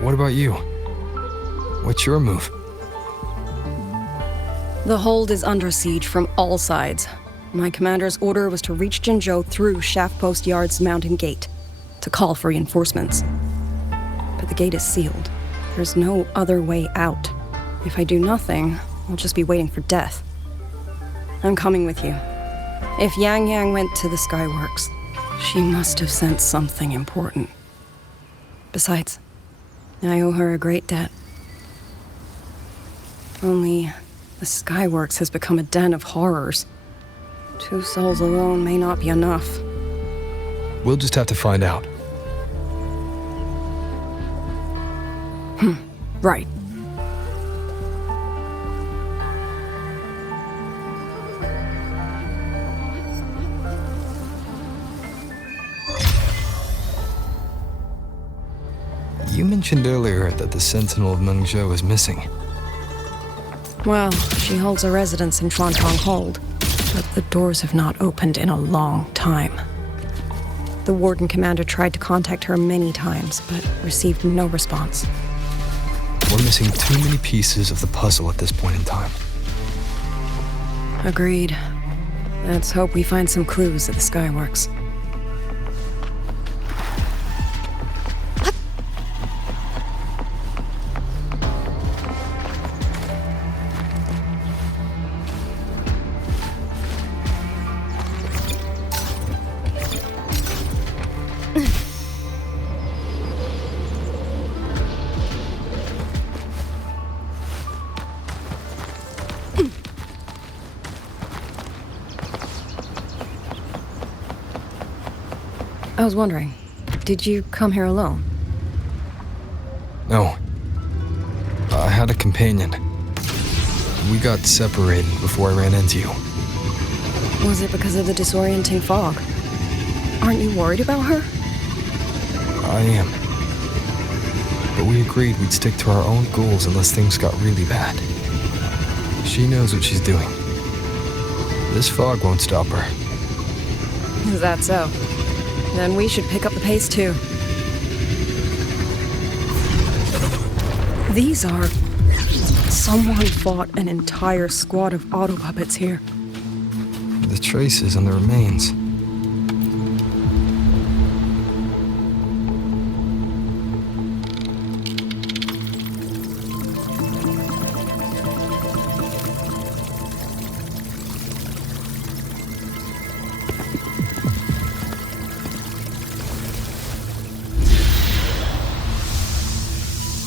What about you? What's your move? The hold is under siege from all sides. My commander's order was to reach Jinzhou through Shaft Post Yard's mountain gate, to call for reinforcements. But the gate is sealed. There's no other way out. If I do nothing, I'll just be waiting for death. I'm coming with you. If Yang Yang went to the Skyworks, she must have sent something important. Besides, I owe her a great debt. Only the Skyworks has become a den of horrors. 2 souls alone may not be enough. We'll just have to find out. Right. You mentioned earlier that the Sentinel of Mengzhou is missing. Well, she holds a residence in Xuanfang Hold, but the doors have not opened in a long time. The Warden Commander tried to contact her many times, but received no response. We're missing too many pieces of the puzzle at this point in time. Agreed. Let's hope we find some clues at the Skyworks. I was wondering, did you come here alone? No. I had a companion. We got separated before I ran into you. Was it because of the disorienting fog? Aren't you worried about her? I am. But we agreed we'd stick to our own goals unless things got really bad. She knows what she's doing. This fog won't stop her. Is that so? Then we should pick up the pace too. These are... Someone fought an entire squad of auto puppets here. The traces and the remains.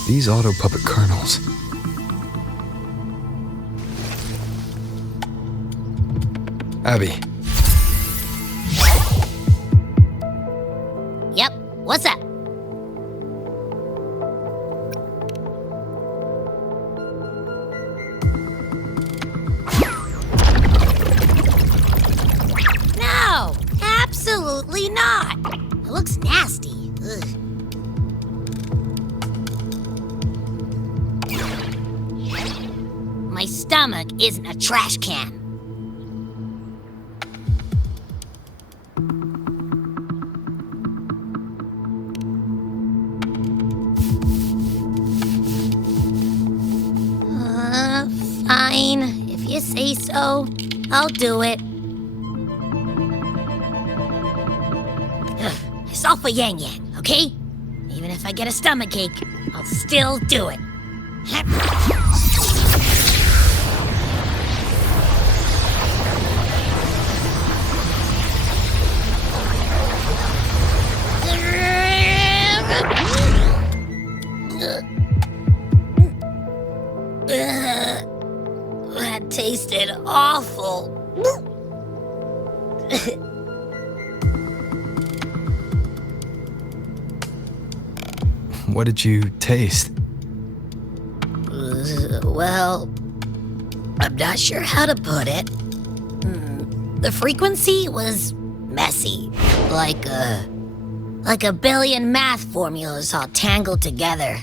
These auto puppet kernels. Abby. Yep, what's up? No, absolutely not. It looks nasty. Ugh. My stomach isn't a trash can. Fine. If you say so, I'll do it. It's all for Yang Yang, okay? Even if I get a stomachache, I'll still do it. That tasted awful. What did you taste? Well, I'm not sure how to put it. The frequency was messy, like a billion math formulas all tangled together.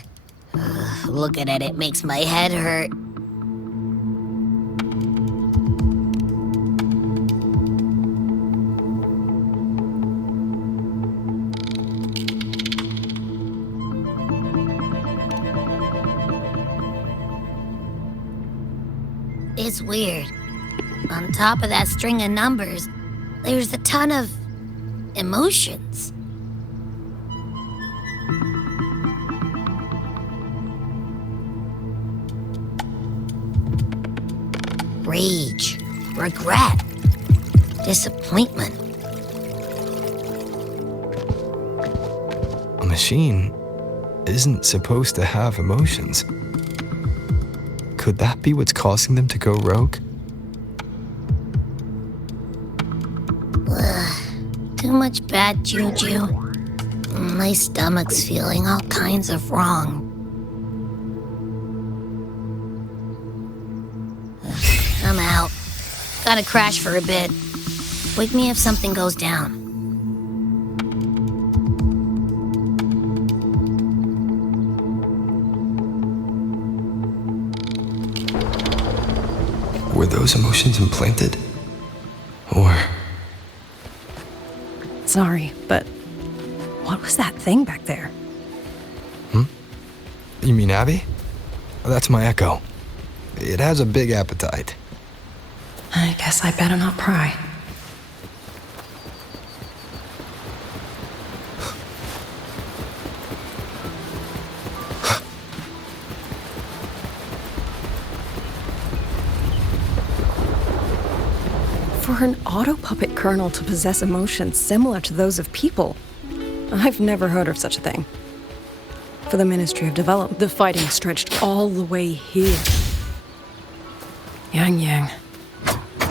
Looking at it makes my head hurt. It's weird. On top of that string of numbers, there's a ton of emotions. Rage, regret, disappointment. A machine isn't supposed to have emotions. Could that be what's causing them to go rogue? Too much bad juju. My stomach's feeling all kinds of wrong. I'm out. Gotta crash for a bit. Wake me if something goes down. Were those emotions implanted? Or... Sorry, but what was that thing back there? You mean Abby? That's my echo. It has a big appetite. I guess I better not pry. For an auto puppet kernel to possess emotions similar to those of people, I've never heard of such a thing. For the Ministry of Development, the fighting stretched all the way here. Yang Yang,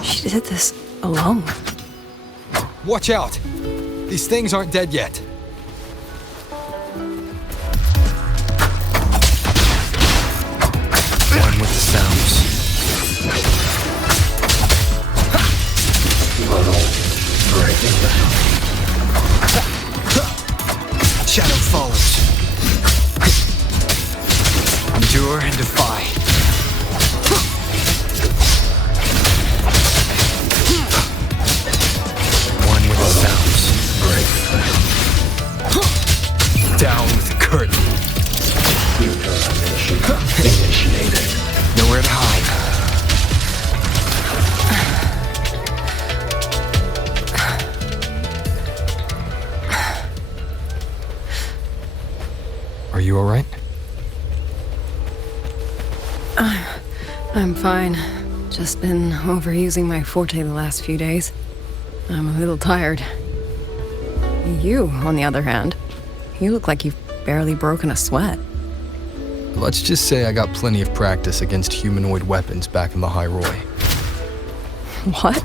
she did this alone. Watch out! These things aren't dead yet. One with the sounds. Shadow follows. Endure and defy. One with the sounds. Break. Initiated. Nowhere to hide. Are you alright? I'm fine. Just been overusing my forte the last few days. I'm a little tired. You, on the other hand, you look like you've barely broken a sweat. Let's just say I got plenty of practice against humanoid weapons back in the High Roy. What?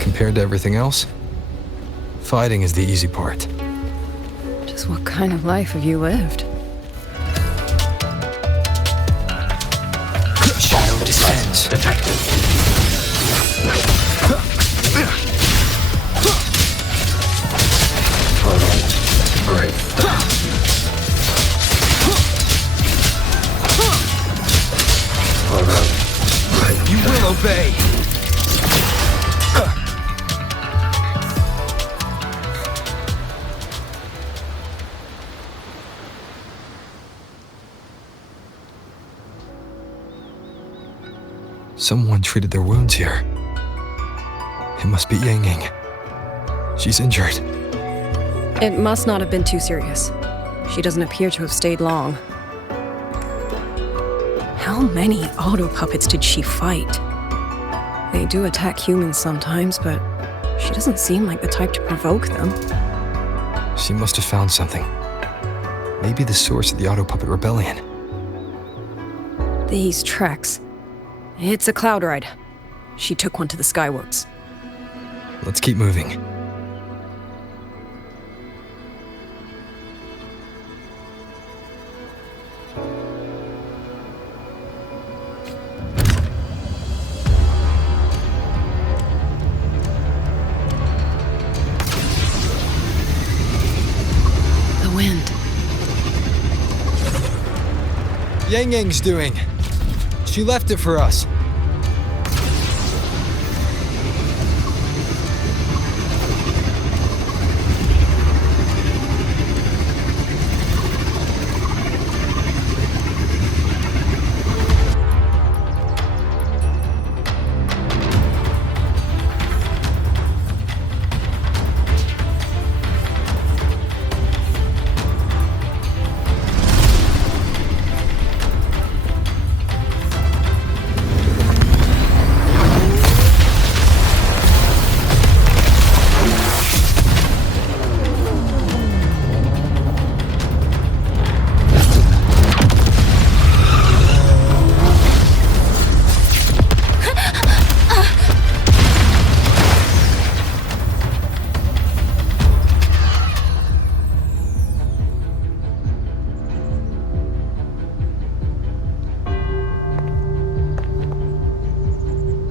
Compared to everything else, fighting is the easy part. Just what kind of life have you lived? Shadow descends. Detected. Great. You will obey. Someone treated their wounds here. It must be Yang Yang. She's injured. It must not have been too serious. She doesn't appear to have stayed long. How many auto puppets did she fight? They do attack humans sometimes, but she doesn't seem like the type to provoke them. She must have found something. Maybe the source of the auto puppet rebellion. These tracks. It's a cloud ride. She took one to the Skyworks. Let's keep moving. The wind. Yang Yang's doing. She left it for us.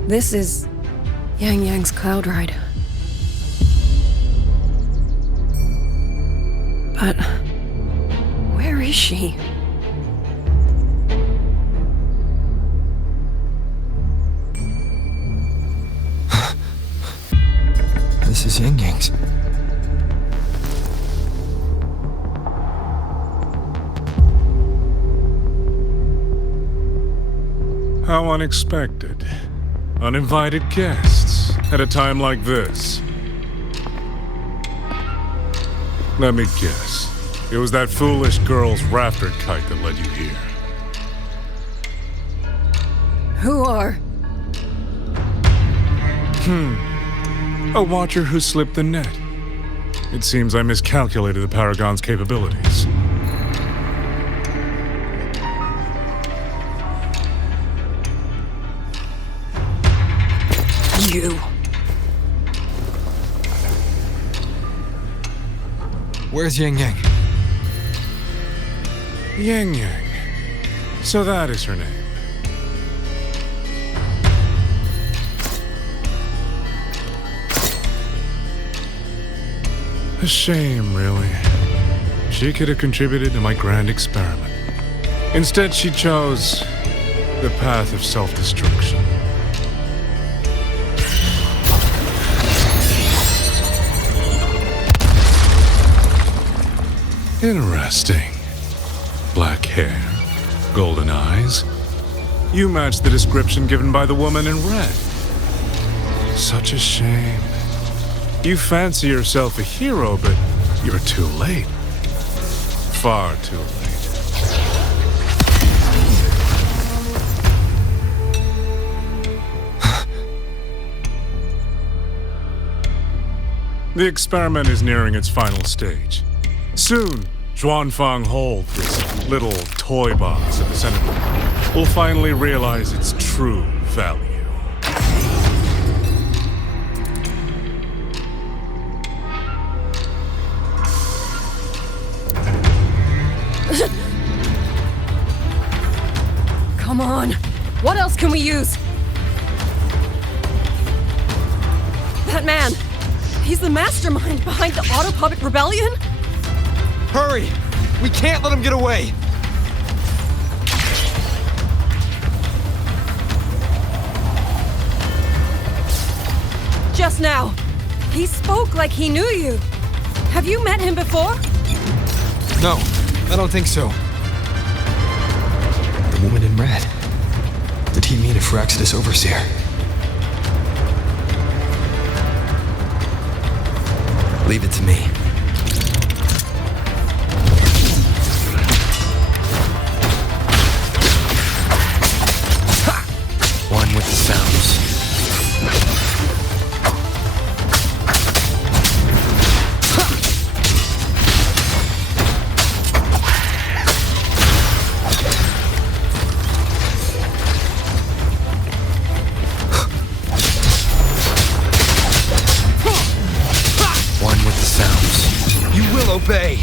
This is Yang Yang's cloud ride. But where is she? This is Yang Yang's. How unexpected. Uninvited guests at a time like this. Let me guess. It was that foolish girl's rafter kite that led you here. Who are? A watcher who slipped the net. It seems I miscalculated the Paragon's capabilities. You. Where's Yang Yang? Yang Yang. So that is her name. A shame, really. She could have contributed to my grand experiment. Instead, she chose the path of self-destruction. Interesting. hair, golden eyes. You match the description given by the woman in red. Such a shame. You fancy yourself a hero, but you're too late. Far too late. The experiment is nearing its final stage. Soon, Xuanfang Hold, this little toy box of the center, will finally realize its true value. Come on! What else can we use? That man! He's the mastermind behind the Autopuppet Rebellion? Hurry! We can't let him get away! Just now, he spoke like he knew you. Have you met him before? No, I don't think so. The woman in red. Did he mean a Phyraxidus Overseer? Leave it to me. Ha! One with the sounds. Obey!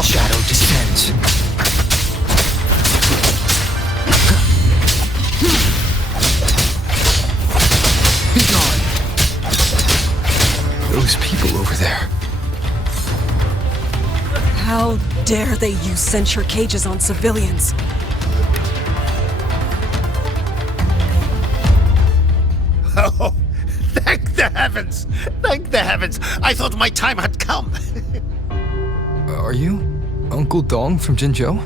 Shadow descends. Be gone! Those people over there. How dare they use censure cages on civilians? Oh, thank the heavens! Thank the heavens! I thought my time had come! Are you Uncle Dong from Jinzhou?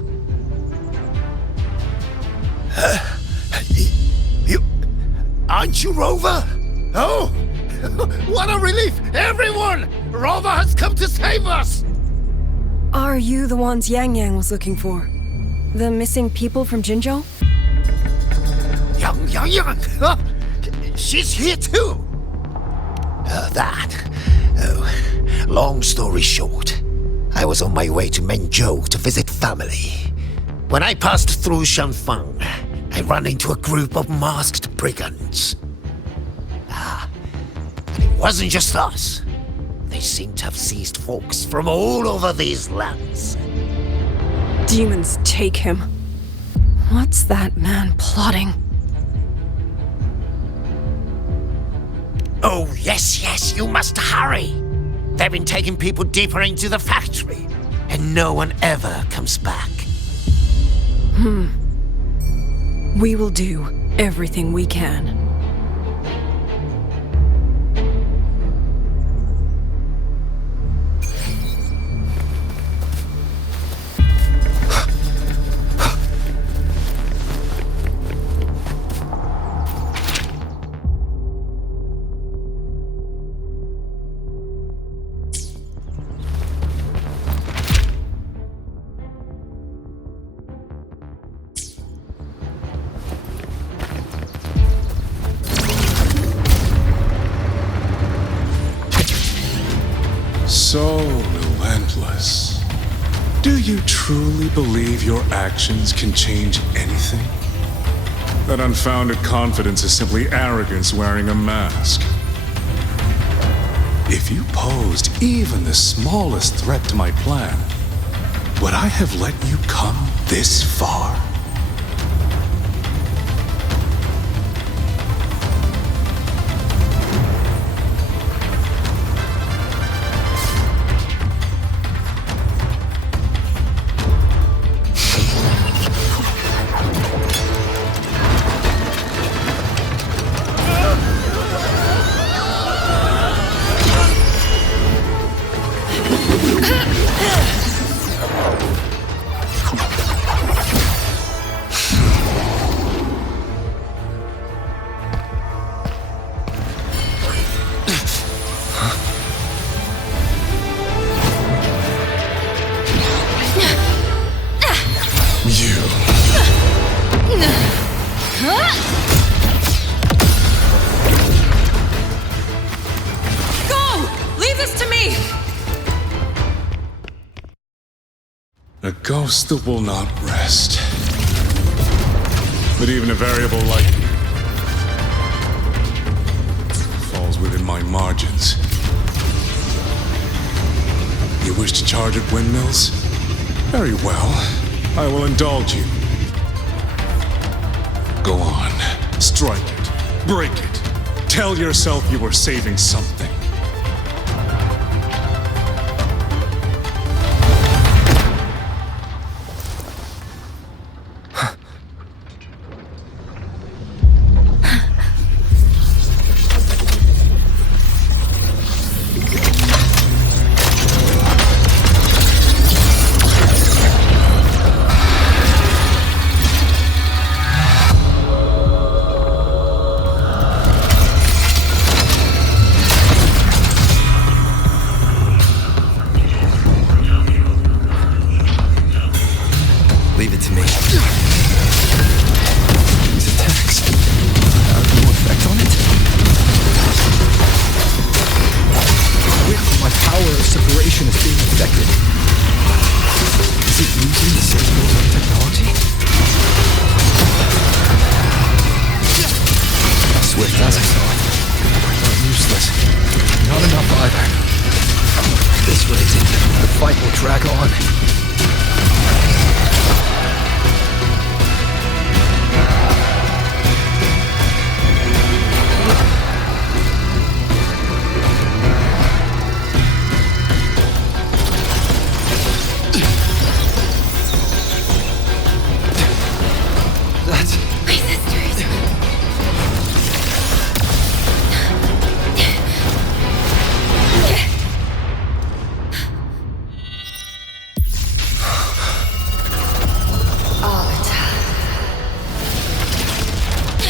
You... Aren't you Rover? Oh! What a relief! Everyone! Rover has come to save us! Are you the ones Yang Yang was looking for? The missing people from Jinzhou? Yang! Huh? She's here too! Long story short, I was on my way to Menzhou to visit family. When I passed through Shanfang, I ran into a group of masked brigands. And it wasn't just us. They seem to have seized folks from all over these lands. Demons take him. What's that man plotting? Oh, yes, you must hurry. They've been taking people deeper into the factory, and no one ever comes back. We will do everything we can. So relentless. Do you truly believe your actions can change anything? That unfounded confidence is simply arrogance wearing a mask. If you posed even the smallest threat to my plan, would I have let you come this far? ghost that will not rest. But even a variable like you falls within my margins. You wish to charge at windmills? Very well. I will indulge you. Go on. Strike it. Break it. Tell yourself you were saving something. Leave it to me. These attacks have no effect on it? My power of separation is being affected. Is it using the same technology? Swift as I thought. Not useless. Not enough either. At this rate, the fight will drag on.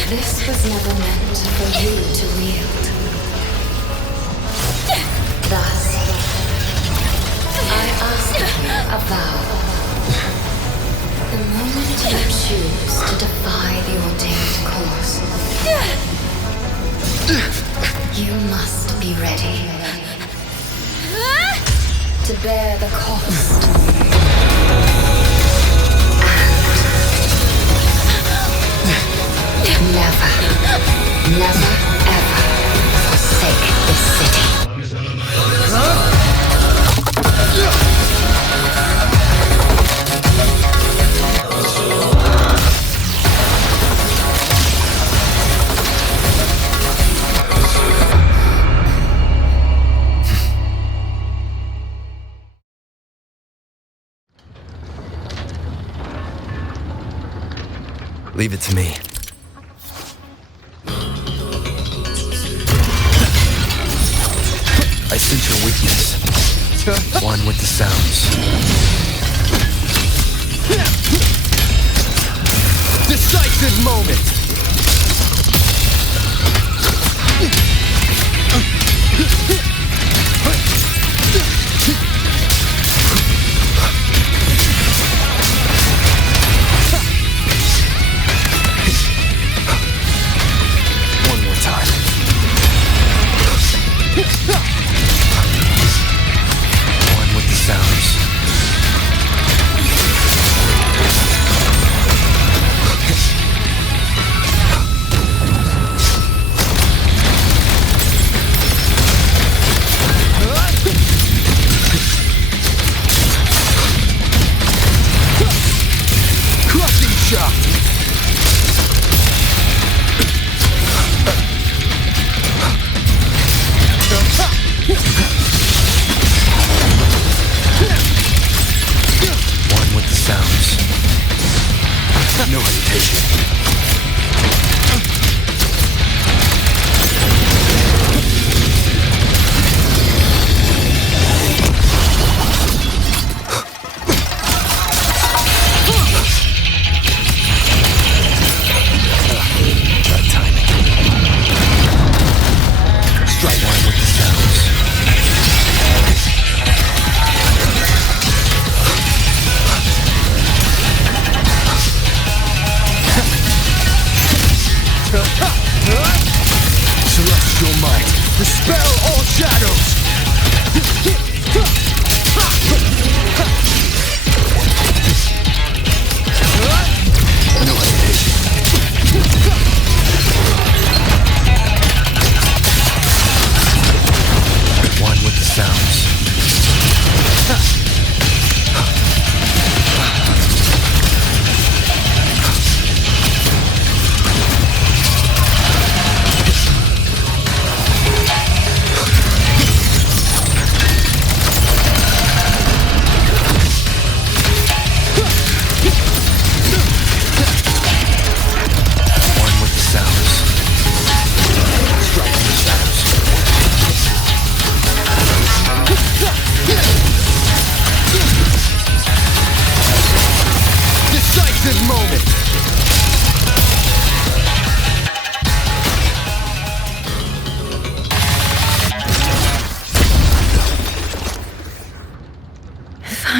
This was never meant for you to wield. Thus, I ask of you a vow. The moment you choose to defy the ordained course, you must be ready to bear the cost. Never, never, ever forsake this city. Leave it to me. I sense your weakness. One with the sounds. Decisive moment! One more time. One with the sounds. Crushing shot. One with the sounds. No hesitation. Bad timing. Strike one with the sounds. Celestial might, dispel all shadows!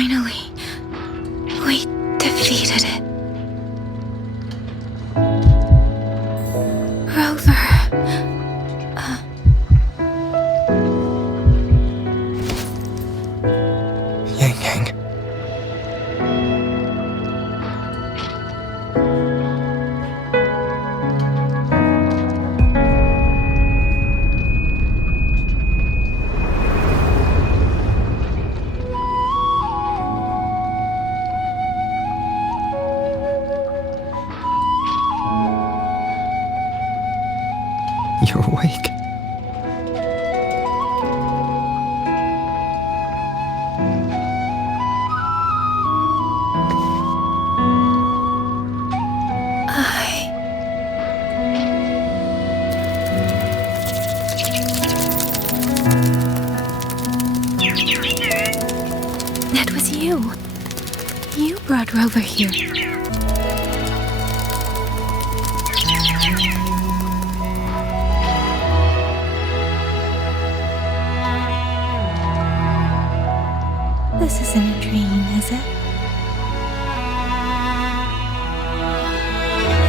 Finally, we defeated it. Rover. Yang Yang. You're awake. That was you. You brought Rover here. This isn't a dream, is it?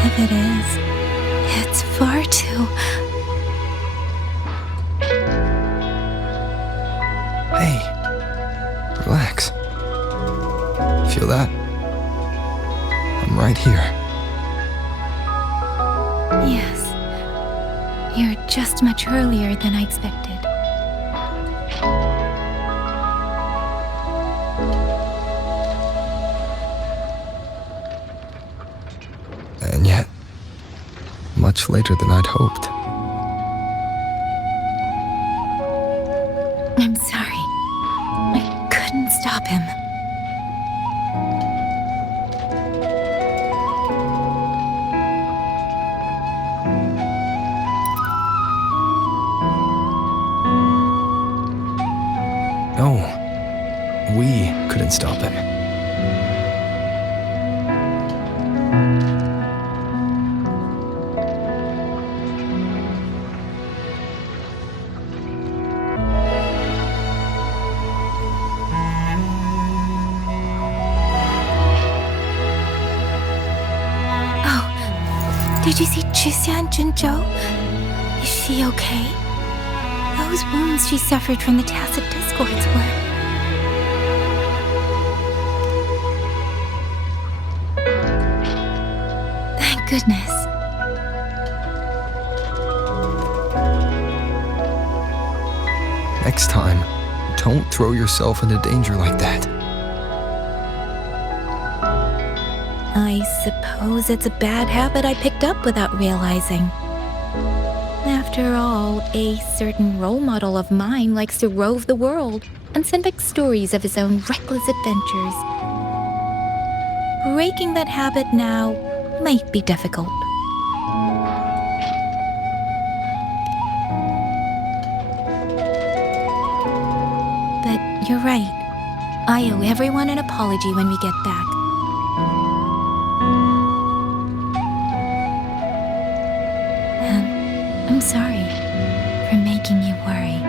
If it is, it's far too... Hey, relax. Feel that? I'm right here. Yes. You're just much earlier than I expected. And yet, much later than I'd hoped. I'm sorry. I couldn't stop him. No, we couldn't stop him. Did you see Chixia and Jinzhou? Is she okay? Those wounds she suffered from the tacit discords were... Thank goodness. Next time, don't throw yourself into danger like that. I suppose it's a bad habit I picked up without realizing. After all, a certain role model of mine likes to rove the world and send back stories of his own reckless adventures. Breaking that habit now might be difficult. But you're right. I owe everyone an apology when we get back. I'm sorry for making you worry.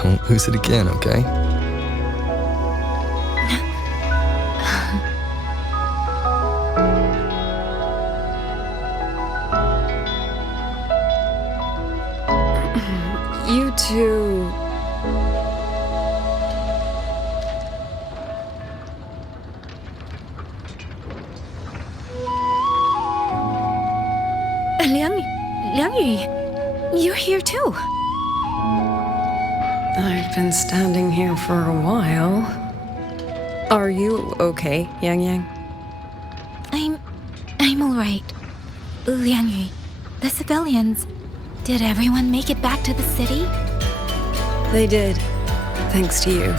Don't lose it again, okay? You two... Liang Yu, you're here too. I've been standing here for a while. Are you okay, Yang Yang? I'm all right. Liang Yu, the civilians, did everyone make it back to the city? They did, thanks to you.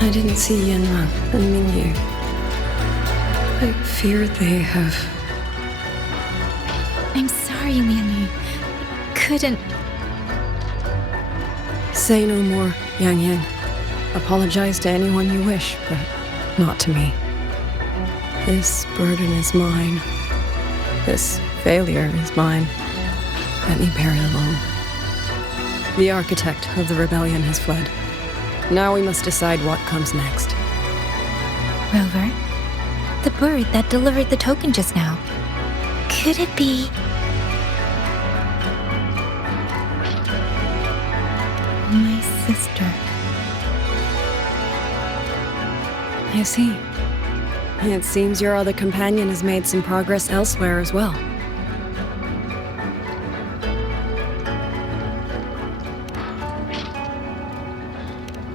I didn't see Yenma and Mingyu. I fear they have... I'm sorry, Lianu. Couldn't... Say no more, Yang Yang. Apologize to anyone you wish, but not to me. This burden is mine. This failure is mine. Let me bear it alone. The architect of the rebellion has fled. Now we must decide what comes next. Rover, the bird that delivered the token just now. Could it be... my sister? I see. It seems your other companion has made some progress elsewhere as well.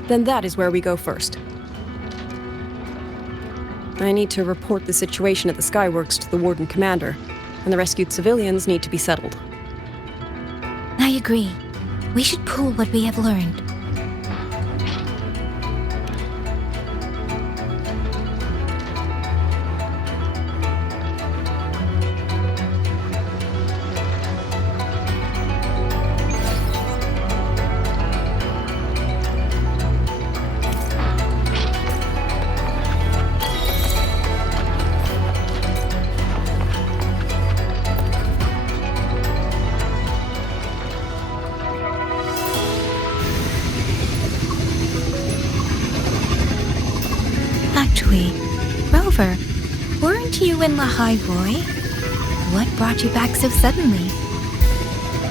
Then that is where we go first. I need to report the situation at the Skyworks to the Warden Commander, and the rescued civilians need to be settled. I agree. We should pool what we have learned. Actually, Rover, weren't you in Lahai Roy? What brought you back so suddenly?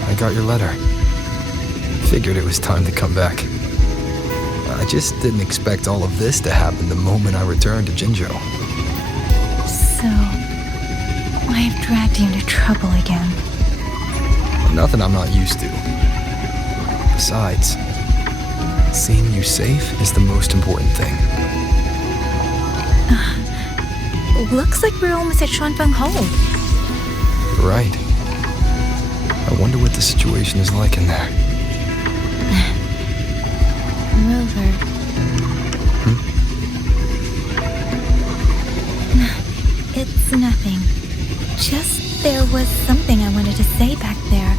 I got your letter. Figured it was time to come back. I just didn't expect all of this to happen the moment I returned to Jinzhou. So, I have dragged you into trouble again. Nothing I'm not used to. Besides, seeing you safe is the most important thing. Looks like we're almost at Xuanfeng Hold. Right. I wonder what the situation is like in there. Rover. It's nothing. Just there was something I wanted to say back there,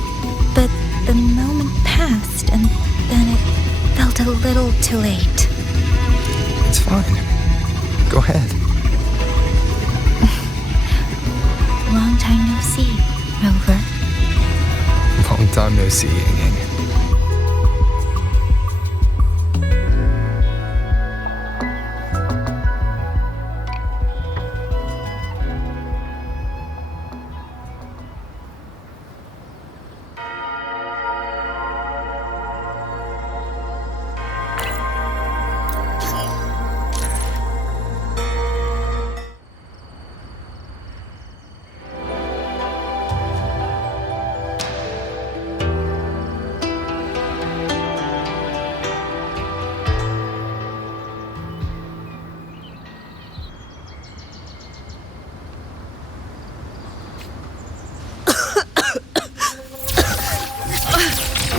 but the moment passed and then it felt a little too late. It's fine. Go ahead. Long time no see, Rover. Long time no see, Yang Yang.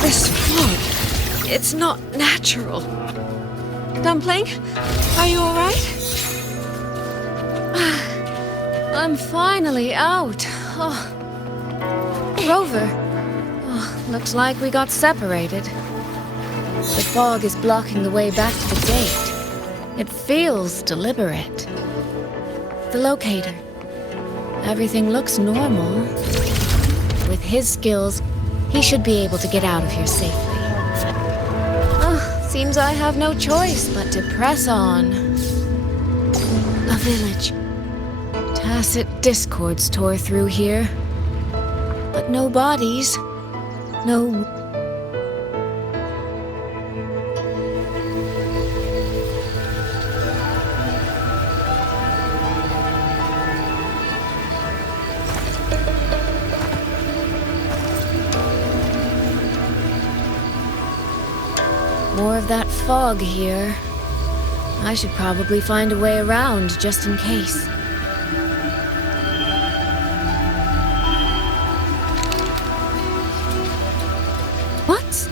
This fog, it's not natural. Dumpling, are you alright? I'm finally out. Oh. Rover. Oh, looks like we got separated. The fog is blocking the way back to the gate. It feels deliberate. The locator. Everything looks normal. With his skills, he should be able to get out of here safely. Seems I have no choice but to press on. A village. Tacit discords tore through here. But no bodies. No... More of that fog here. I should probably find a way around just in case. What?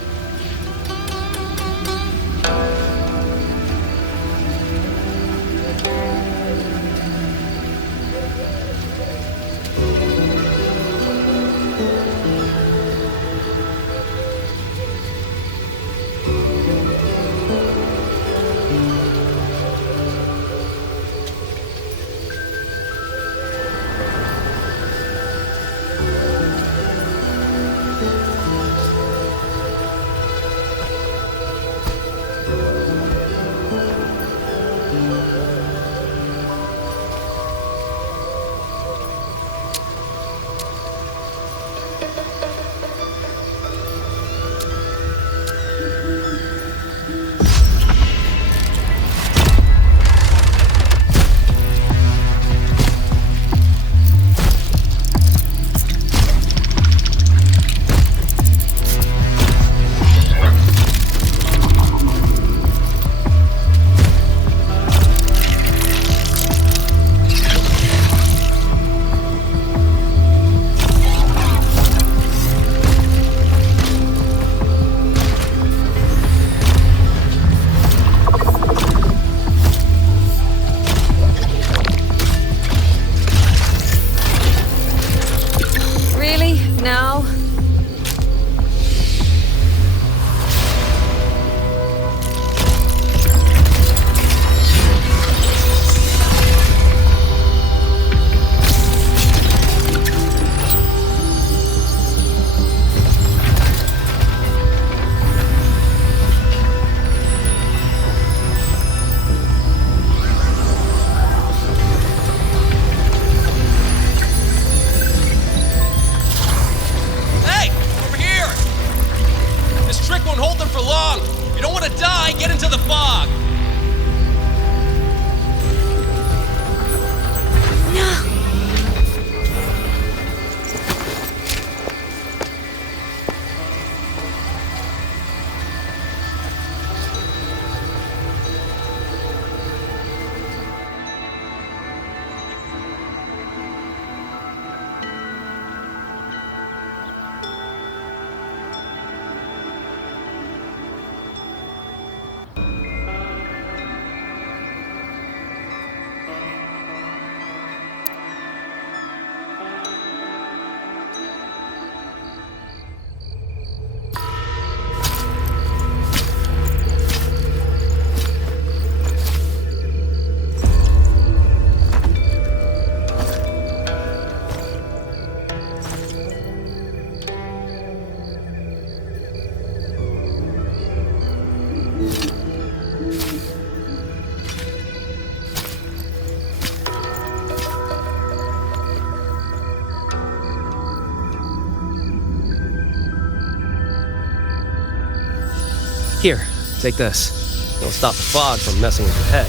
Here, take this. It'll stop the fog from messing with your head.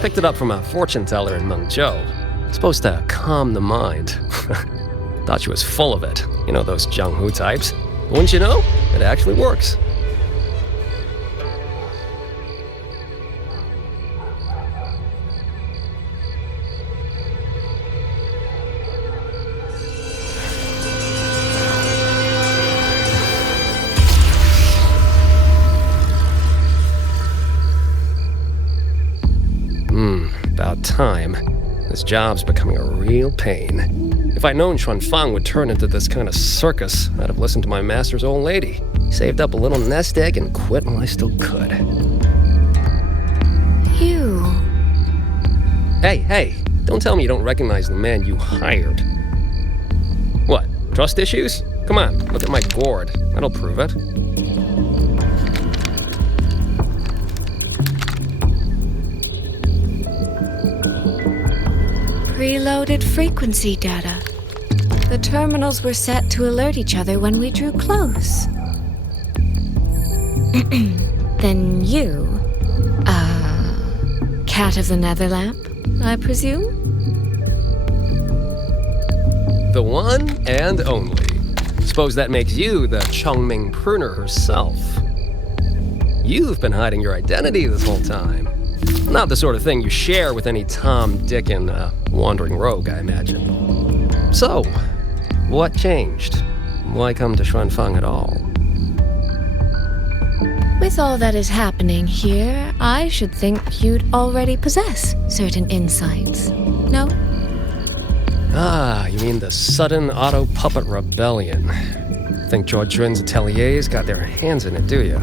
Picked it up from a fortune teller in Mengzhou. It's supposed to calm the mind. Thought she was full of it. You know those Jianghu types. But wouldn't you know? It actually works. About time. This job's becoming a real pain. If I'd known Xuanfang would turn into this kind of circus, I'd have listened to my master's old lady. Saved up a little nest egg and quit while I still could. You... Hey, don't tell me you don't recognize the man you hired. What, trust issues? Come on, look at my gourd. That'll prove it. Preloaded frequency data. The terminals were set to alert each other when we drew close. Then you, cat of the Netherlamp, I presume? The one and only. Suppose that makes you the Chongming pruner herself. You've been hiding your identity this whole time. Not the sort of thing you share with any Tom, Dick, and wandering rogue, I imagine. So, what changed? Why come to Xuanfang at all? With all that is happening here, I should think you'd already possess certain insights. No? Ah, you mean the sudden auto-puppet rebellion. Think George Rin's ateliers got their hands in it, do you?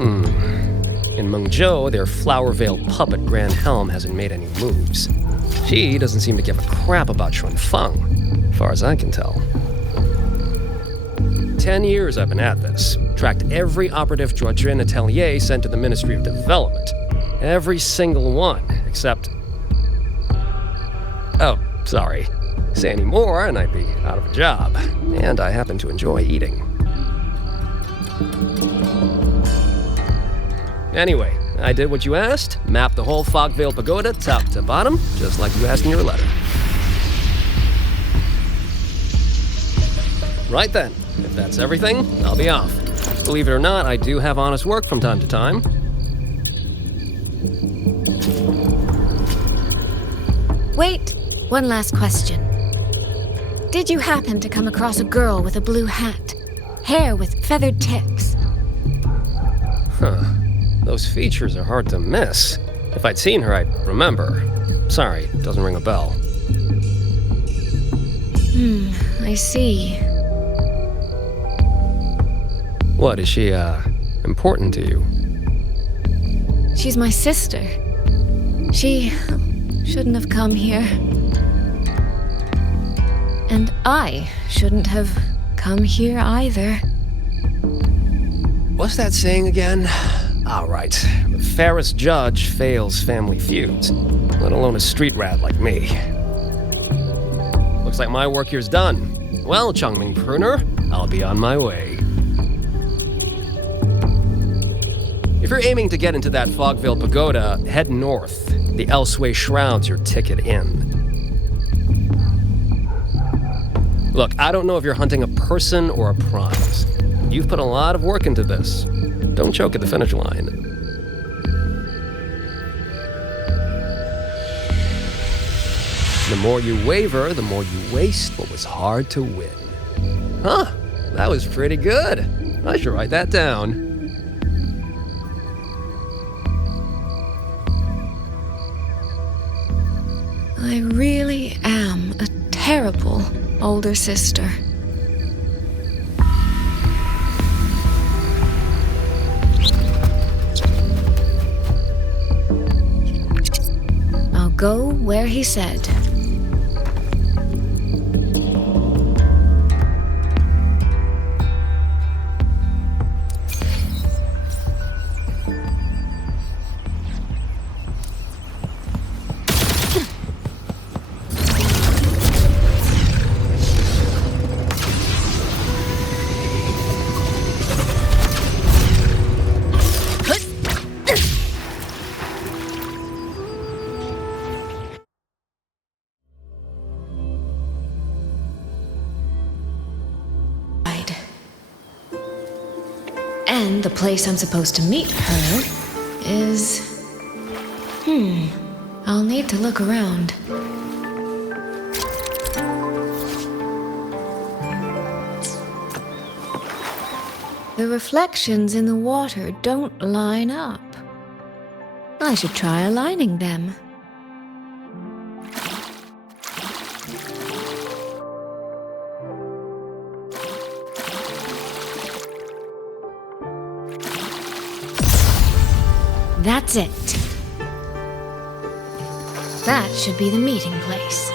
In Mengzhou, their flower-veiled puppet Grand Helm hasn't made any moves. She doesn't seem to give a crap about Xuanfang, as far as I can tell. 10 years I've been at this. Tracked every operative George Rin atelier sent to the Ministry of Development. Every single one, except... Oh, sorry. Say any more and I'd be out of a job. And I happen to enjoy eating. Anyway, I did what you asked. Mapped the whole Fogvale Pagoda top to bottom, just like you asked in your letter. Right then. If that's everything, I'll be off. Believe it or not, I do have honest work from time to time. Wait, one last question. Did you happen to come across a girl with a blue hat? Hair with feathered tips? Huh. Those features are hard to miss. If I'd seen her, I'd remember. Sorry, doesn't ring a bell. I see. What, is she, important to you? She's my sister. She shouldn't have come here. And I shouldn't have come here either. What's that saying again? All right. The fairest judge fails family feuds, let alone a street rat like me. Looks like my work here's done. Well, Chongming Pruner, I'll be on my way. If you're aiming to get into that Fogvale Pagoda, head north. The Elseway Shroud's your ticket in. Look, I don't know if you're hunting a person or a prize. You've put a lot of work into this. Don't choke at the finish line. The more you waver, the more you waste what was hard to win. Huh, that was pretty good. I should write that down. I really am a terrible older sister. I'll go where he said. And the place I'm supposed to meet her is... I'll need to look around. The reflections in the water don't line up. I should try aligning them. That's it. That should be the meeting place.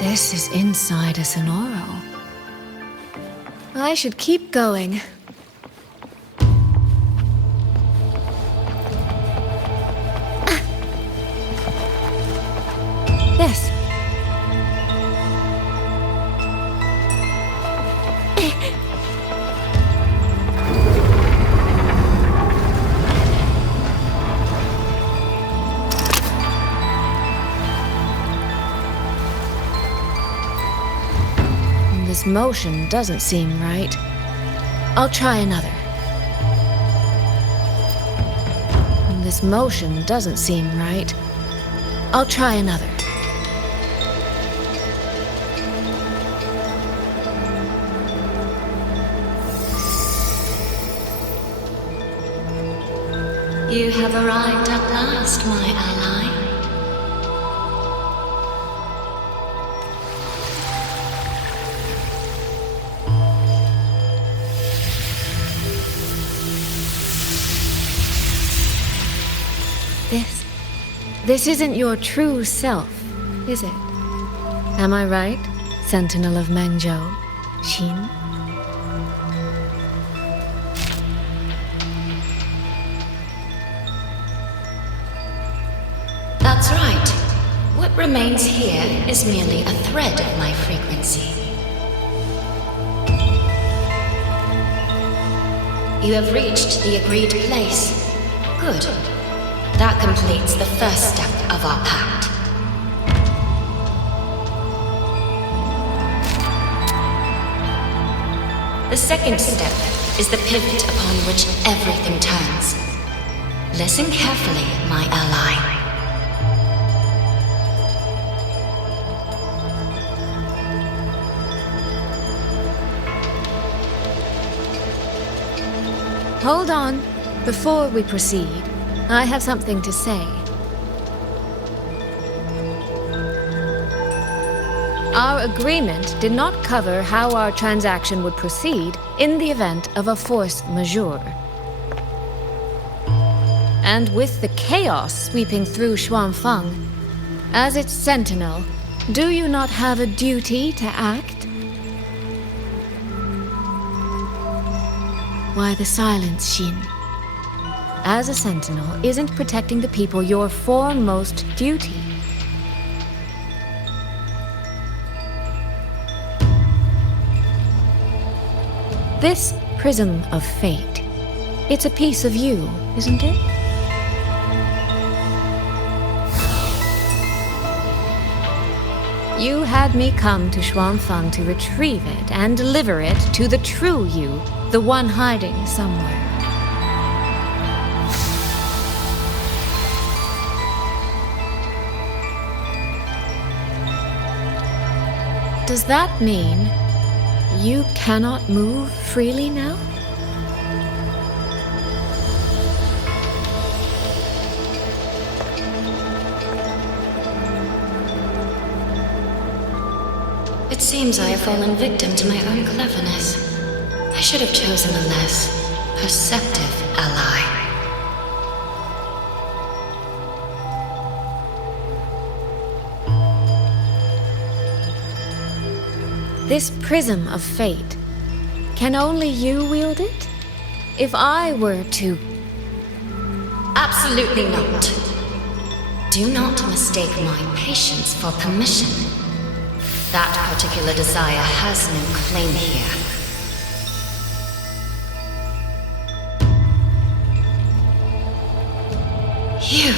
This is inside a Sonoro. I should keep going. This. This motion doesn't seem right. I'll try another. This motion doesn't seem right. I'll try another. You have arrived at last, my ally. This isn't your true self, is it? Am I right, Sentinel of Mengzhou, Xin? That's right. What remains here is merely a thread of my frequency. You have reached the agreed place. Good. That completes the first step of our pact. The second step is the pivot upon which everything turns. Listen carefully, my ally. Hold on. Before we proceed, I have something to say. Our agreement did not cover how our transaction would proceed in the event of a force majeure. And with the chaos sweeping through Xuanfeng, as its sentinel, do you not have a duty to act? Why the silence, Xin? As a sentinel, isn't protecting the people your foremost duty? This prism of fate, it's a piece of you, isn't it? You had me come to Xuanfeng to retrieve it and deliver it to the true you, the one hiding somewhere. Does that mean you cannot move freely now? It seems I have fallen victim to my own cleverness. I should have chosen a less perceptive ally. This prism of fate, can only you wield it? If I were to... Absolutely not. Do not mistake my patience for permission. That particular desire has no claim here. You...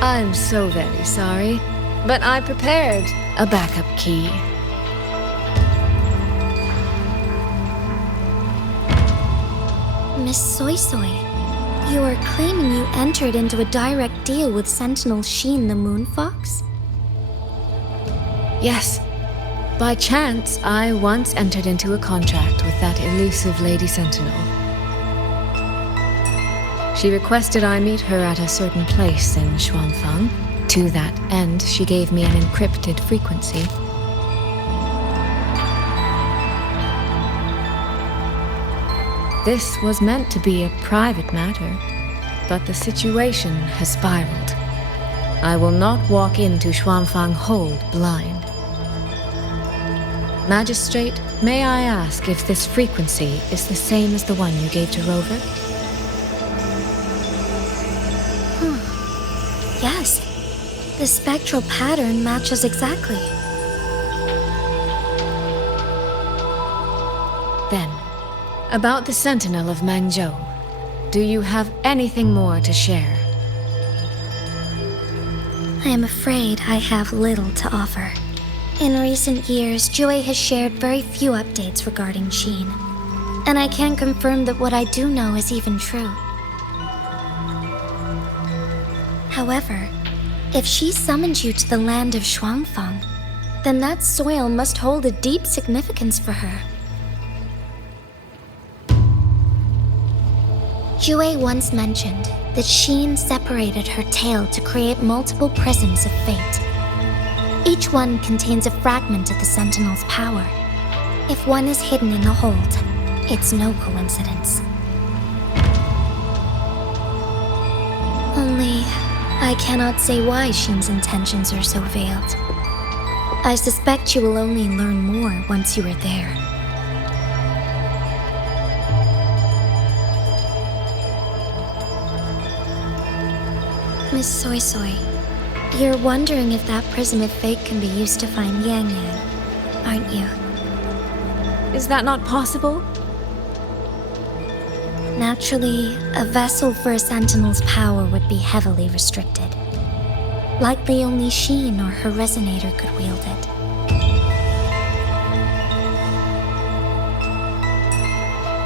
I'm so very sorry, but I prepared a backup key. Miss Soy Soy, you are claiming you entered into a direct deal with Sentinel Xin the Moon Fox? Yes. By chance, I once entered into a contract with that elusive Lady Sentinel. She requested I meet her at a certain place in Xuanfeng. To that end, she gave me an encrypted frequency. This was meant to be a private matter, but the situation has spiraled. I will not walk into Xuanfeng Hold blind. Magistrate, may I ask if this frequency is the same as the one you gave to Rover? Yes. The spectral pattern matches exactly. Then, about the Sentinel of Mengzhou, do you have anything more to share? I am afraid I have little to offer. In recent years, Jue has shared very few updates regarding Sheen, and I can't confirm that what I do know is even true. However, if she summoned you to the land of Shuangfang, then that soil must hold a deep significance for her. Jue once mentioned that Sheen separated her tail to create multiple prisms of fate. Each one contains a fragment of the Sentinel's power. If one is hidden in the hold, it's no coincidence. Only, I cannot say why Sheen's intentions are so veiled. I suspect you will only learn more once you are there. Miss Soy Soy, you're wondering if that prism of fate can be used to find Yang Yang, aren't you? Is that not possible? Naturally, a vessel for a Sentinel's power would be heavily restricted. Likely only Sheen or her resonator could wield it.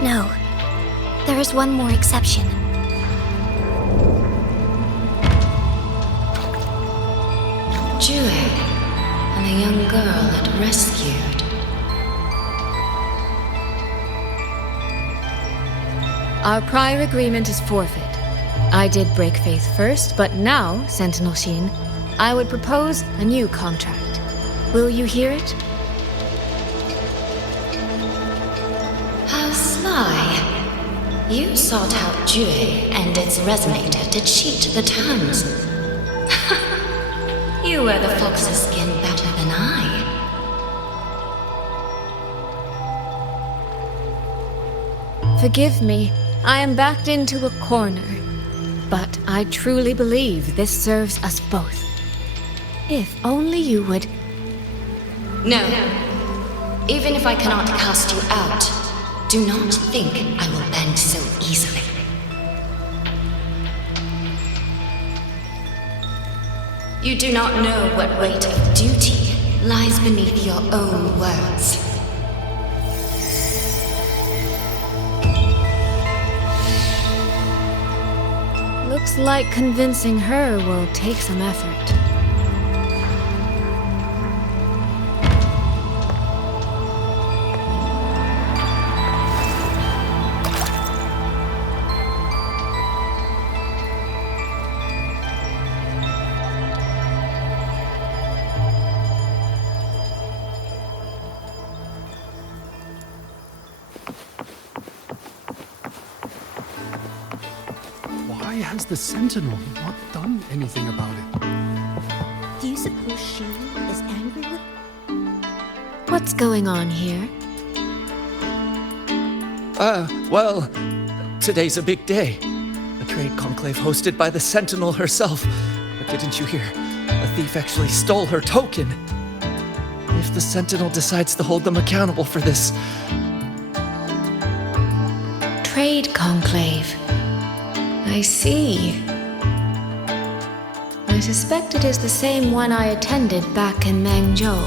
No, there is one more exception. Jue, and a young girl it rescued. Our prior agreement is forfeit. I did break faith first, but now, Sentinel Sheen, I would propose a new contract. Will you hear it? How sly. You sought out Jue and its resonator to cheat the terms. You wear the fox's skin better than I. Forgive me, I am backed into a corner. But I truly believe this serves us both. If only you would... No. Even if I cannot cast you out, do not think I will bend so easily. You do not know what weight of duty lies beneath your own words. Looks like convincing her will take some effort. Why has the Sentinel not done anything about it? Do you suppose she is angry with... What's going on here? Well, today's a big day. A trade conclave hosted by the Sentinel herself. But didn't you hear? A thief actually stole her token. If the Sentinel decides to hold them accountable for this... Trade conclave. I see. I suspect it is the same one I attended back in Mangzhou.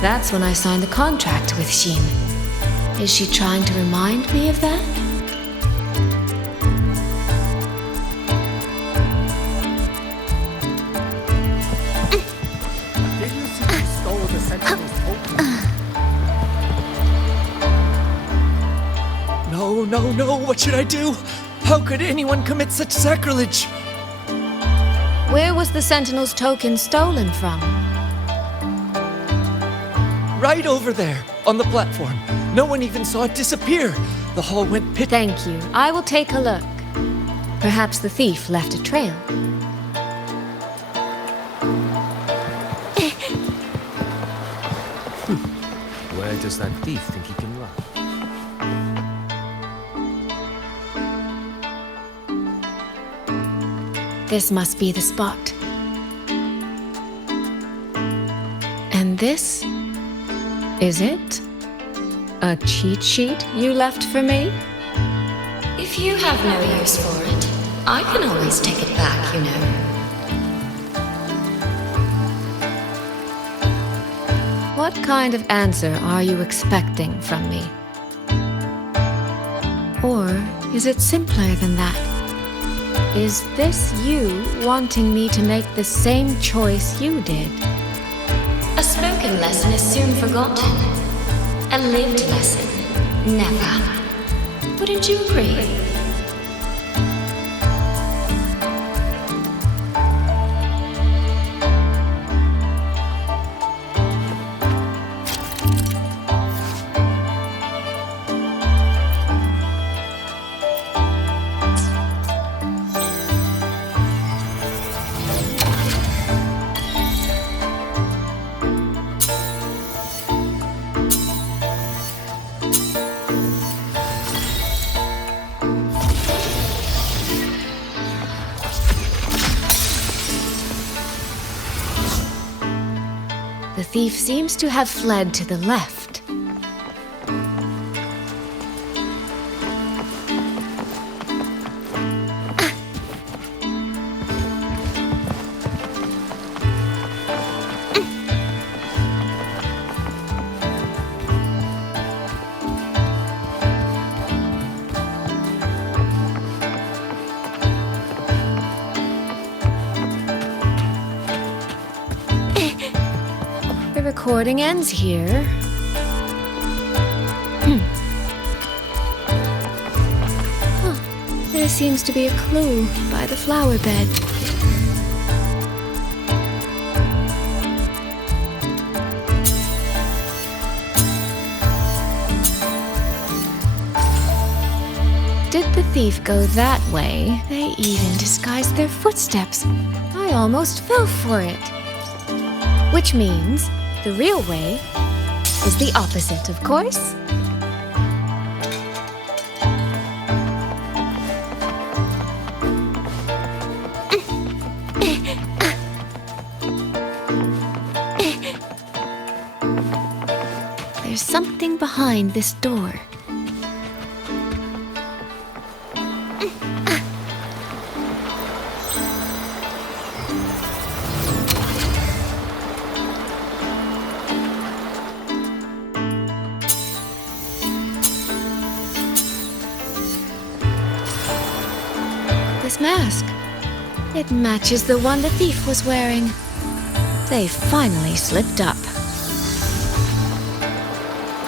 That's when I signed the contract with Sheen. Is she trying to remind me of that? Did you see who stole the Sentinel's token? No, what should I do? How could anyone commit such sacrilege? Where was the Sentinel's token stolen from? Right over there, on the platform. No one even saw it disappear. The hall went pit. Thank you. I will take a look. Perhaps the thief left a trail. Where does that thief think he can run? This must be the spot. And this? Is it? A cheat sheet you left for me? If you have no use for it, I can always take it back, you know. What kind of answer are you expecting from me? Or is it simpler than that? Is this you wanting me to make the same choice you did? A spoken lesson is soon forgotten. A lived lesson, never. Wouldn't you agree? The thief seems to have fled to the left. The recording ends here. There seems to be a clue by the flower bed. Did the thief go that way? They even disguised their footsteps. I almost fell for it. Which means the real way is the opposite, of course. There's something behind this door. This mask. It matches the one the thief was wearing. They finally slipped up.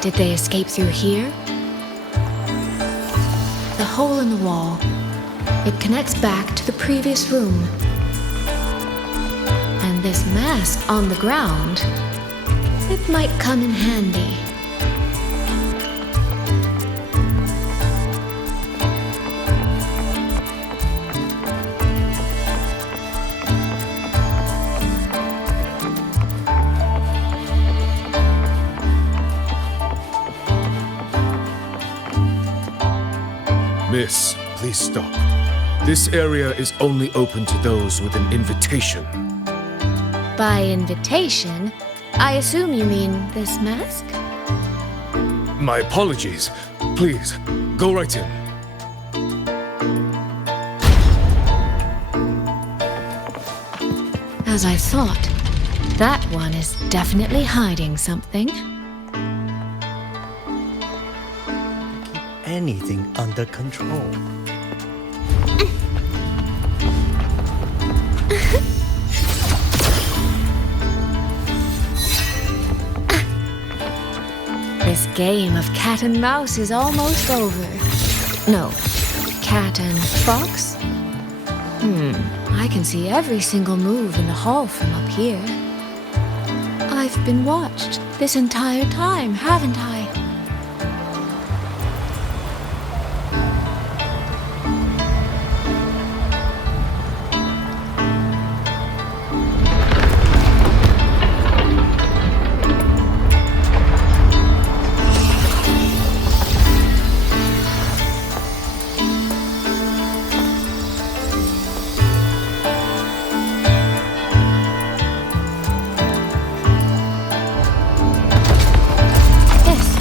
Did they escape through here? The hole in the wall. It connects back to the previous room. And this mask on the ground, it might come in handy. Miss, please stop. This area is only open to those with an invitation. By invitation, I assume you mean this mask? My apologies. Please, go right in. As I thought, that one is definitely hiding something. Anything under control. This game of cat and mouse is almost over. No, cat and fox? I can see every single move in the hall from up here. I've been watched this entire time, haven't I? Yes,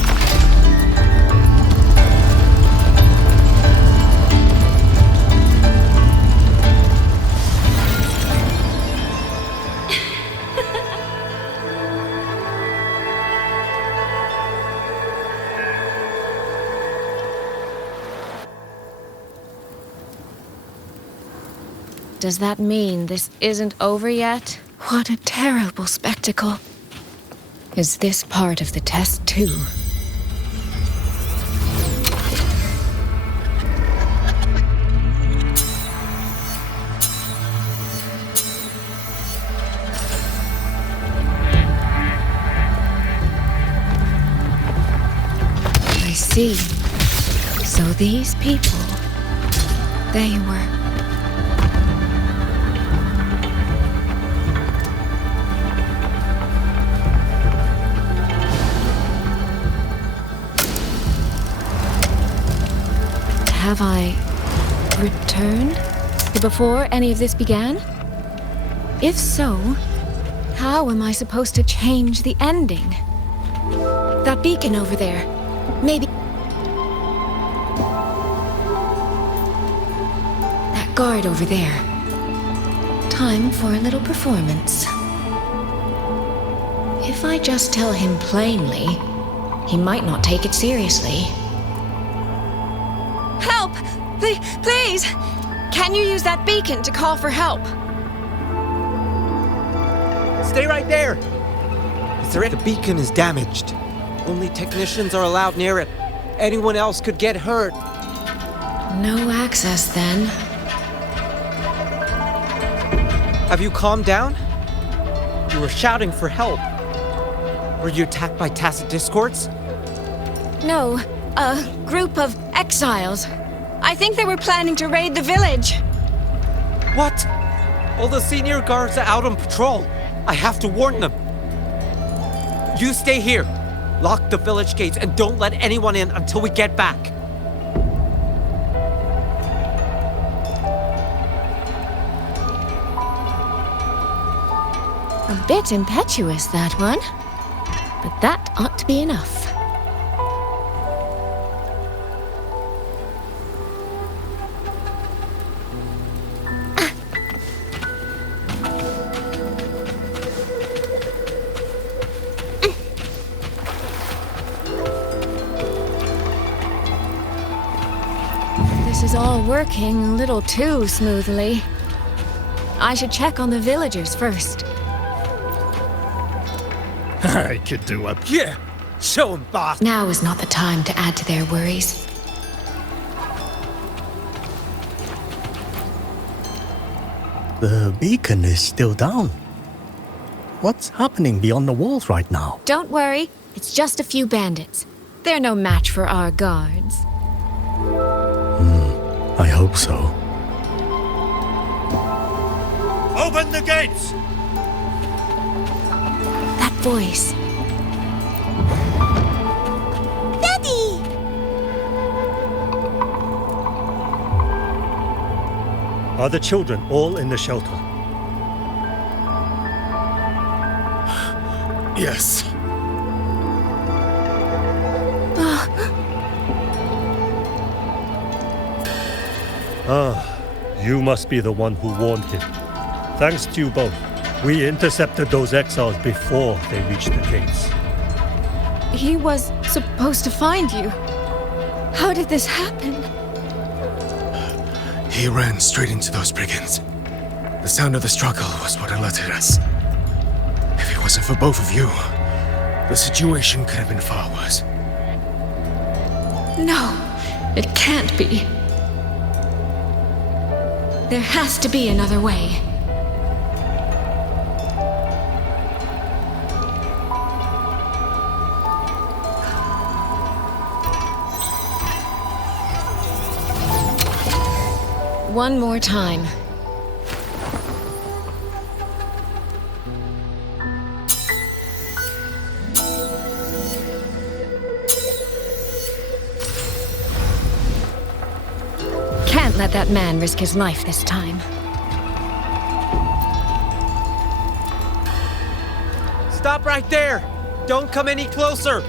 Does that mean this isn't over yet? What a terrible spectacle. Is this part of the test too? I see. So these people, they were... Have I returned before any of this began? If so, how am I supposed to change the ending? That beacon over there, maybe... That guard over there. Time for a little performance. If I just tell him plainly, he might not take it seriously. Help! Please! Can you use that beacon to call for help? Stay right there! The beacon is damaged. Only technicians are allowed near it. Anyone else could get hurt. No access, then. Have you calmed down? You were shouting for help. Were you attacked by Tacit Discords? No, a group of exiles. I think they were planning to raid the village. What? All the senior guards are out on patrol. I have to warn them. You stay here. Lock the village gates and don't let anyone in until we get back. A bit impetuous, that one. But that ought to be enough. This is all working a little too smoothly. I should check on the villagers first. I could do a... Yeah! Show 'em, boss! Now is not the time to add to their worries. The beacon is still down. What's happening beyond the walls right now? Don't worry, it's just a few bandits. They're no match for our guards. I hope so. Open the gates! That voice. Daddy! Are the children all in the shelter? Yes. You must be the one who warned him. Thanks to you both, we intercepted those exiles before they reached the gates. He was supposed to find you. How did this happen? He ran straight into those brigands. The sound of the struggle was what alerted us. If it wasn't for both of you, the situation could have been far worse. No, it can't be. There has to be another way. One more time. Can't let that man risk his life this time. Stop right there! Don't come any closer!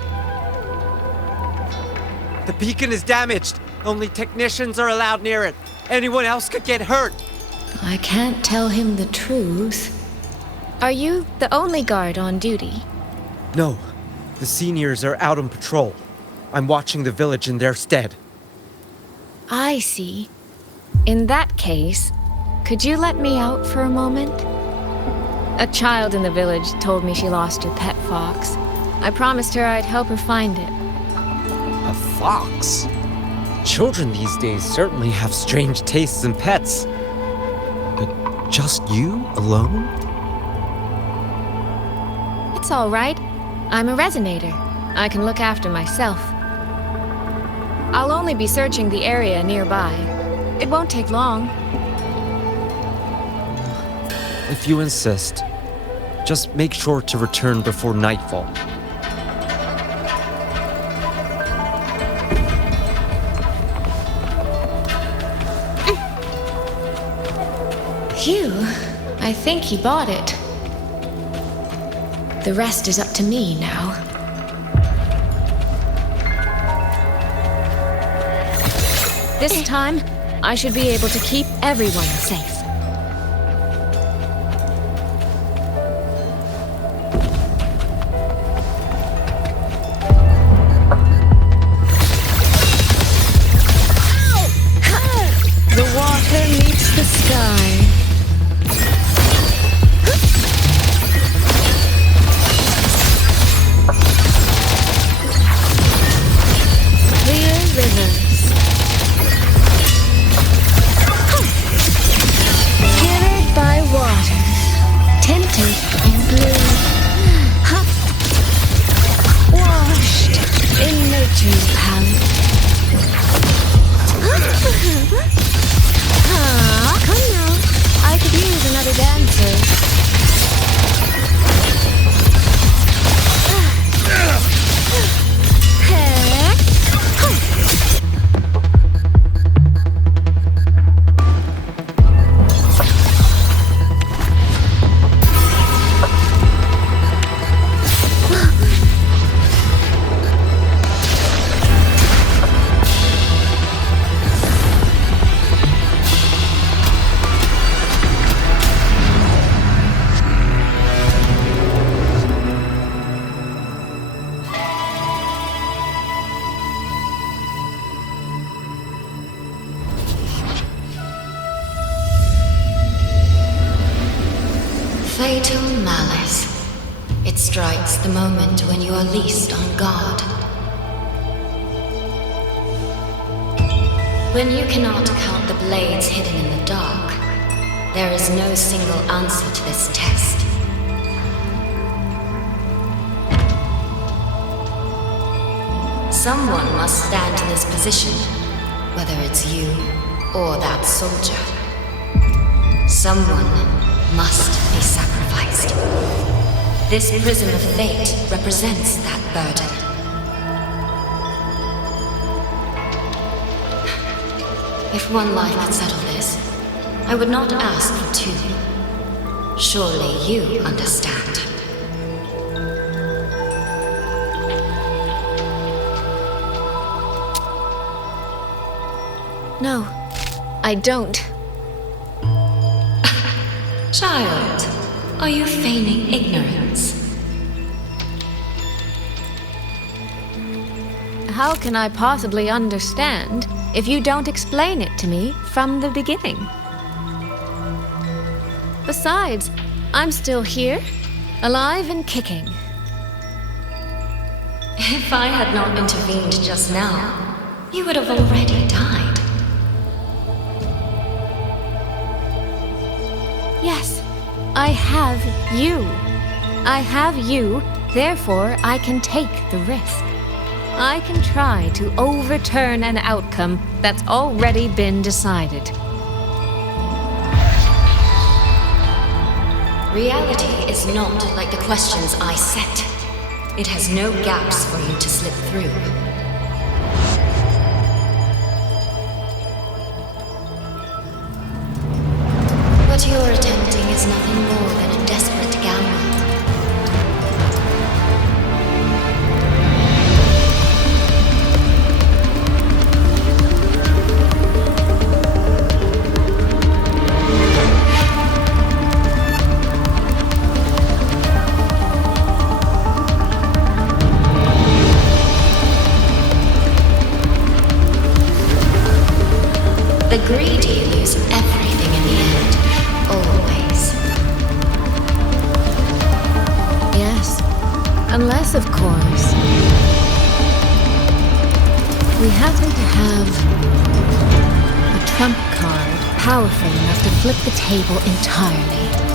The beacon is damaged. Only technicians are allowed near it. Anyone else could get hurt. I can't tell him the truth. Are you the only guard on duty? No, the seniors are out on patrol. I'm watching the village in their stead. I see. In that case, Could you let me out for a moment? A child in the village told me she lost her pet fox. I promised her I'd help her find it. A fox? Children these days certainly have strange tastes in pets. But just you alone? It's all right. I'm a resonator. I can look after myself. I'll only be searching the area nearby. It won't take long. If you insist, just make sure to return before nightfall. Phew, I think he bought it. The rest is up to me now. This time, I should be able to keep everyone safe. The water meets the sky. Clear rivers. Skittered by water, tinted in blue. Washed in nature's palette. Come now. I could use another dancer. Fatal malice. It strikes the moment when you are least on guard. When you cannot count the blades hidden in the dark, there is no single answer to this test. Someone must stand in this position, whether it's you or that soldier. Someone must be sacrificed. This prism of fate represents that burden. If one life could settle this, I would not ask for two. Surely you understand. No, I don't. Child, are you feigning ignorance? How can I possibly understand if you don't explain it to me from the beginning? Besides, I'm still here, alive and kicking. If I had not intervened just now, you would have already died. Yes, I have you. I have you, therefore I can take the risk. I can try to overturn an outcome that's already been decided. Reality is not like the questions I set. It has no gaps for you to slip through. What you're attempting is nothing more than a desperate gamble. The greedy lose everything in the end. powerful enough to flip the table entirely.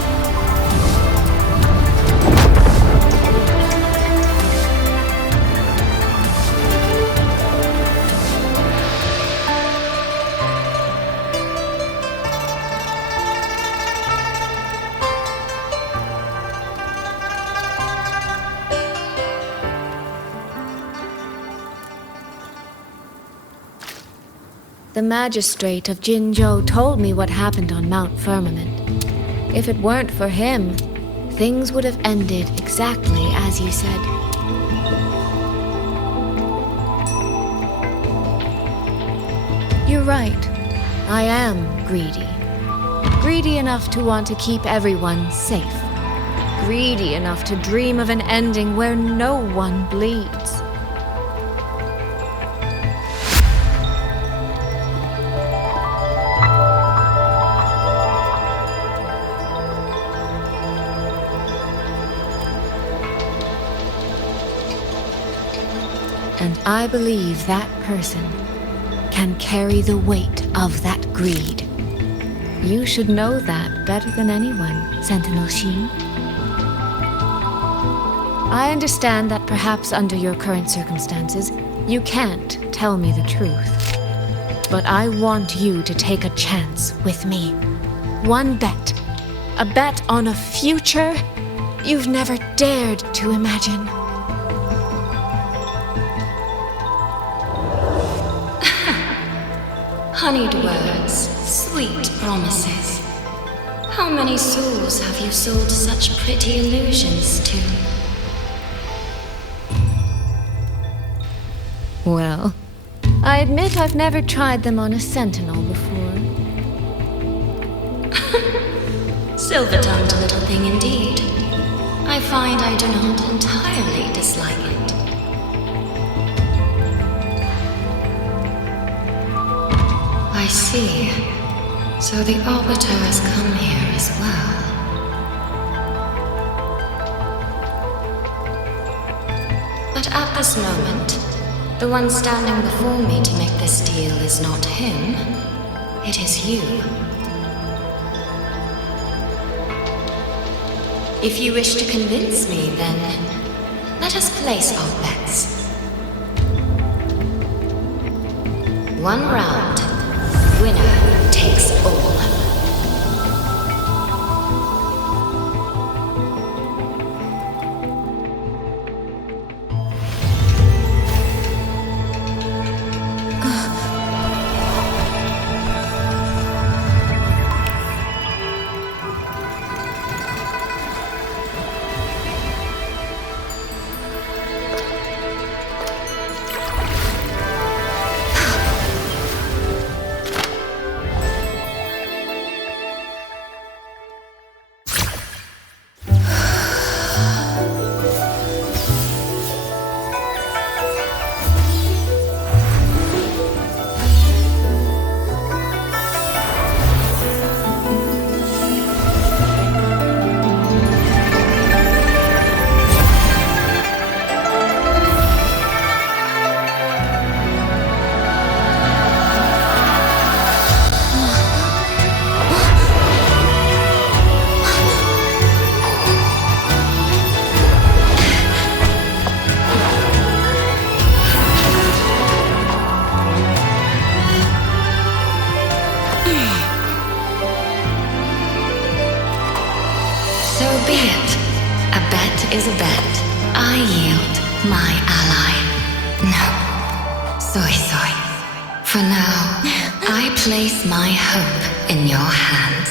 The magistrate of Jinzhou told me what happened on Mount Firmament. If it weren't for him, things would have ended exactly as you said. You're right. I am greedy. Greedy enough to want to keep everyone safe. Greedy enough to dream of an ending where no one bleeds. And I believe that person can carry the weight of that greed. You should know that better than anyone, Sentinel Sheen. I understand that perhaps under your current circumstances, you can't tell me the truth. But I want you to take a chance with me. One bet. A bet on a future you've never dared to imagine. Honeyed words, sweet promises. How many souls have you sold such pretty illusions to? Well, I admit I've never tried them on a sentinel before. Silver-tongued little thing indeed. I find I do not entirely dislike it. I see. So the Arbiter has come here as well. But at this moment, the one standing before me to make this deal is not him. It is you. If you wish to convince me, then let us place our bets. One round. Winner takes all. Is a bet. I yield my ally. No. Soy. For now, I place my hope in your hands.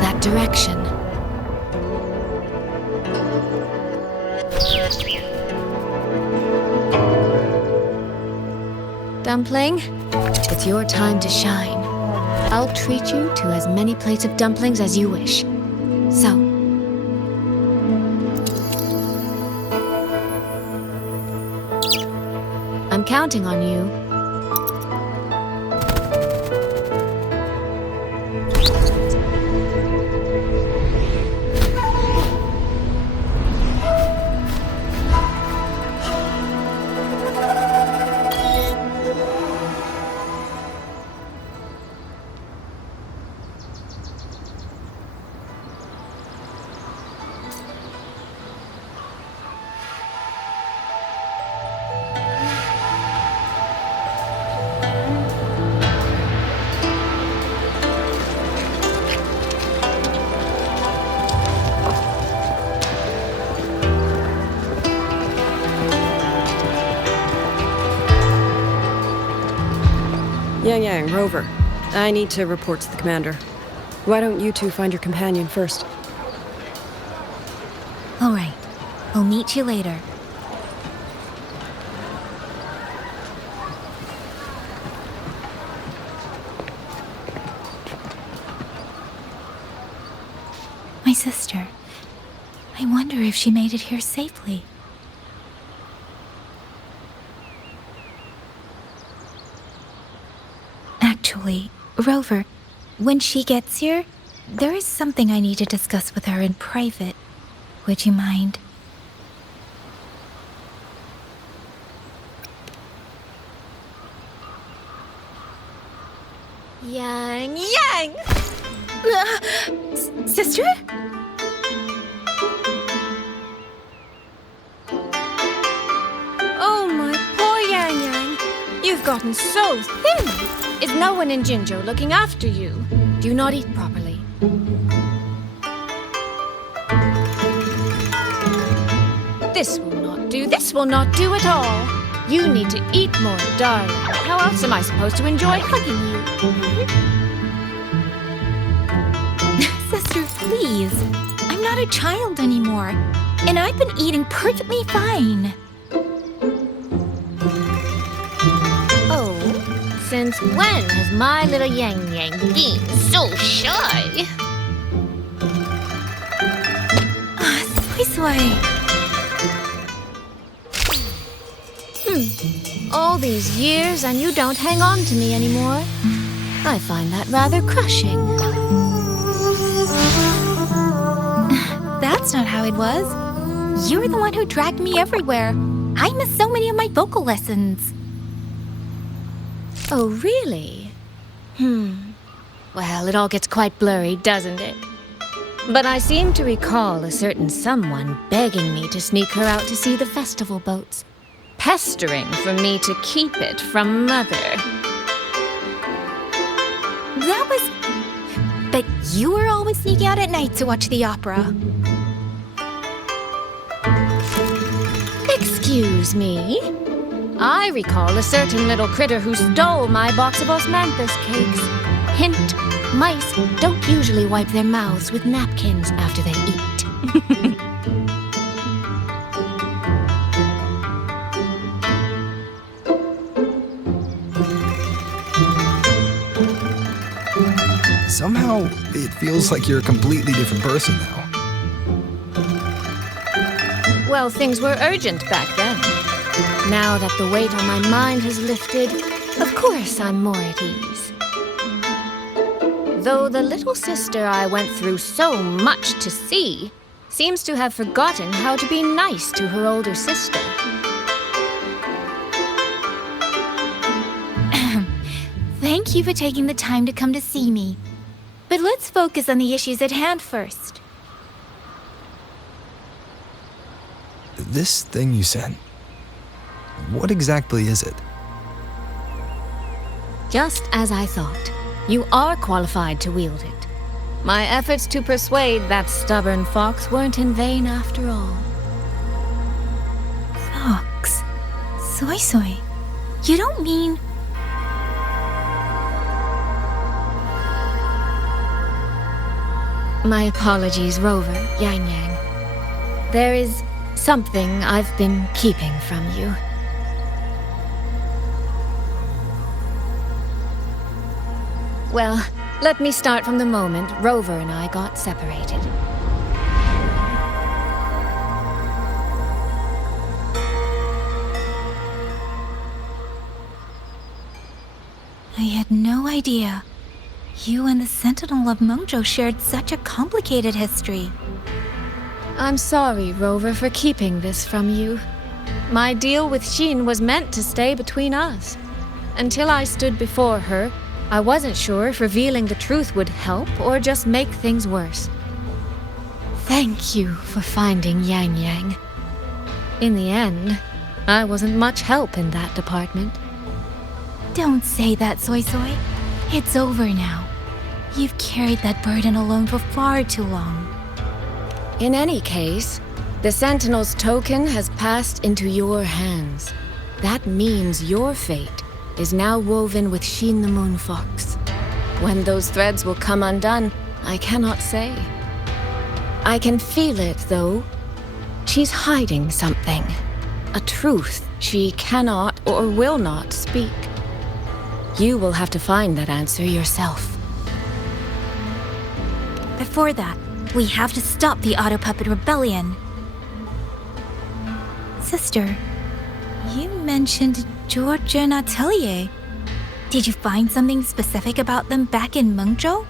That direction. Dumpling, it's your time to shine. I'll treat you to as many plates of dumplings as you wish. So, I'm counting on you. Yang, Rover. I need to report to the commander. Why don't you two find your companion first? All right. I'll meet you later. My sister. I wonder if she made it here safely. Actually, Rover, when she gets here, there is something I need to discuss with her in private. Would you mind? Yang! Sister? Oh, my poor Yang. You've gotten so thin. Is no one in Jinzhou looking after you? Do you not eat properly? This will not do at all. You need to eat more, darling. How else am I supposed to enjoy hugging you? Sister, please. I'm not a child anymore. And I've been eating perfectly fine. Since when has my little Yang been so shy? Soy. All these years and you don't hang on to me anymore. I find that rather crushing. That's not how it was. You're the one who dragged me everywhere. I missed so many of my vocal lessons. Oh, really? Well, it all gets quite blurry, doesn't it? But I seem to recall a certain someone begging me to sneak her out to see the festival boats, pestering for me to keep it from Mother. That was... But you were always sneaking out at night to watch the opera. Excuse me? I recall a certain little critter who stole my box of osmanthus cakes. Hint, mice don't usually wipe their mouths with napkins after they eat. Somehow, it feels like you're a completely different person now. Well, things were urgent back then. Now that the weight on my mind has lifted, of course I'm more at ease. Though the little sister I went through so much to see seems to have forgotten how to be nice to her older sister. Thank you for taking the time to come to see me. But let's focus on the issues at hand first. This thing you sent, what exactly is it? Just as I thought. You are qualified to wield it. My efforts to persuade that stubborn fox weren't in vain after all. Fox? Soy Soy? You don't mean... My apologies, Rover, Yang Yang. There is something I've been keeping from you. Well, let me start from the moment Rover and I got separated. I had no idea. You and the Sentinel of Mengzhou shared such a complicated history. I'm sorry, Rover, for keeping this from you. My deal with Xin was meant to stay between us. Until I stood before her, I wasn't sure if revealing the truth would help or just make things worse. Thank you for finding Yang Yang. In the end, I wasn't much help in that department. Don't say that, Soy Soy. It's over now. You've carried that burden alone for far too long. In any case, the Sentinel's token has passed into your hands. That means your fate is now woven with Xin the Moon Fox. When those threads will come undone, I cannot say. I can feel it, though. She's hiding something. A truth she cannot or will not speak. You will have to find that answer yourself. Before that, we have to stop the Auto Puppet Rebellion. Sister, you mentioned George and Atelier. Did you find something specific about them back in Mengzhou?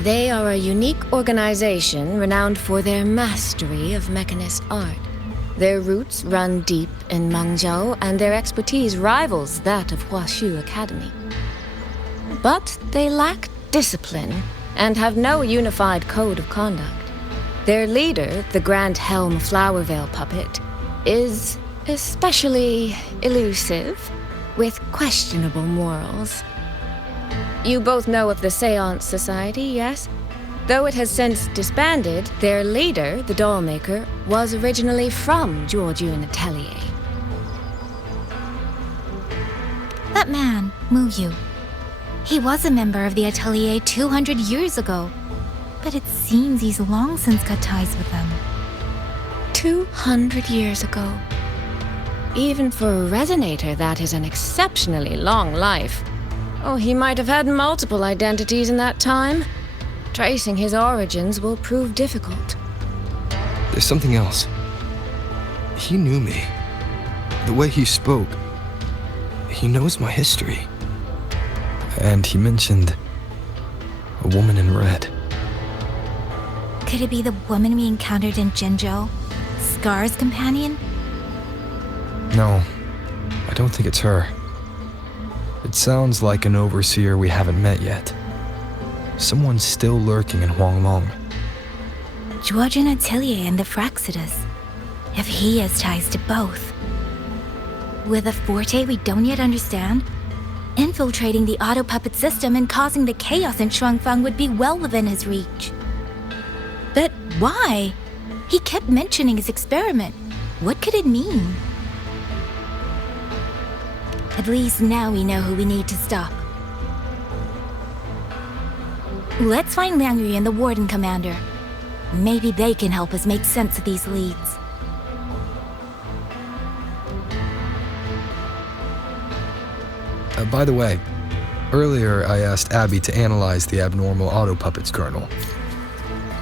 They are a unique organization renowned for their mastery of mechanist art. Their roots run deep in Mengzhou, and their expertise rivals that of Huashu Academy. But they lack discipline and have no unified code of conduct. Their leader, the Grand Helm Flowervale puppet, is especially elusive, with questionable morals. You both know of the Seance Society, yes? Though it has since disbanded, their leader, the Dollmaker, was originally from Jiujiun Atelier. That man, Mu Yu. He was a member of the Atelier 200 years ago, but it seems he's long since cut ties with them. 200 years ago. Even for a resonator, that is an exceptionally long life. Oh, he might have had multiple identities in that time. Tracing his origins will prove difficult. There's something else. He knew me. The way he spoke. He knows my history. And he mentioned a woman in red. Could it be the woman we encountered in Jinzhou? Scar's companion? No, I don't think it's her. It sounds like an overseer we haven't met yet. Someone's still lurking in Huanglong. Jiujiun Atelier and the Fraxidus. If he has ties to both. With a forte we don't yet understand, infiltrating the auto puppet system and causing the chaos in Shuangfang would be well within his reach. But why? He kept mentioning his experiment. What could it mean? At least now we know who we need to stop. Let's find Liang Yu and the Warden Commander. Maybe they can help us make sense of these leads. By the way, earlier I asked Abby to analyze the abnormal auto puppet's kernel.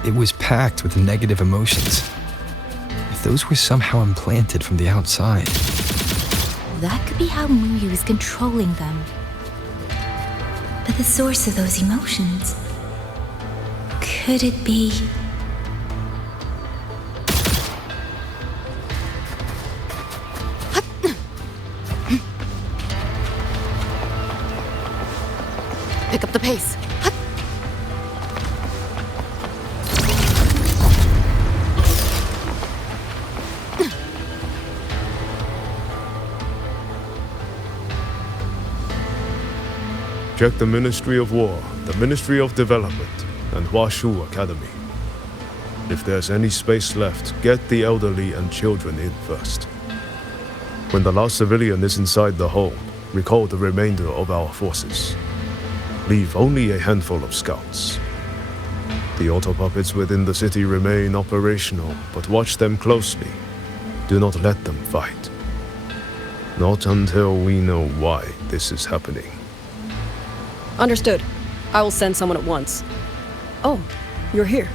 It was packed with negative emotions. If those were somehow implanted from the outside... That could be how Mu Yu is controlling them. But the source of those emotions... Could it be... Pick up the pace. Check the Ministry of War, the Ministry of Development, and Huashu Academy. If there's any space left, get the elderly and children in first. When the last civilian is inside the hold, recall the remainder of our forces. Leave only a handful of scouts. The auto puppets within the city remain operational, but watch them closely. Do not let them fight. Not until we know why this is happening. Understood. I will send someone at once. Oh, you're here.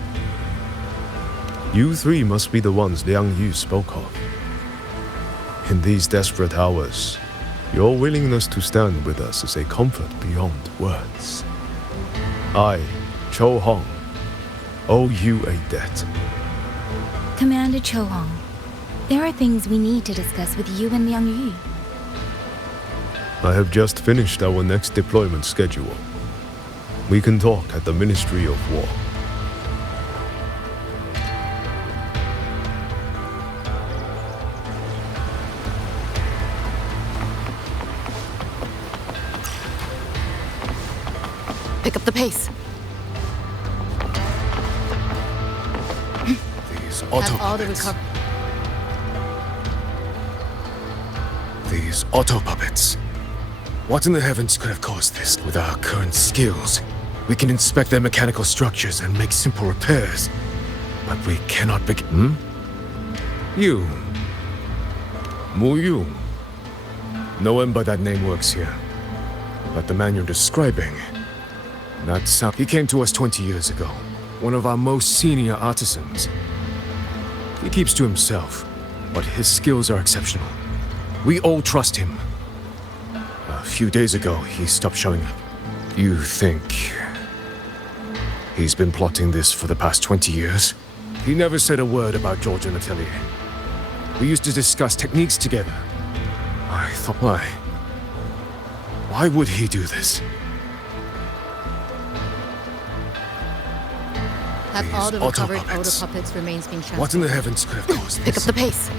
You three must be the ones Liang Yu spoke of. In these desperate hours, your willingness to stand with us is a comfort beyond words. I, Cho Hong, owe you a debt. Commander Cho Hong, there are things we need to discuss with you and Liang Yu. I have just finished our next deployment schedule. We can talk at the Ministry of War. Pick up the pace. These These auto puppets. What in the heavens could have caused this? With our current skills, we can inspect their mechanical structures and make simple repairs. But we cannot begin. You. Mu Yu. No one by that name works here. But the man you're describing, he came to us 20 years ago. One of our most senior artisans. He keeps to himself, but his skills are exceptional. We all trust him. A few days ago, he stopped showing up. You think he's been plotting this for the past 20 years? He never said a word about George and Atelier. We used to discuss techniques together. I thought, why? Why would he do this? Have all the recovered auto puppets remains being transferred. What in the heavens could have caused this? Pick up the pace.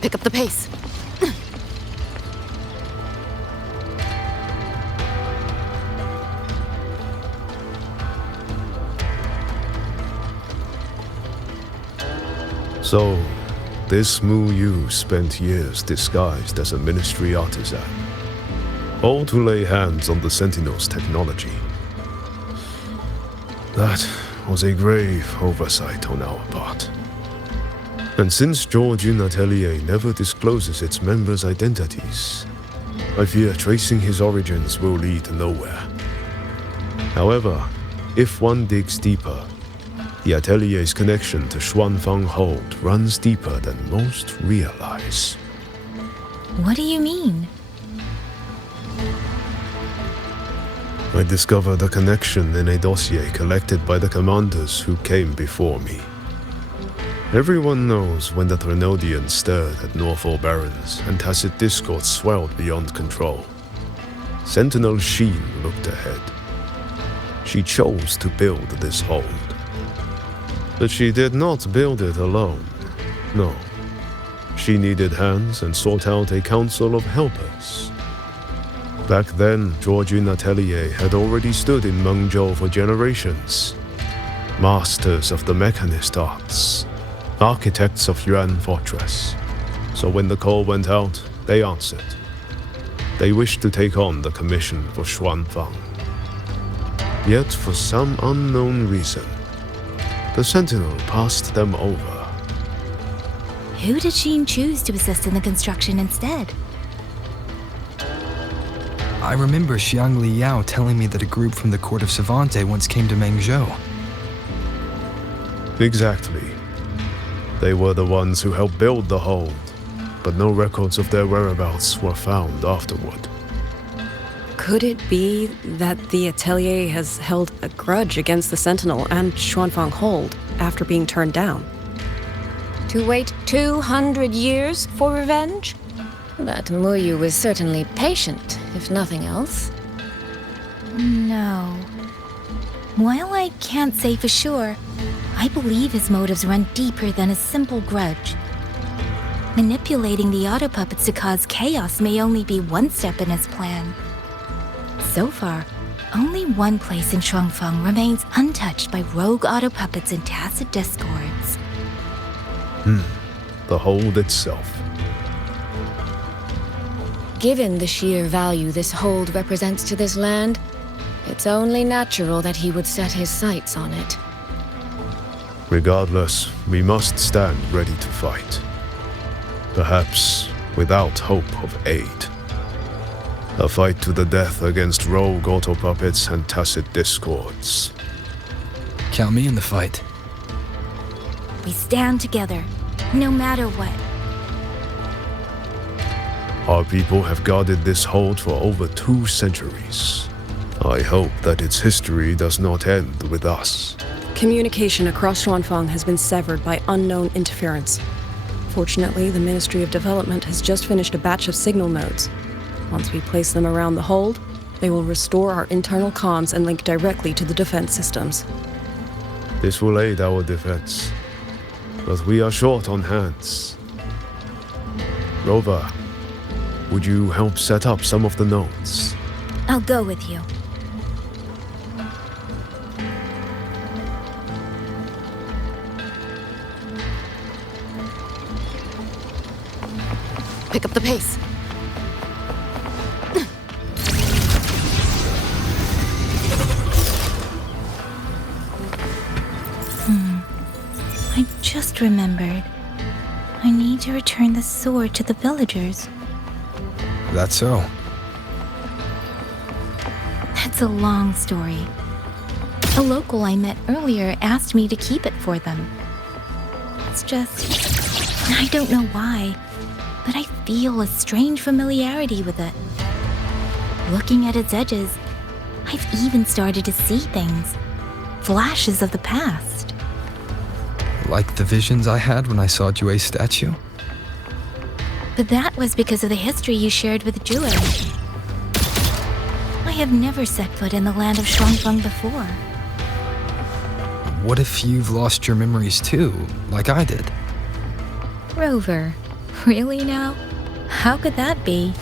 Pick up the pace. So, this Mu Yu spent years disguised as a ministry artisan, all to lay hands on the Sentinel's technology. That was a grave oversight on our part. And since George Atelier never discloses its members' identities, I fear tracing his origins will lead nowhere. However, if one digs deeper, the Atelier's connection to Xuanfang Hold runs deeper than most realize. What do you mean? I discovered a connection in a dossier collected by the commanders who came before me. Everyone knows when the Threnodians stirred at Norfolk Barrens and tacit discord swelled beyond control. Sentinel Sheen looked ahead. She chose to build this hold. But she did not build it alone. No. She needed hands and sought out a council of helpers. Back then, Georgian Atelier had already stood in Mengzhou for generations. Masters of the mechanist arts. Architects of Yuan Fortress. So when the call went out, they answered. They wished to take on the commission for Xuanfang. Yet for some unknown reason, the Sentinel passed them over. Who did Sheen choose to assist in the construction instead? I remember Xiang Li Yao telling me that a group from the court of Savante once came to Mengzhou. Exactly. They were the ones who helped build the hold, but no records of their whereabouts were found afterward. Could it be that the Atelier has held a grudge against the Sentinel and Xuanfang Hold after being turned down? To wait 200 years for revenge? That Muyu was certainly patient, if nothing else. No. While I can't say for sure, I believe his motives run deeper than a simple grudge. Manipulating the auto puppets to cause chaos may only be one step in his plan. So far, only one place in Shuangfeng remains untouched by rogue auto puppets and tacit discords. The hold itself. Given the sheer value this hold represents to this land, it's only natural that he would set his sights on it. Regardless, we must stand ready to fight. Perhaps without hope of aid. A fight to the death against rogue auto puppets and tacit discords. Count me in the fight. We stand together, no matter what. Our people have guarded this hold for over 2 centuries. I hope that its history does not end with us. Communication across Xuanfang has been severed by unknown interference. Fortunately, the Ministry of Development has just finished a batch of signal nodes. Once we place them around the hold, they will restore our internal comms and link directly to the defense systems. This will aid our defense. But we are short on hands. Rover, would you help set up some of the nodes? I'll go with you. Pick up the pace. I just remembered. I need to return the sword to the villagers. That's so. That's a long story. A local I met earlier asked me to keep it for them. It's just... I don't know why, but I feel a strange familiarity with it. Looking at its edges, I've even started to see things. Flashes of the past. Like the visions I had when I saw Jue's statue? But that was because of the history you shared with Jue. I have never set foot in the land of Shuangfeng before. What if you've lost your memories too, like I did? Rover, really now? How could that be?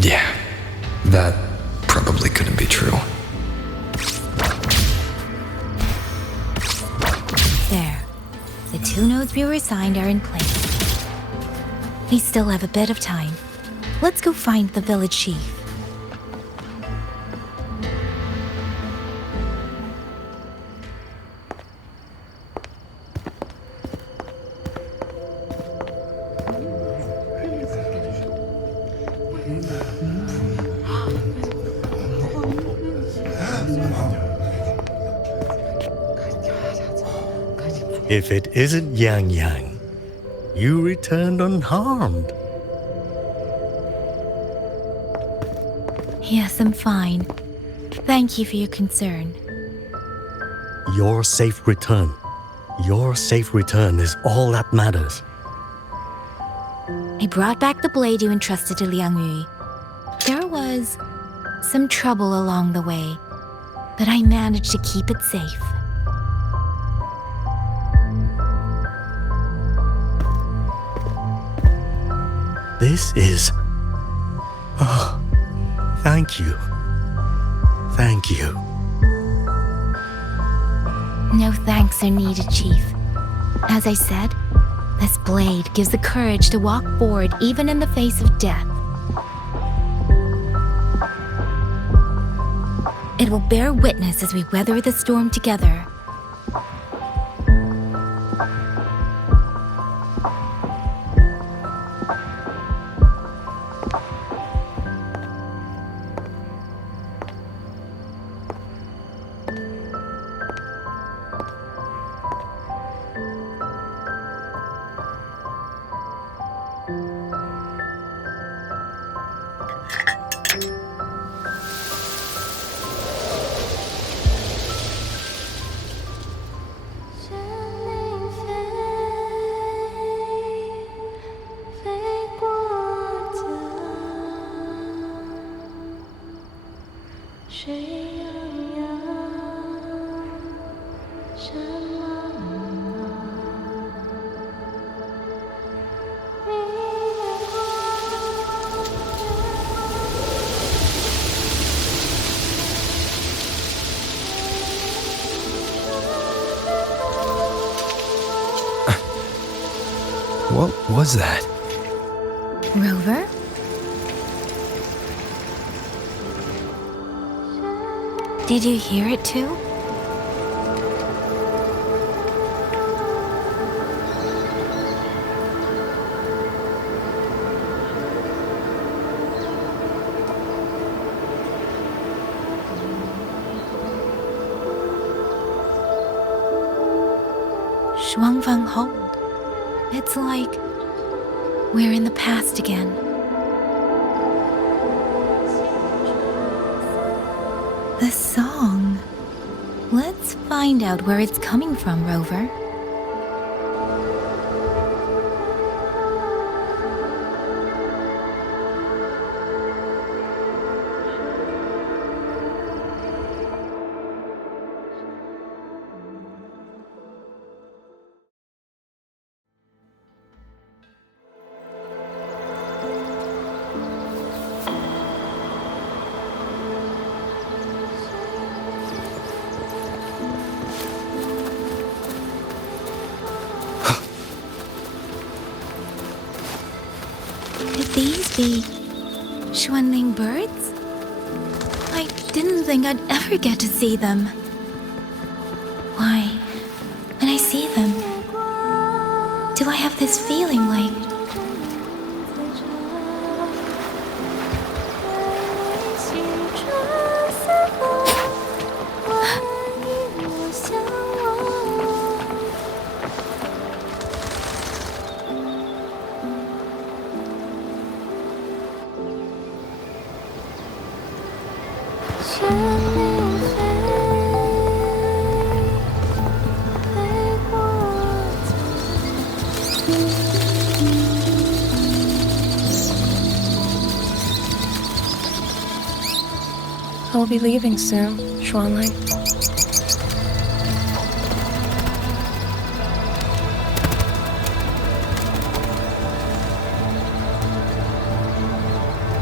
Yeah, that probably couldn't be true. There. The 2 nodes we were assigned are in place. We still have a bit of time. Let's go find the village chief. If it isn't Yang Yang, you returned unharmed. Yes, I'm fine. Thank you for your concern. Your safe return. Your safe return is all that matters. I brought back the blade you entrusted to Liang Yu. There was some trouble along the way, but I managed to keep it safe. This is... Oh, thank you. Thank you. No thanks are needed, Chief. As I said, this blade gives the courage to walk forward even in the face of death. It will bear witness as we weather the storm together. What was that? Rover? Did you hear it too? Shuangfeng Hold. It's like we're in the past again. The song. Let's find out where it's coming from, Rover. Could these be Xuanling birds? I didn't think I'd ever get to see them. Why, when I see them, do I have this feeling like I'll be leaving soon, Xuanling.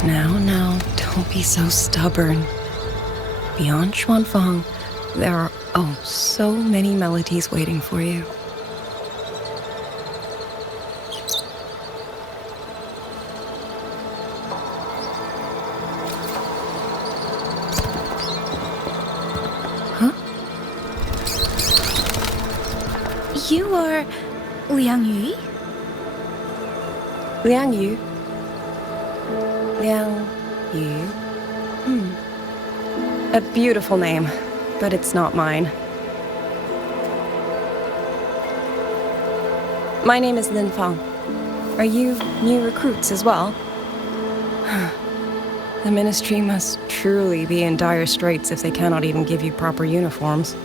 Now, don't be so stubborn. Beyond Xuanfang, there are, so many melodies waiting for you. you are Liang Yu? Liang Yu? Liang Yu? A beautiful name, but it's not mine. My name is Lin Fang. Are you new recruits as well? The Ministry must truly be in dire straits if they cannot even give you proper uniforms.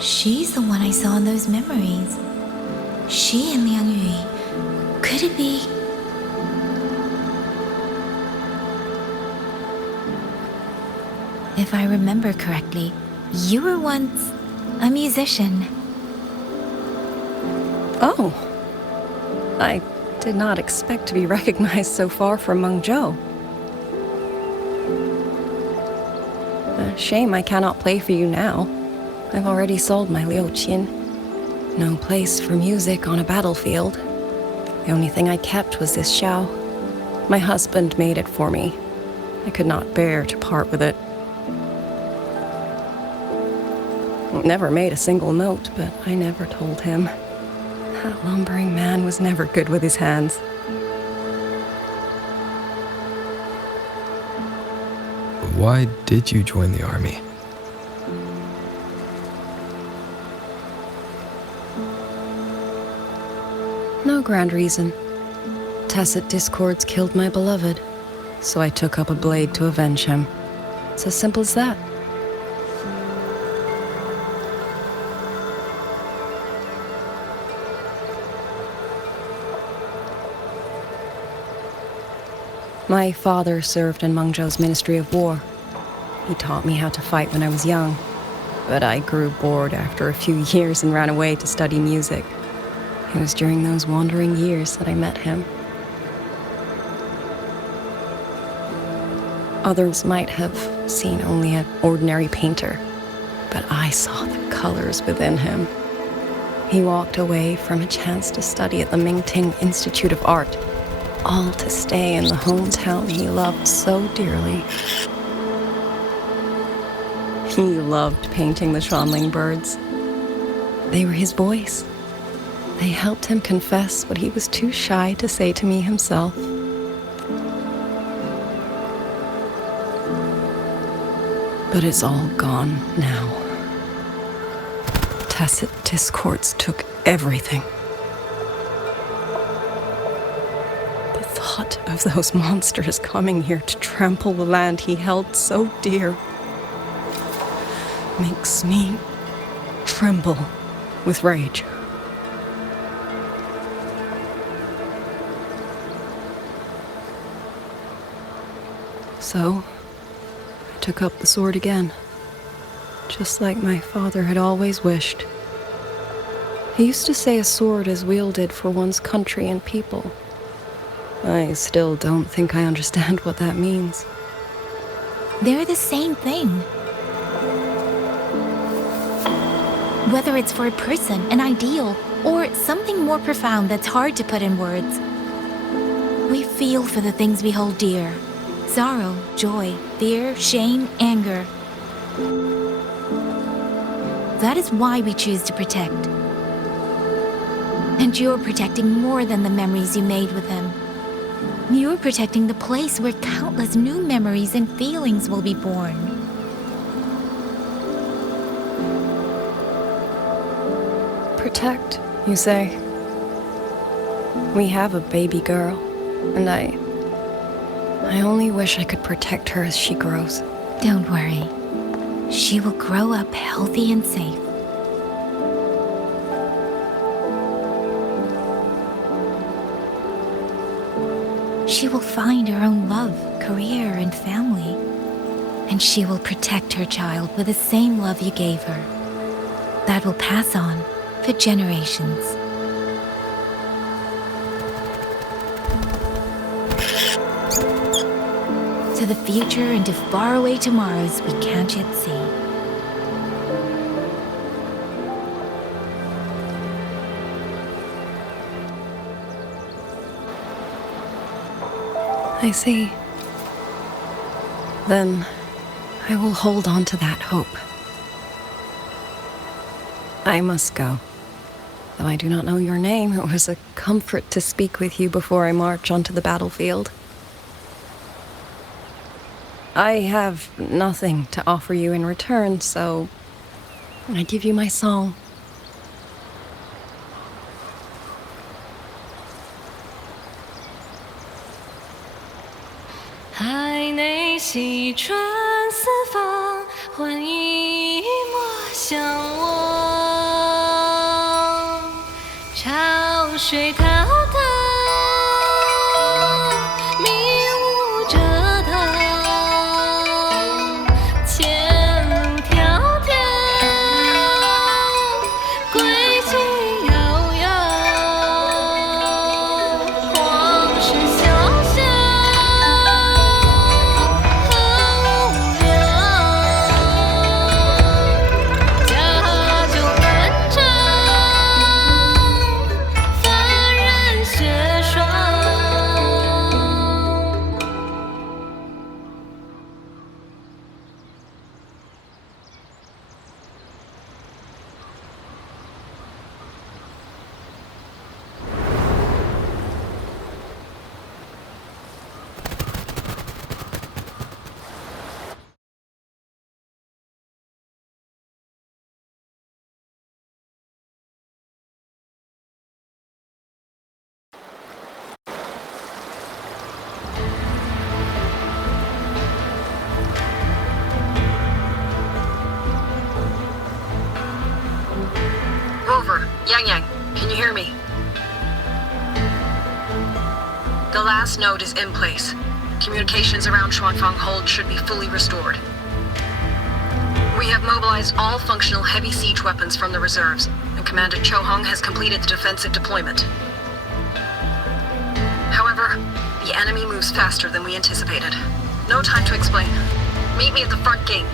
She's the one I saw in those memories. She and Liang Yu. Could it be? If I remember correctly, you were once a musician. Oh. I did not expect to be recognized so far from Mengzhou. A shame I cannot play for you now. I've already sold my liuqin. No place for music on a battlefield. The only thing I kept was this xiao. My husband made it for me. I could not bear to part with it. Never made a single note, but I never told him. That lumbering man was never good with his hands. Why did you join the army? No grand reason. Tacit discords killed my beloved, so I took up a blade to avenge him. It's as simple as that. My father served in Mengzhou's Ministry of War. He taught me how to fight when I was young, but I grew bored after a few years and ran away to study music. It was during those wandering years that I met him. Others might have seen only an ordinary painter, but I saw the colors within him. He walked away from a chance to study at the Mingting Institute of Art, all to stay in the hometown he loved so dearly. He loved painting the Shanling birds. They were his boys. They helped him confess what he was too shy to say to me himself. But it's all gone now. Tacit discords took everything. The thought of those monsters coming here to trample the land he held so dear makes me tremble with rage. So, I took up the sword again, just like my father had always wished. He used to say a sword is wielded for one's country and people. I still don't think I understand what that means. They're the same thing. Whether it's for a person, an ideal, or something more profound that's hard to put in words. We feel for the things we hold dear. Sorrow, joy, fear, shame, anger. That is why we choose to protect. And you're protecting more than the memories you made with him. You're protecting the place where countless new memories and feelings will be born. Protect, you say? We have a baby girl, and I only wish I could protect her as she grows. Don't worry. She will grow up healthy and safe. She will find her own love, career, and family. And she will protect her child with the same love you gave her. That will pass on for generations. To the future and to faraway tomorrows we can't yet see. I see. Then I will hold on to that hope. I must go. Though I do not know your name, it was a comfort to speak with you before I march onto the battlefield. I have nothing to offer you in return, so I give you my song.海内西川四方，欢迎莫相忘。潮水滔滔，迷雾遮挡，前路迢迢，归期遥遥，往事潇潇。Rover, Yang, can you hear me? The last node is in place. Communications around Chuanfang Hold should be fully restored. We have mobilized all functional heavy siege weapons from the reserves, and Commander Cho Hong has completed the defensive deployment. However, the enemy moves faster than we anticipated. No time to explain. Meet me at the front gate.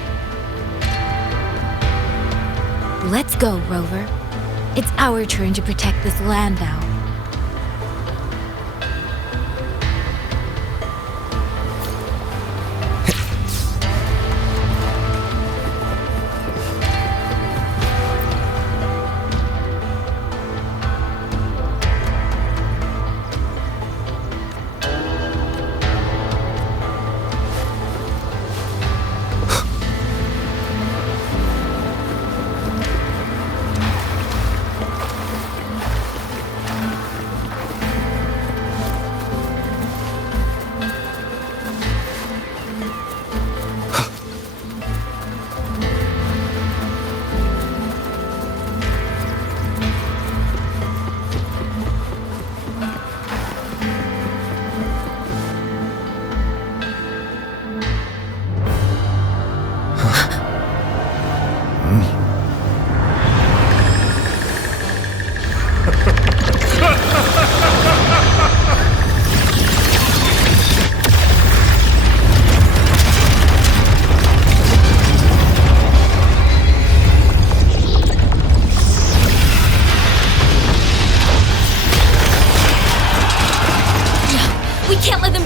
Let's go, Rover. It's our turn to protect this land now.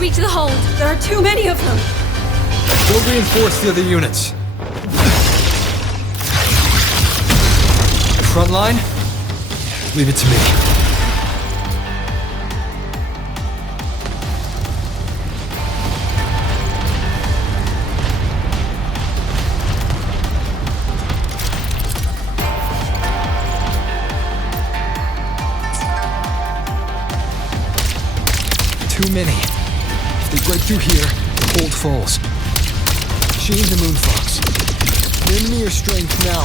Reach the hold. There are too many of them. Go reinforce the other units. Front line? Leave it to me. Too many. If they break through here, the hold falls. Change the Moonfox. Lend me your strength now.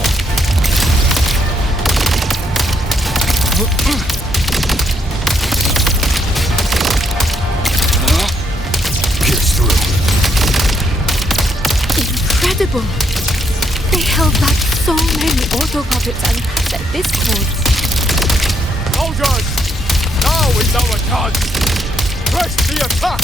Pierce through. Incredible! They held back so many auto puppets and Tacet Discords. Soldiers! Now is our chance! Press the attack!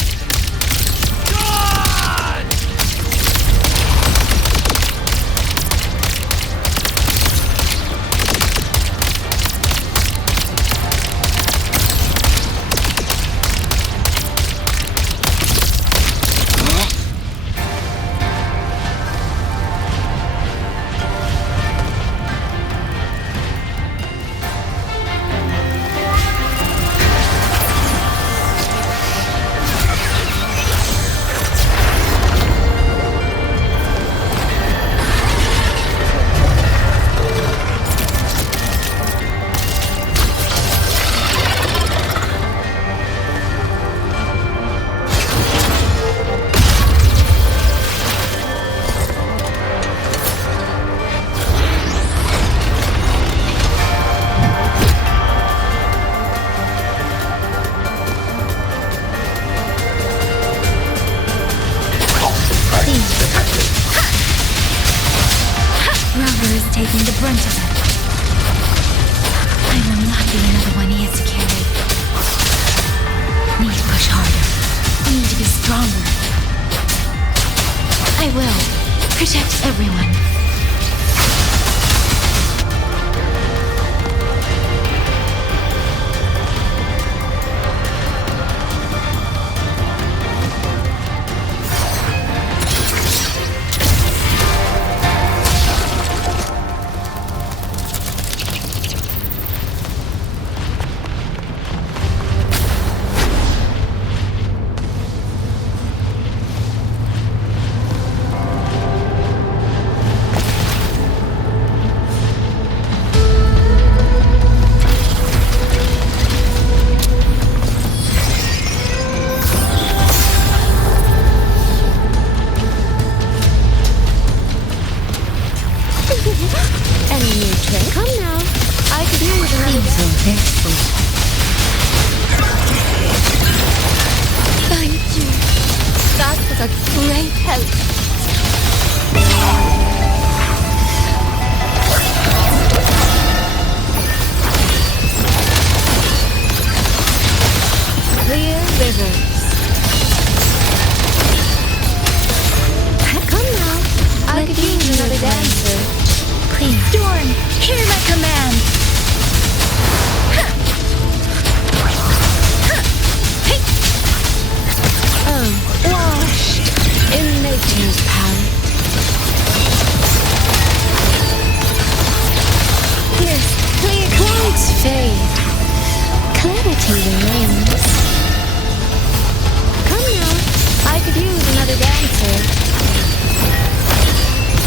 Taking the brunt of it. I will not be another one he has to carry. Need to push harder. Need to be stronger. I will protect everyone.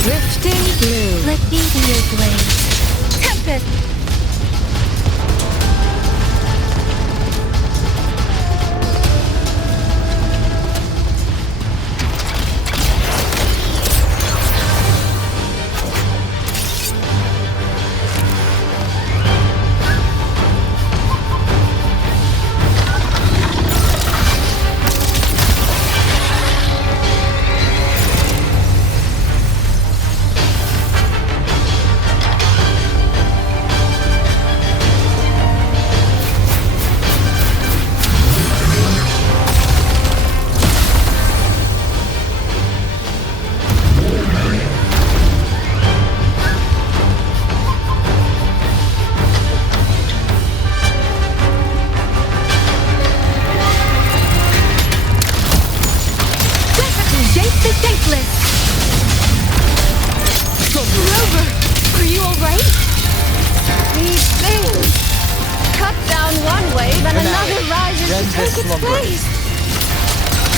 Drifting blue. Let me be your blade. Tempest!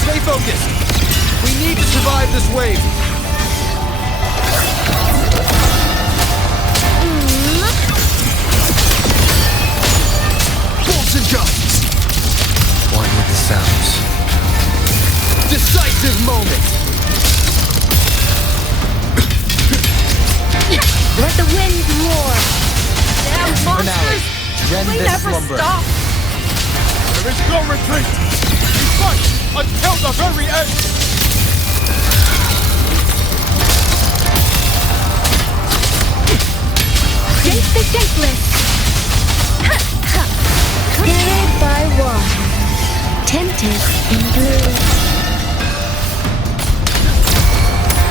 Stay focused! We need to survive this wave! Bolts and jumps! One with the sounds. Decisive moment! Let the wind roar! Damn monsters! Rend We this never slumber. stop! There is no retreat! We fight until the very end! Shape the shapeless! Carried by water, tinted in blue.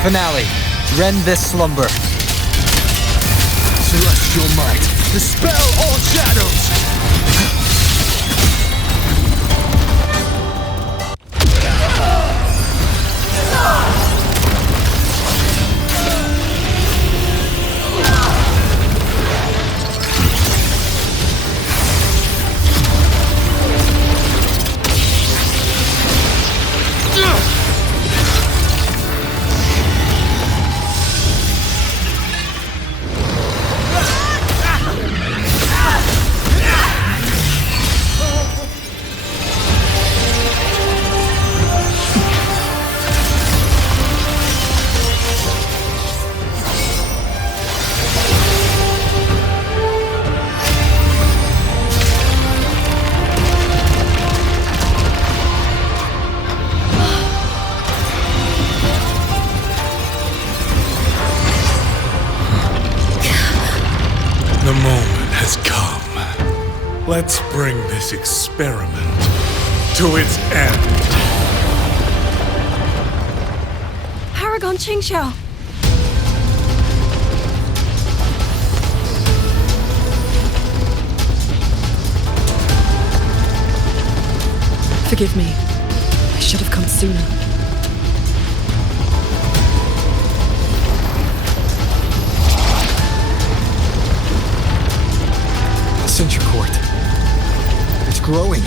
Finale. Rend this slumber. Celestial might, dispel all shadows! The moment has come. Let's bring this experiment to its end. Paragon Qingxiao! Forgive me. I should have come sooner. Censure Court. It's growing.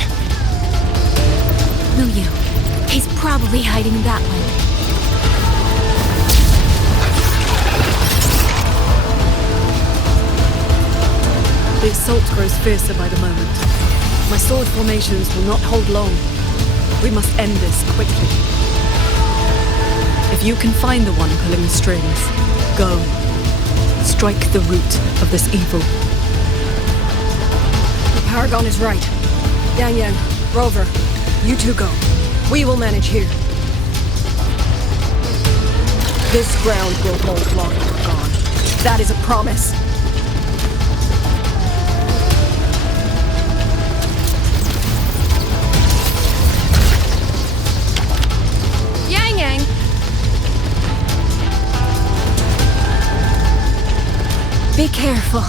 Muyu. He's probably hiding that way. The assault grows fiercer by the moment. My sword formations will not hold long. We must end this quickly. If you can find the one pulling the strings, go. Strike the root of this evil. The Paragon is right. Yang, Rover, you two go. We will manage here. This ground will hold long we're gone. That is a promise. Yang! Be careful.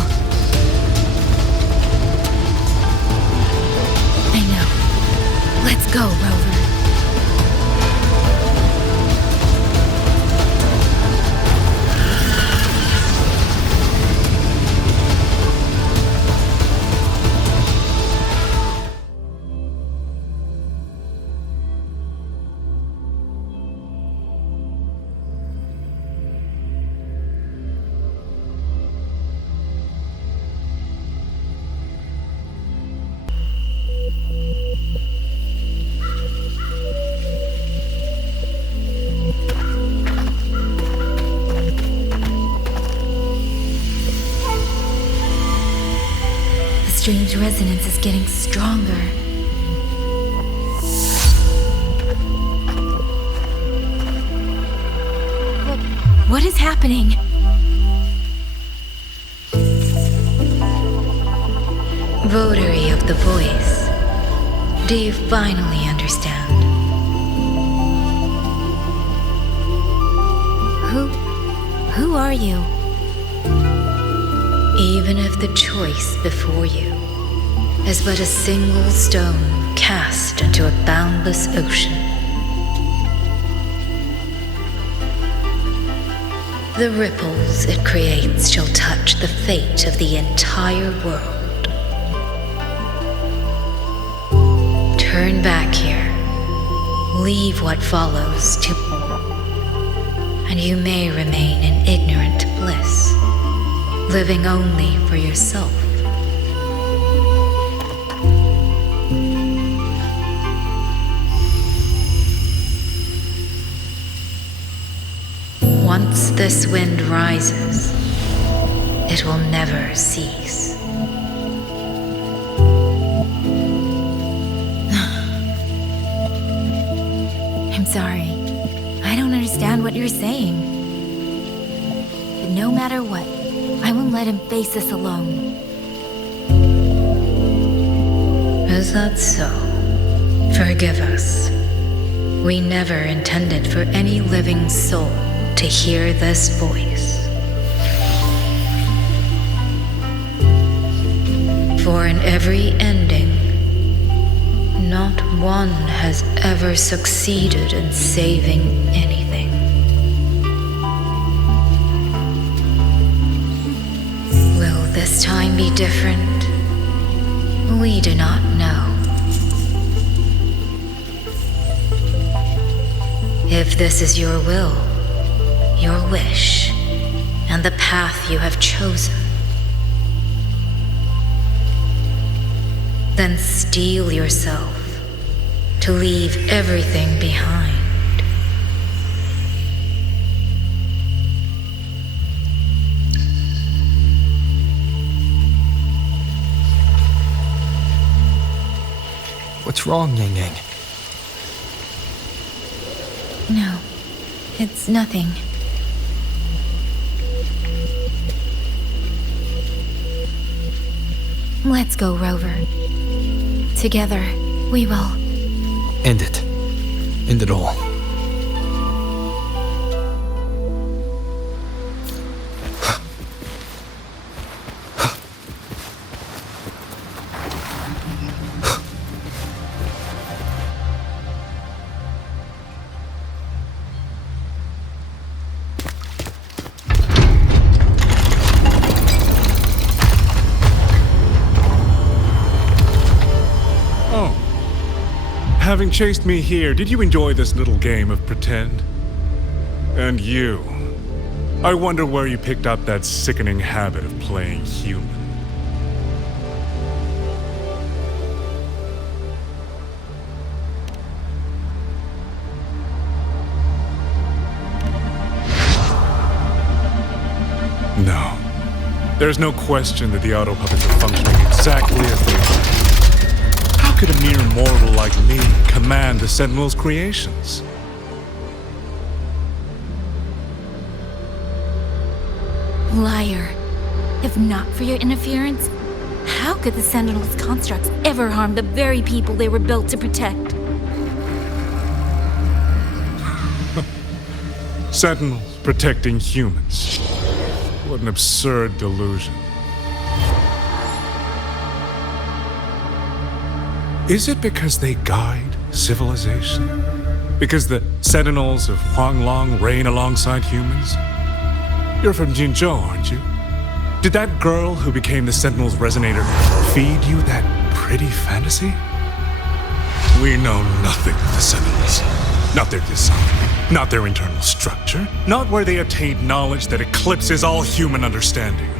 I know. Let's go, Rover. stream's resonance is getting stronger. What is happening? Votary of the voice, do you finally understand? Who are you? Even if the choice before you is but a single stone cast into a boundless ocean, the ripples it creates shall touch the fate of the entire world. Turn back here, leave what follows to, and you may remain in ignorant bliss, living only for yourself. Once this wind rises, it will never cease. I'm sorry. I don't understand what you're saying. But no matter what, I won't let him face this alone. Is that so? Forgive us. We never intended for any living soul to hear this voice. For in every ending, not one has ever succeeded in saving anything. Will this time be different? We do not know. If this is your will, your wish, and the path you have chosen, then steel yourself to leave everything behind. What's wrong, Yang Yang? No, it's nothing. Let's go, Rover. Together, we will. End it. End it all. Having chased me here, did you enjoy this little game of pretend? And you, I wonder where you picked up that sickening habit of playing human. No. There's no question that the auto puppets are functioning exactly as they are. How could a mere mortal like me command the Sentinel's creations? Liar. If not for your interference, how could the Sentinel's constructs ever harm the very people they were built to protect? Sentinels protecting humans. What an absurd delusion. Is it because they guide civilization? Because the Sentinels of Huanglong reign alongside humans? You're from Jinzhou, aren't you? Did that girl who became the Sentinel's resonator feed you that pretty fantasy? We know nothing of the Sentinels. Not their design, not their internal structure, not where they attained knowledge that eclipses all human understanding.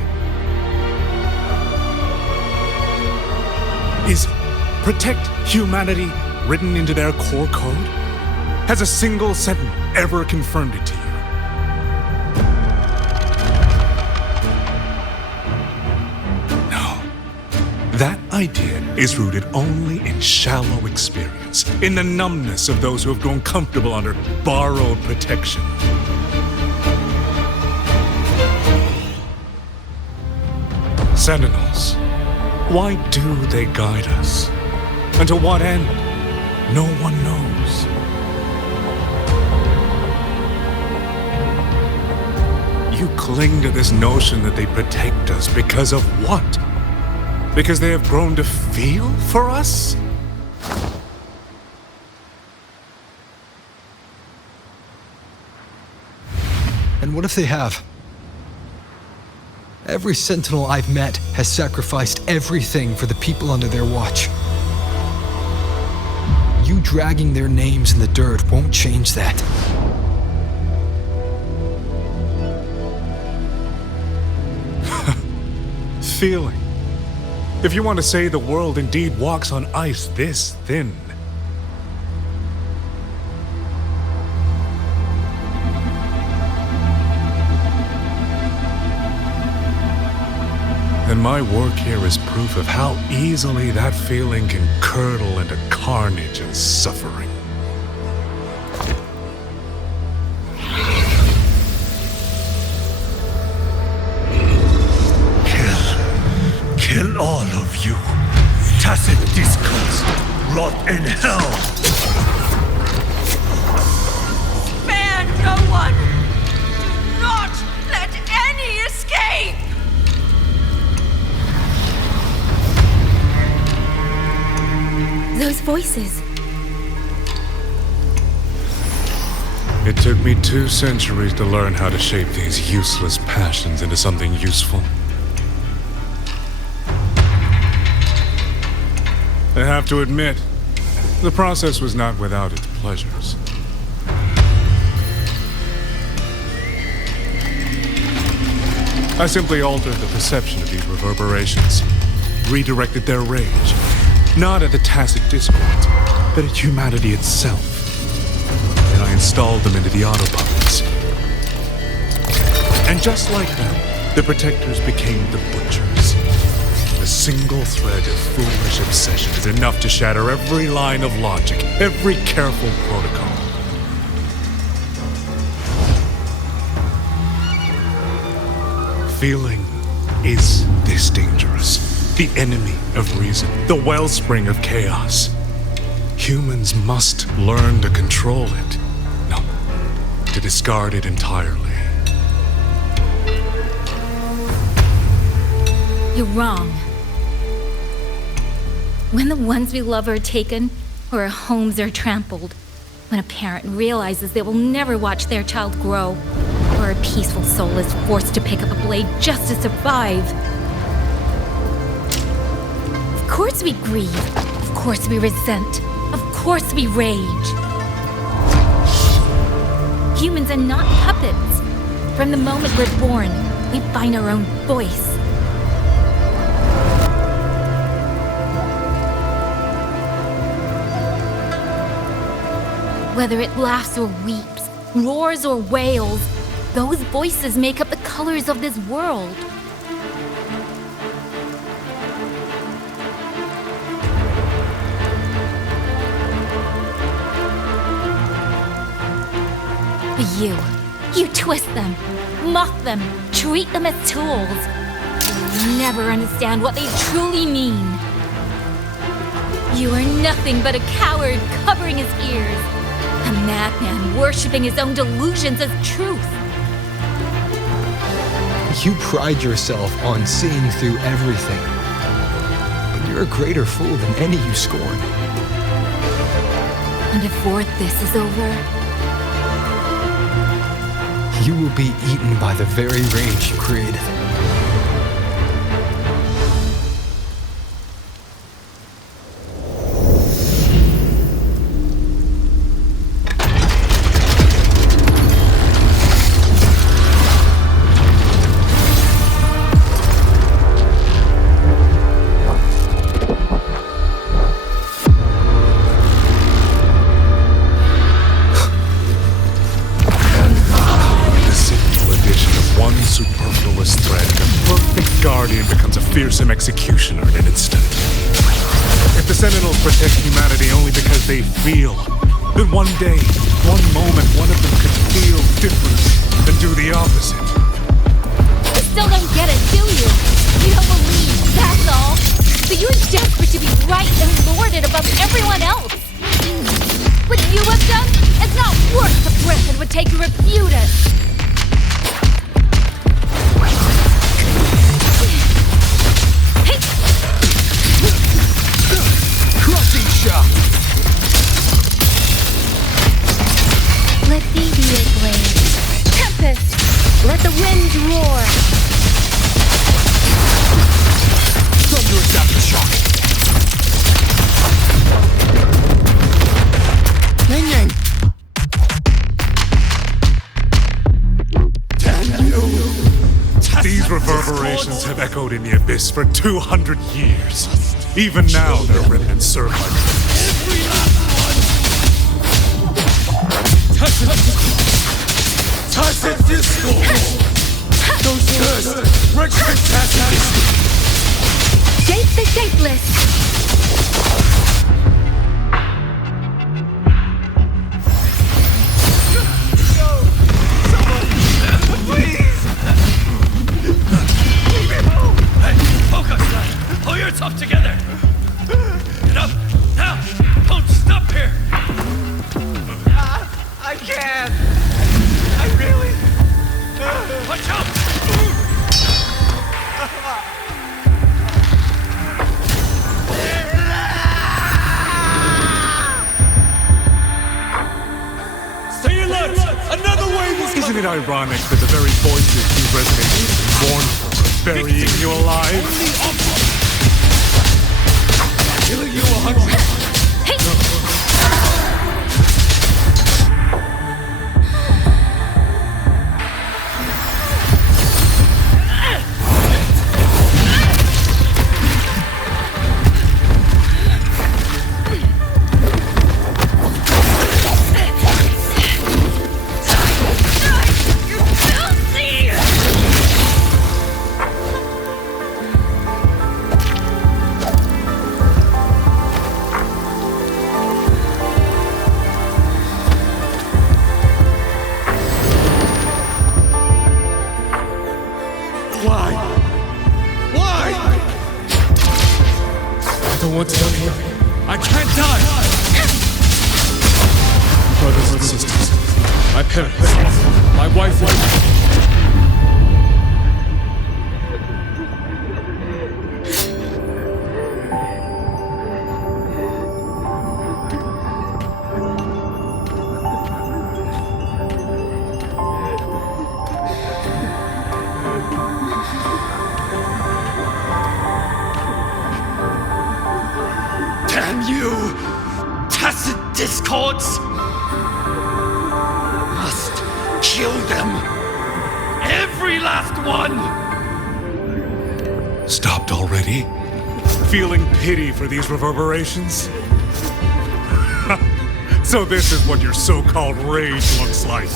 Is protect humanity written into their core code? Has a single Sentinel ever confirmed it to you? No. That idea is rooted only in shallow experience, in the numbness of those who have grown comfortable under borrowed protection. Sentinels, why do they guide us? And to what end? No one knows. You cling to this notion that they protect us because of what? Because they have grown to feel for us? And what if they have? Every Sentinel I've met has sacrificed everything for the people under their watch. You dragging their names in the dirt won't change that. Feeling. If you want to say the world indeed walks on ice this thin. Then my work here is proof of how easily that feeling can curdle into carnage and suffering. Kill all of you. Tacit discords, rot in hell. Spare no one! Do not let any escape! Those voices. It took me 2 centuries to learn how to shape these useless passions into something useful. I have to admit, the process was not without its pleasures. I simply altered the perception of these reverberations, redirected their rage, not at the tacit discords, but at humanity itself. And I installed them into the autopuppets. And just like that, the protectors became the butchers. A single thread of foolish obsession is enough to shatter every line of logic, every careful protocol. Feeling is this dangerous. The enemy of reason, the wellspring of chaos. Humans must learn to control it. No, to discard it entirely. You're wrong. When the ones we love are taken, or our homes are trampled, when a parent realizes they will never watch their child grow, or a peaceful soul is forced to pick up a blade just to survive. Of course we grieve. Of course we resent. Of course we rage. Humans are not puppets. From the moment we're born, we find our own voice. Whether it laughs or weeps, roars or wails, those voices make up the colors of this world. But you twist them, mock them, treat them as tools. You'll never understand what they truly mean. You are nothing but a coward covering his ears. A madman worshipping his own delusions as truth. You pride yourself on seeing through everything. But you're a greater fool than any you scorn. And before this is over, you will be eaten by the very rage you created. Fearsome executioner in an instant. If the Sentinels protect humanity only because they feel, then one day, one moment, one of them could feel different and do the opposite. You still don't get it, do you? You don't believe, that's all. So you're desperate to be right and lord it above everyone else. What you have done is not worth the breath it would take to refute it. Crushing shot! Let thee be your blade. Tempest, let the winds roar. Thunderous aftershock! Yang Yang! These reverberations have echoed in the abyss for 200 years. Even now, their remnants serve like Tacit discord! Those cursed, wretched tacit discord! Shape the shapeless. Pull yourself together! Get up! Now! Don't stop here! I can't! I really... Watch out! Stay alert! Another wave is... Isn't it ironic that the very voices you resonate with mournful are burying you alive? Killing you 100... Brothers and sisters, my parents, my wife and... Damn you! Tacit discords! Must kill them! Every last one! Stopped already? Feeling pity for these reverberations? So this is what your so-called rage looks like.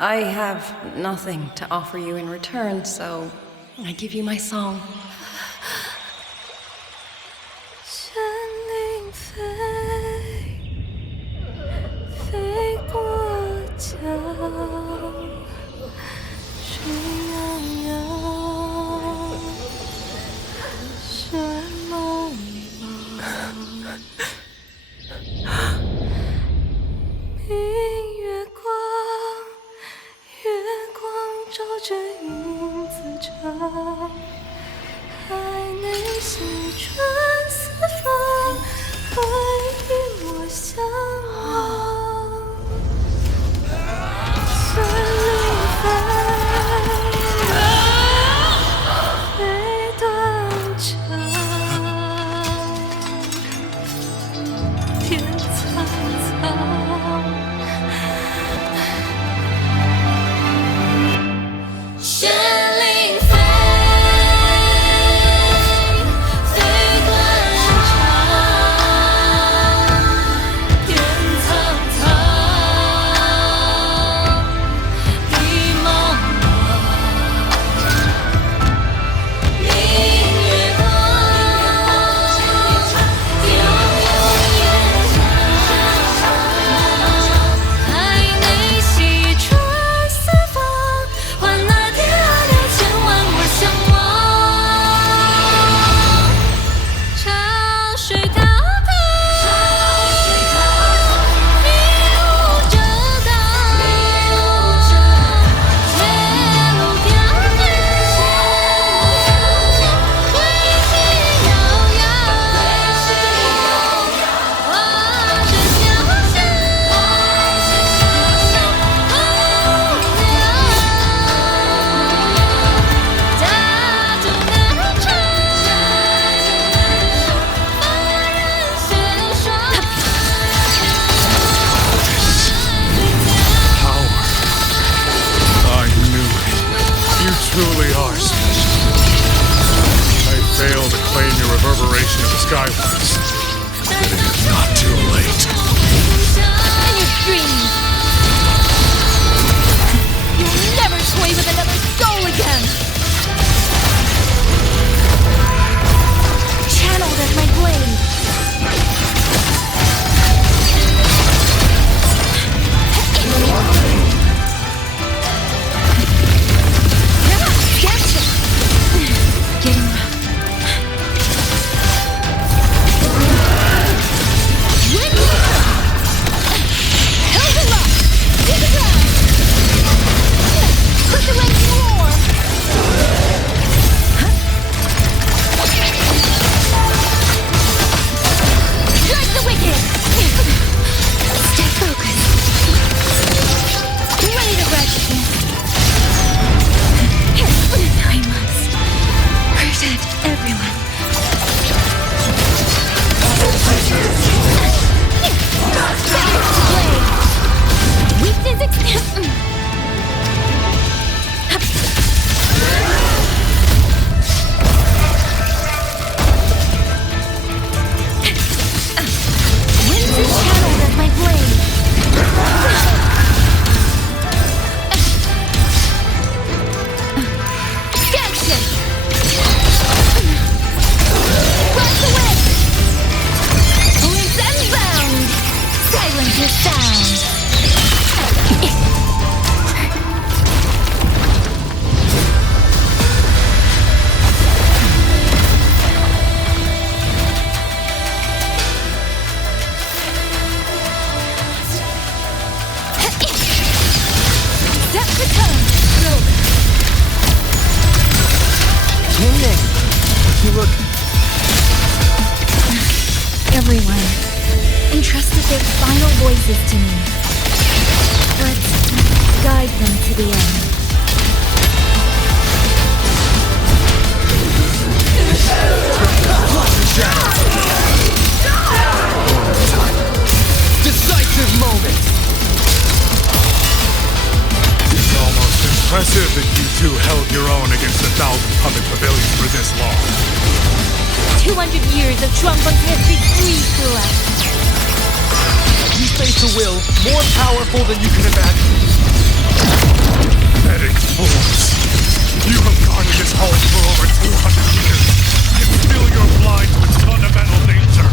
I have nothing to offer you in return, so I give you my song. 心穿四方，会与我相望。随路飞，飞断肠，天苍苍。神灵飞，飞断肠，天苍苍，地茫茫，明月光，悠悠延长，海内西穿四方，换那天涯的千万我相望。潮水滔滔，迷雾遮挡，铁路迢迢，归期遥遥，望着小巷，家中难长，放任雪霜。Power. I knew it. You truly are special. I failed to claim your reverberation of the skywards. But it is not too late. In your dreams. You'll never toy with another soul again. Channeled as my blade. Gotcha. Getting rough. Wind held him up. To the ground. Push away more. Strike the wicked. Stay focused. Ready to righteousness. I must protect everyone. Weakness Winds is channeled as my blade. Action! Rise away! Winds unbound! Silence your sound! Step to come! Yang, you look. Everyone entrusted their final voices to me. Let's guide them to the end. Decisive moment! It's almost impressive that you two held your own against 1,000 puppet pavilions for this long. 200 years of Shuangfeng's history breathe through us. You face a will more powerful than you can imagine. Pathetic fools. You have guarded this home for over 200 years, and still you're blind to its fundamental nature.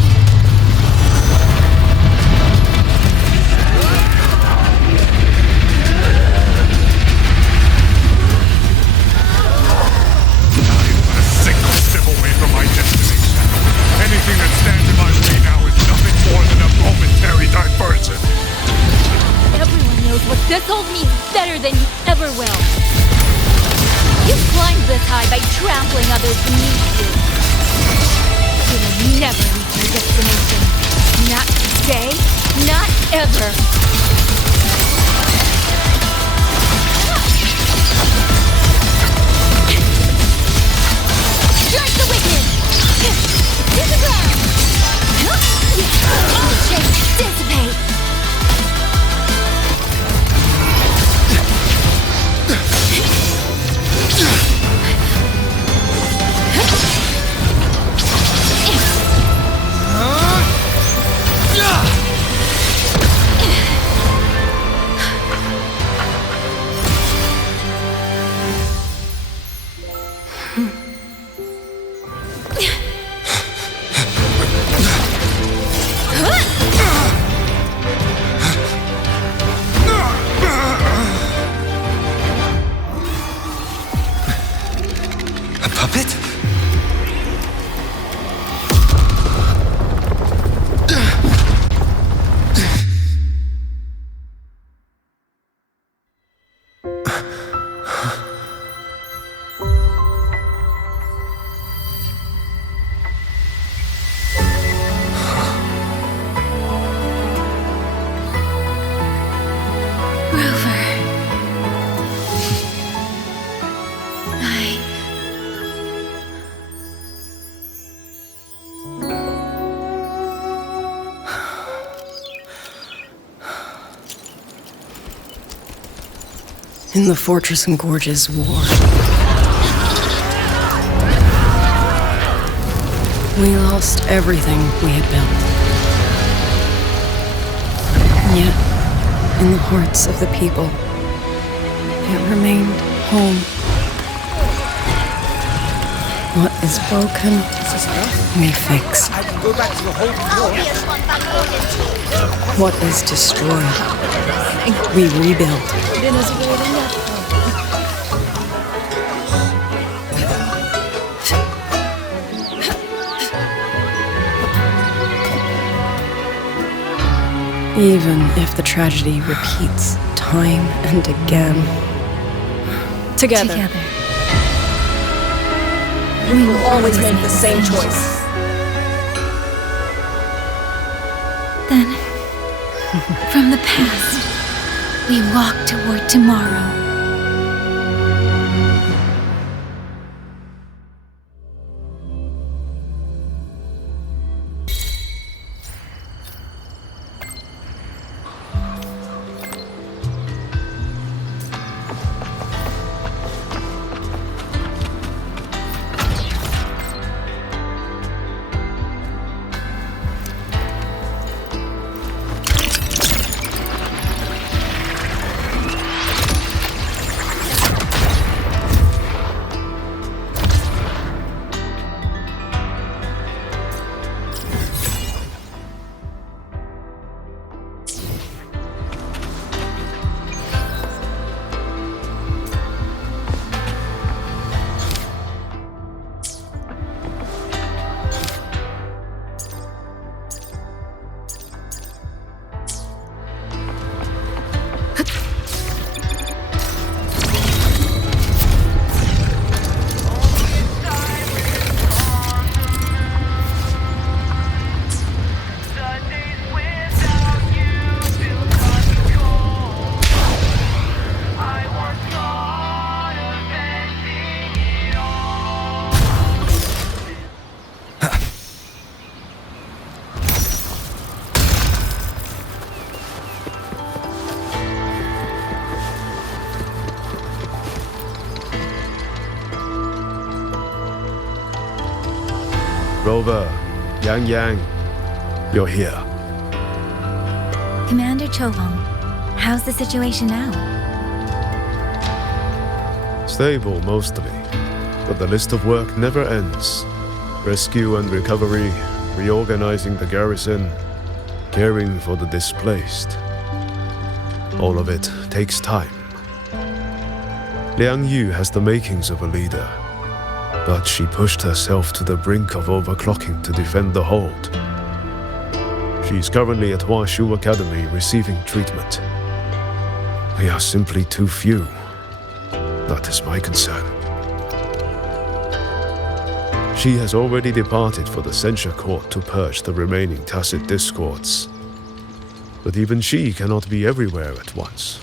I'm a single step away from my destination. Anything that stands in my way now is nothing more than a momentary diversion. Everyone knows what this hold means better than you ever will. You climbed this high by trampling others beneath you. over. Strike the wicked! To the ground! All shapes dissipate! A puppet? In the Fortress and Gorges War, we lost everything we had built. And yet, in the hearts of the people, it remained home. What is broken, we fix. What is destroyed, we rebuild. Even if the tragedy repeats time and again. Together. We will always make the same choice. Then, from the past, we walk toward tomorrow. Rover, Yang, you're here. Commander Cholong, how's the situation now? Stable, mostly. But the list of work never ends. Rescue and recovery, reorganizing the garrison, caring for the displaced. All of it takes time. Liang Yu has the makings of a leader, but she pushed herself to the brink of overclocking to defend the hold. She's currently at Huashu Academy receiving treatment. We are simply too few. That is my concern. She has already departed for the censure court to purge the remaining tacit discords. But even she cannot be everywhere at once.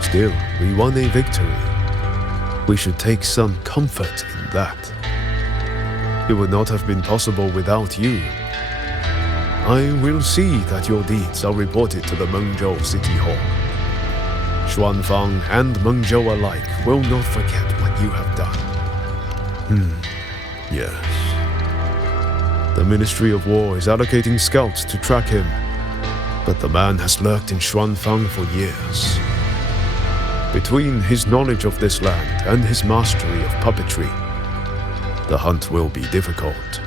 Still, we won a victory. We should take some comfort in that. It would not have been possible without you. I will see that your deeds are reported to the Mengzhou City Hall. Xuanfang and Mengzhou alike will not forget what you have done. Yes. The Ministry of War is allocating scouts to track him, but the man has lurked in Xuanfang for years. Between his knowledge of this land and his mastery of puppetry, the hunt will be difficult.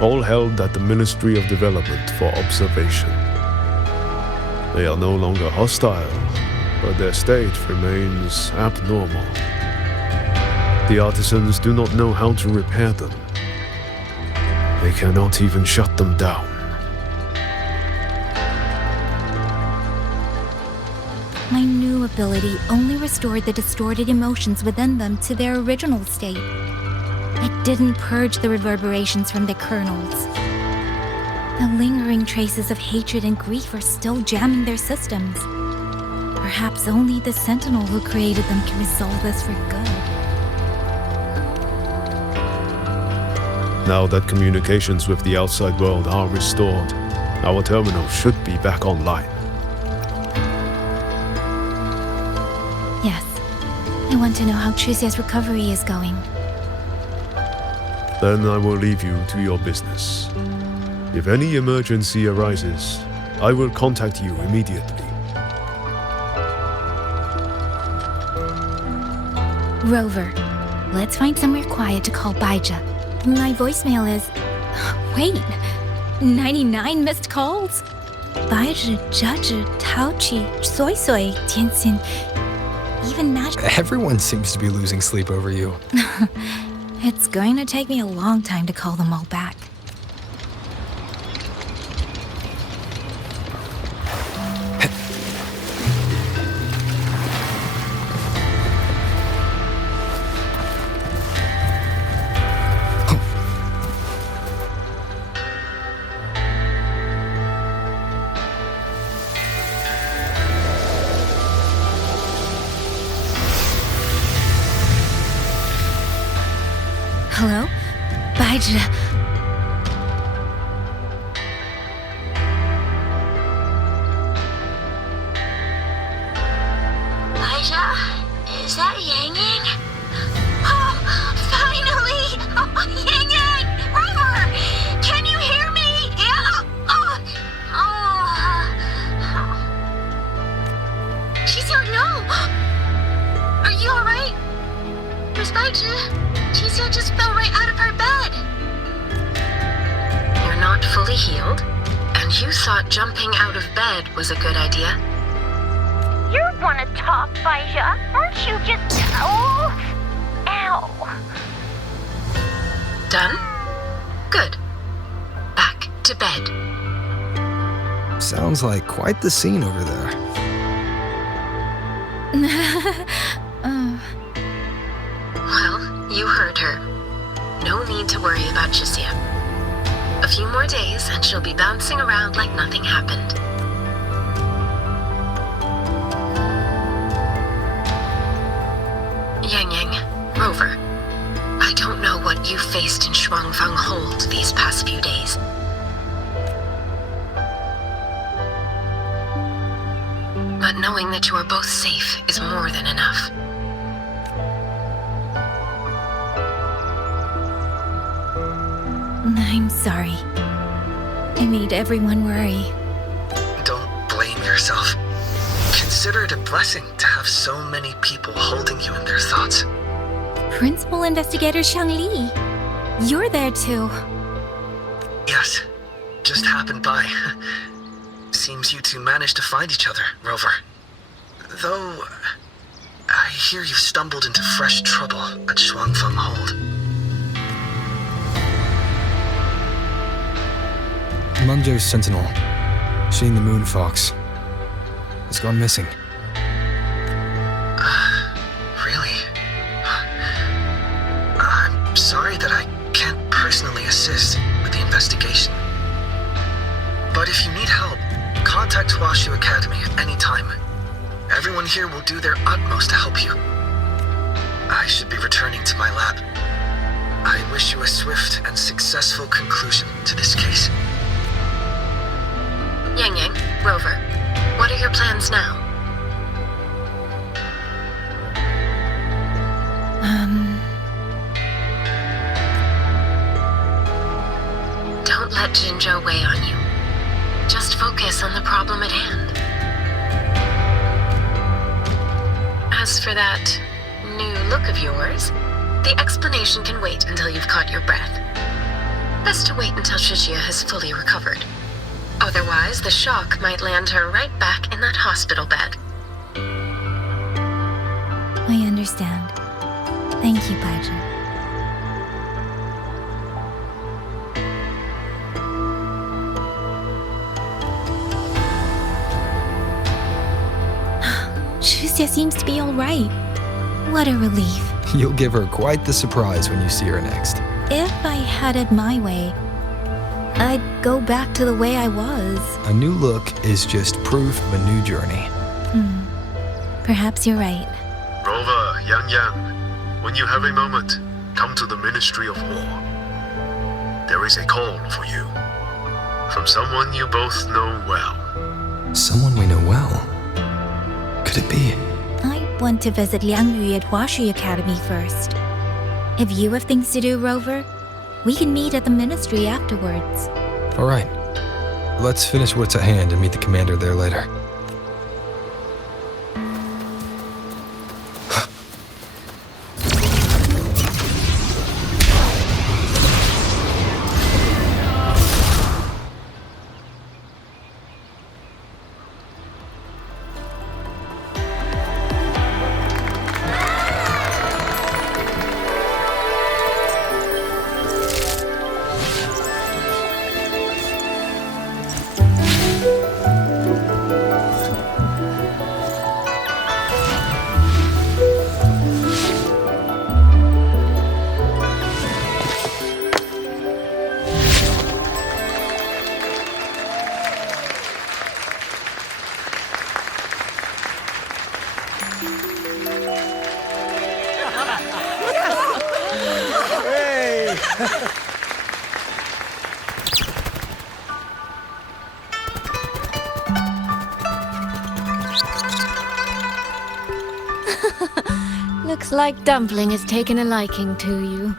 All held at the Ministry of Development for observation. They are no longer hostile, but their state remains abnormal. The artisans do not know how to repair them. They cannot even shut them down. My new ability only restored the distorted emotions within them to their original state. It didn't purge the reverberations from their kernels. The lingering traces of hatred and grief are still jamming their systems. Perhaps only the Sentinel who created them can resolve this for good. Now that communications with the outside world are restored, our terminal should be back online. Yes. I want to know how Trucia's recovery is going. Then I will leave you to your business. If any emergency arises, I will contact you immediately. Rover, let's find somewhere quiet to call Baija. My voicemail is... Wait, 99 missed calls? Baija, Judge, Taochi, Soy Soy, Tianxin, even Magic... Everyone seems to be losing sleep over you. It's going to take me a long time to call them all back. Hello? Baija. Baija? Is that Yang Yang? Oh, finally! Oh, Yang Yang! Rover! Can you hear me? Yeah! She's here, no! Are you alright? Where's Baija? Chisia just fell right out of her bed. You're not fully healed, and you thought jumping out of bed was a good idea. You want to talk, Baija? Aren't you just... Oh! Ow! Done? Good. Back to bed. Sounds like quite the scene over there. Well, you heard her. No need to worry about Chisia. A few more days and she'll be bouncing around like nothing happened. Yang Yang, Rover, I don't know what you faced in Xuanfang Hold these past few days. But knowing that you are both safe is more than enough. I'm sorry. I made everyone worry. Don't blame yourself. Consider it a blessing to have so many people holding you in their thoughts. Principal Investigator Xiang Li. You're there too. Yes, just happened by. Seems you two managed to find each other, Rover. Though, I hear you've stumbled into fresh trouble at Xuanfang Hold. Mengzhou's Sentinel, Shane the Moon Fox, has gone missing. Hwashu Academy at any time. Everyone here will do their utmost to help you. I should be returning to my lab. I wish you a swift and successful conclusion to this case. Yang Yang, Rover, what are your plans now? Don't let Jinzhou weigh on you. Just focus on the problem at hand. As for that new look of yours, the explanation can wait until you've caught your breath. Best to wait until Shishia has fully recovered. Otherwise, the shock might land her right back in that hospital bed. I understand. Thank you, Baizhi. Shuzia seems to be all right. What a relief. You'll give her quite the surprise when you see her next. If I had it my way, I'd go back to the way I was. A new look is just proof of a new journey. Perhaps you're right. Rover, Yang Yang, when you have a moment, come to the Ministry of War. There is a call for you. From someone you both know well. Someone we know well? Could it be? I want to visit Liang Yu at Hwashu Academy first. If you have things to do, Rover, we can meet at the Ministry afterwards. All right. Let's finish what's at hand and meet the commander there later. Looks like Dumpling has taken a liking to you.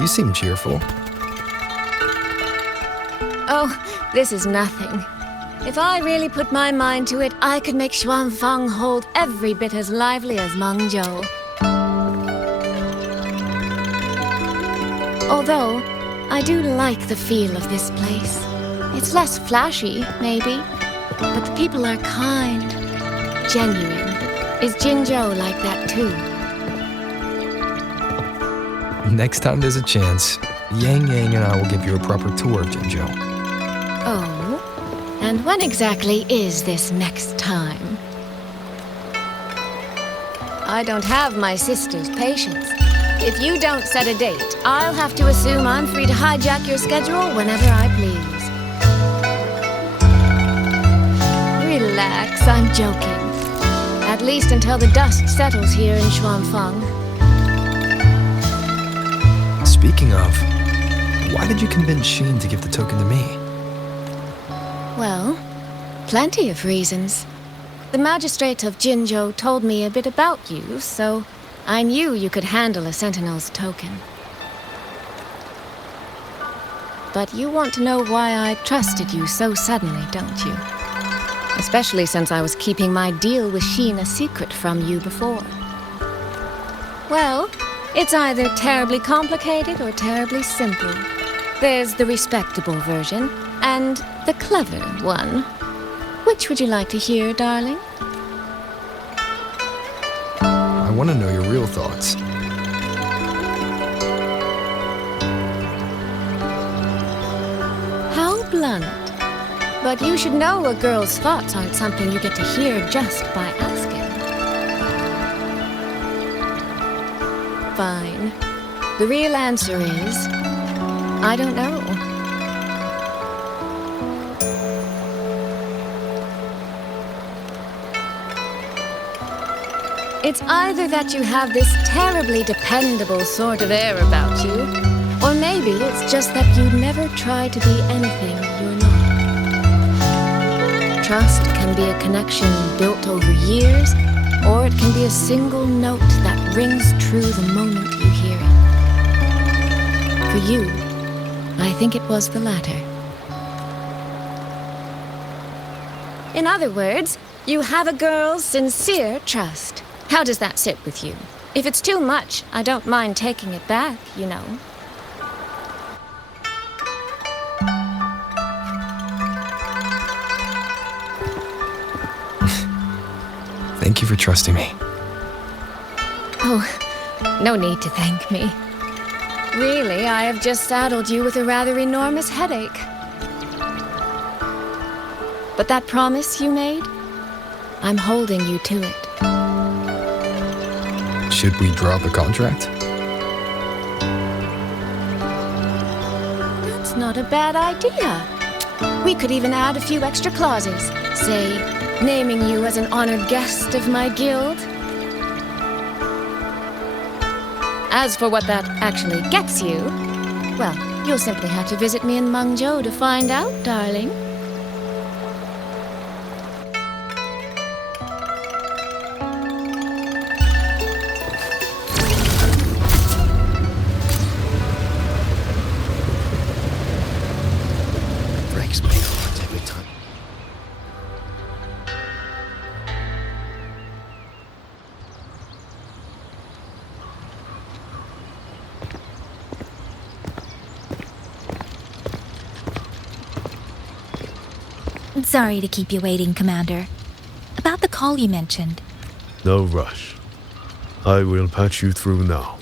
You seem cheerful. Oh, this is nothing. If I really put my mind to it, I could make Xuanfang hold every bit as lively as Mengzhou. Although, I do like the feel of this place. It's less flashy, maybe, but the people are kind, genuine. Is Jinzhou like that too? Next time there's a chance, Yang Yang and I will give you a proper tour of Jinzhou. Oh? And when exactly is this next time? I don't have my sister's patience. If you don't set a date, I'll have to assume I'm free to hijack your schedule whenever I please. Relax, I'm joking. At least until the dust settles here in Xuanfang. Speaking of, why did you convince Xin to give the token to me? Well, plenty of reasons. The magistrate of Jinzhou told me a bit about you, so I knew you could handle a Sentinel's token. But you want to know why I trusted you so suddenly, don't you? Especially since I was keeping my deal with Xin a secret from you before. Well, it's either terribly complicated or terribly simple. There's the respectable version, and the clever one. Which would you like to hear, darling? I want to know your real thoughts. How blunt. But you should know a girl's thoughts aren't something you get to hear just by asking. Fine. The real answer is, I don't know. It's either that you have this terribly dependable sort of air about you, or maybe it's just that you never try to be anything you're not. Trust can be a connection built over years, or it can be a single note that rings true the moment you hear it. For you, I think it was the latter. In other words, you have a girl's sincere trust. How does that sit with you? If it's too much, I don't mind taking it back, you know. Thank you for trusting me. Oh, no need to thank me. Really, I have just saddled you with a rather enormous headache. But that promise you made, I'm holding you to it. Should we drop a contract? That's not a bad idea. We could even add a few extra clauses. Say, naming you as an honored guest of my guild. As for what that actually gets you, well, you'll simply have to visit me in Mengzhou to find out, darling. Sorry to keep you waiting, Commander. About the call you mentioned. No rush. I will patch you through now.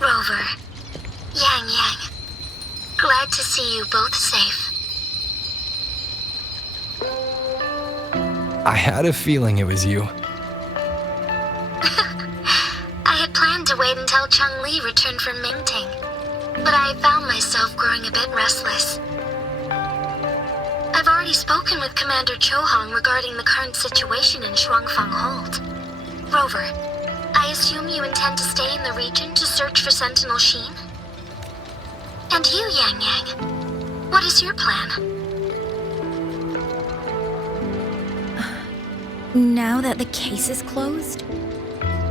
Rover, Yang Yang, glad to see you both safe. I had a feeling it was you. I had planned to wait until Chang-Li returned from Mingting, but I found myself growing a bit restless. I've already spoken with Commander Chohong regarding the current situation in Shuangfang Hold. Rover, I assume you intend to stay in the region to search for Sentinel Sheen? And you, Yang Yang, what is your plan? Now that the case is closed,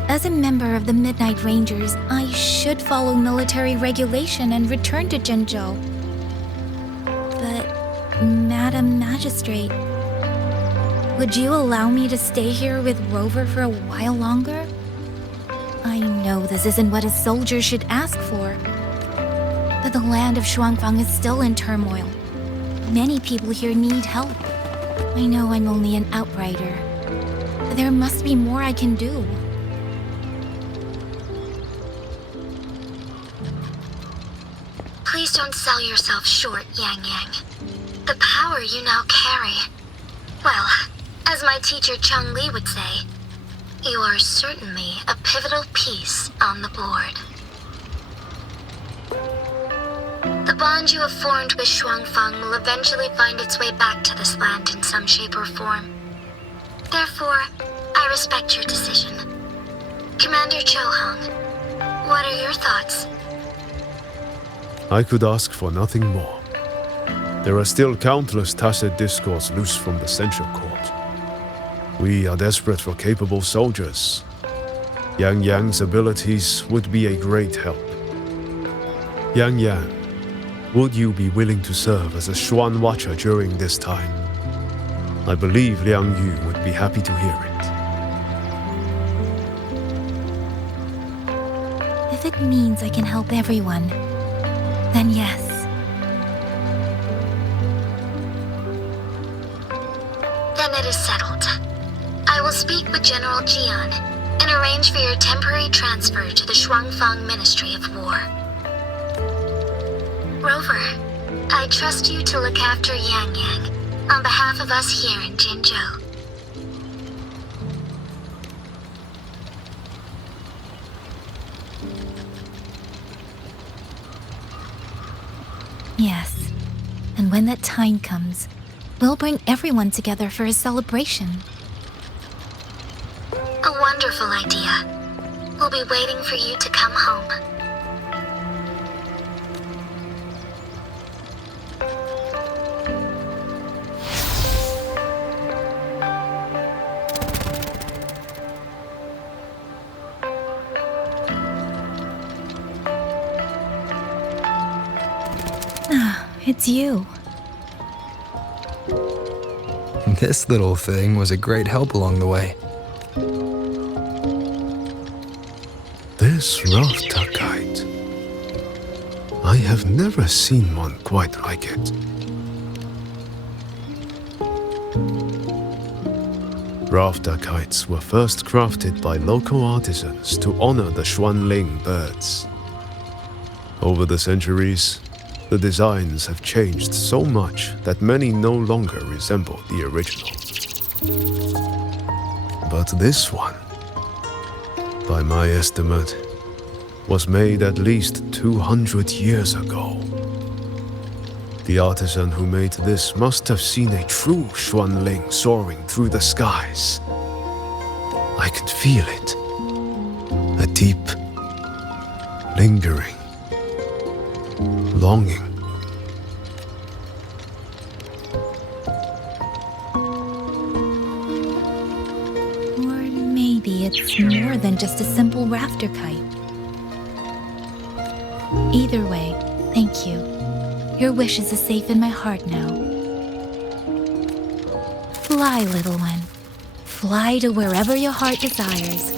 as a member of the Midnight Rangers, I should follow military regulation and return to Zhengzhou. But, Madam Magistrate, would you allow me to stay here with Rover for a while longer? I know this isn't what a soldier should ask for, but the land of Shuangfang is still in turmoil. Many people here need help. I know I'm only an outrider. There must be more I can do. Please don't sell yourself short, Yang Yang. The power you now carry. Well, as my teacher Chang-Li would say, you are certainly a pivotal piece on the board. The bond you have formed with Shuangfang will eventually find its way back to this land in some shape or form. Therefore, I respect your decision. Commander Chohong, what are your thoughts? I could ask for nothing more. There are still countless tacit discords loose from the Central Court. We are desperate for capable soldiers. Yang Yang's abilities would be a great help. Yang Yang, would you be willing to serve as a Xuan Watcher during this time? I believe Liang Yu would be happy to hear it. If it means I can help everyone, then yes. Then it is settled. I will speak with General Jian and arrange for your temporary transfer to the Shuangfang Ministry of War. Rover, I trust you to look after Yang Yang on behalf of us here in Jinzhou. And when that time comes, we'll bring everyone together for a celebration. A wonderful idea. We'll be waiting for you to come home. Ah, it's you. This little thing was a great help along the way. This rafter kite. I have never seen one quite like it. Rafter kites were first crafted by local artisans to honor the Xuanling birds. Over the centuries, the designs have changed so much that many no longer resemble the original. But this one, by my estimate, was made at least 200 years ago. The artisan who made this must have seen a true Xuanling soaring through the skies. I can feel it. A deep, lingering longing. Or maybe it's more than just a simple rafter kite. Either way, thank you. Your wishes are safe in my heart now. Fly, little one. Fly to wherever your heart desires.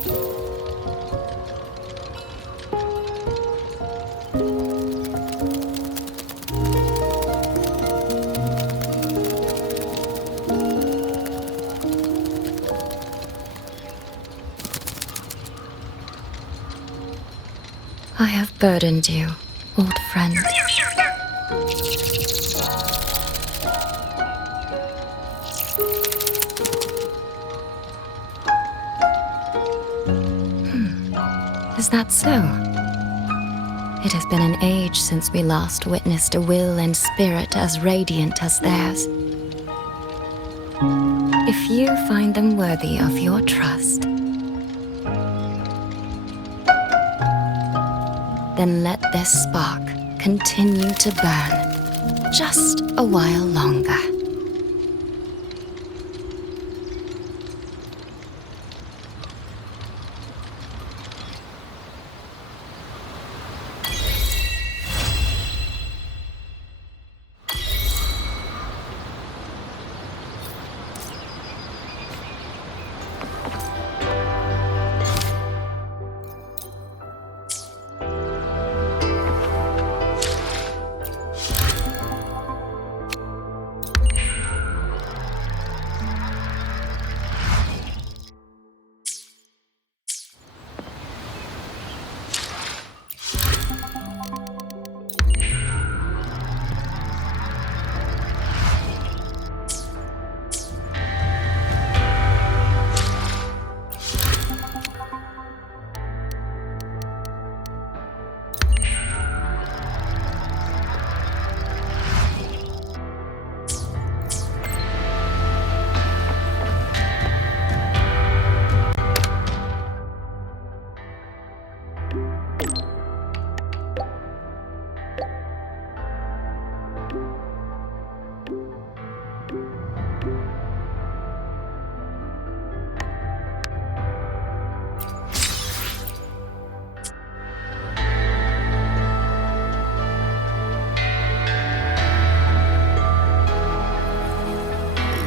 I have burdened you, old friend. Is that so? It has been an age since we last witnessed a will and spirit as radiant as theirs. If you find them worthy of your trust, then let this spark continue to burn just a while longer.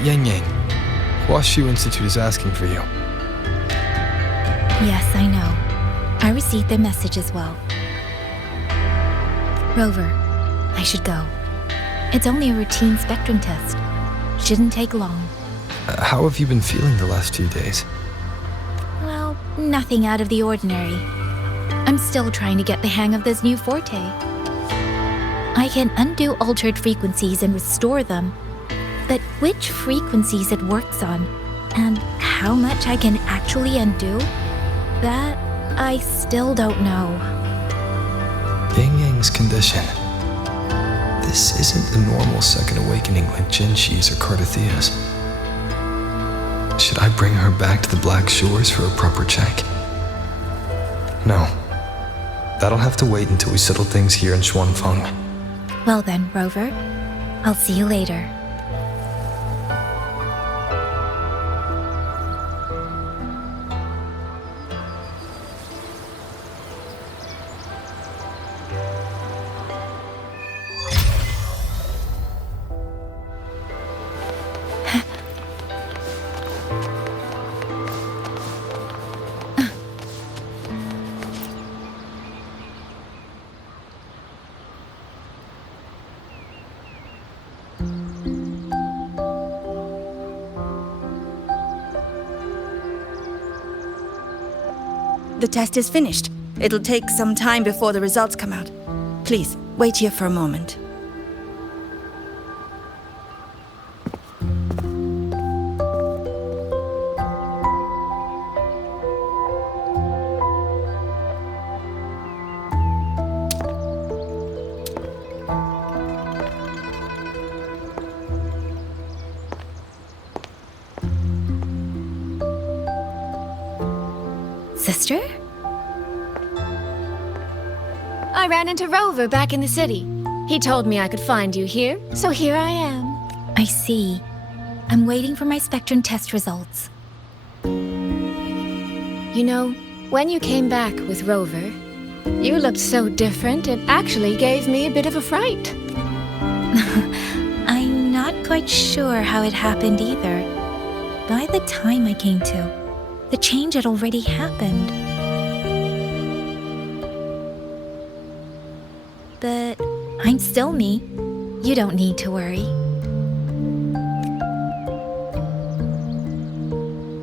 Yang Yang, Huashu Institute is asking for you. Yes, I know. I received their message as well. Rover, I should go. It's only a routine spectrum test. Shouldn't take long. How have you been feeling the last few days? Well, nothing out of the ordinary. I'm still trying to get the hang of this new forte. I can undo altered frequencies and restore them, but which frequencies it works on, and how much I can actually undo, that I still don't know. Yang Yang's condition. This isn't a normal second awakening like Jinshi's or Cardathia's. Should I bring her back to the Black Shores for a proper check? No. That'll have to wait until we settle things here in Xuanfeng. Well then, Rover. I'll see you later. The test is finished. It'll take some time before the results come out. Please, wait here for a moment. Sister? I ran into Rover back in the city. He told me I could find you here, so here I am. I see. I'm waiting for my Spectrum test results. You know, when you came back with Rover, you looked so different it actually gave me a bit of a fright. I'm not quite sure how it happened either. By the time I came to, the change had already happened. But I'm still me. You don't need to worry.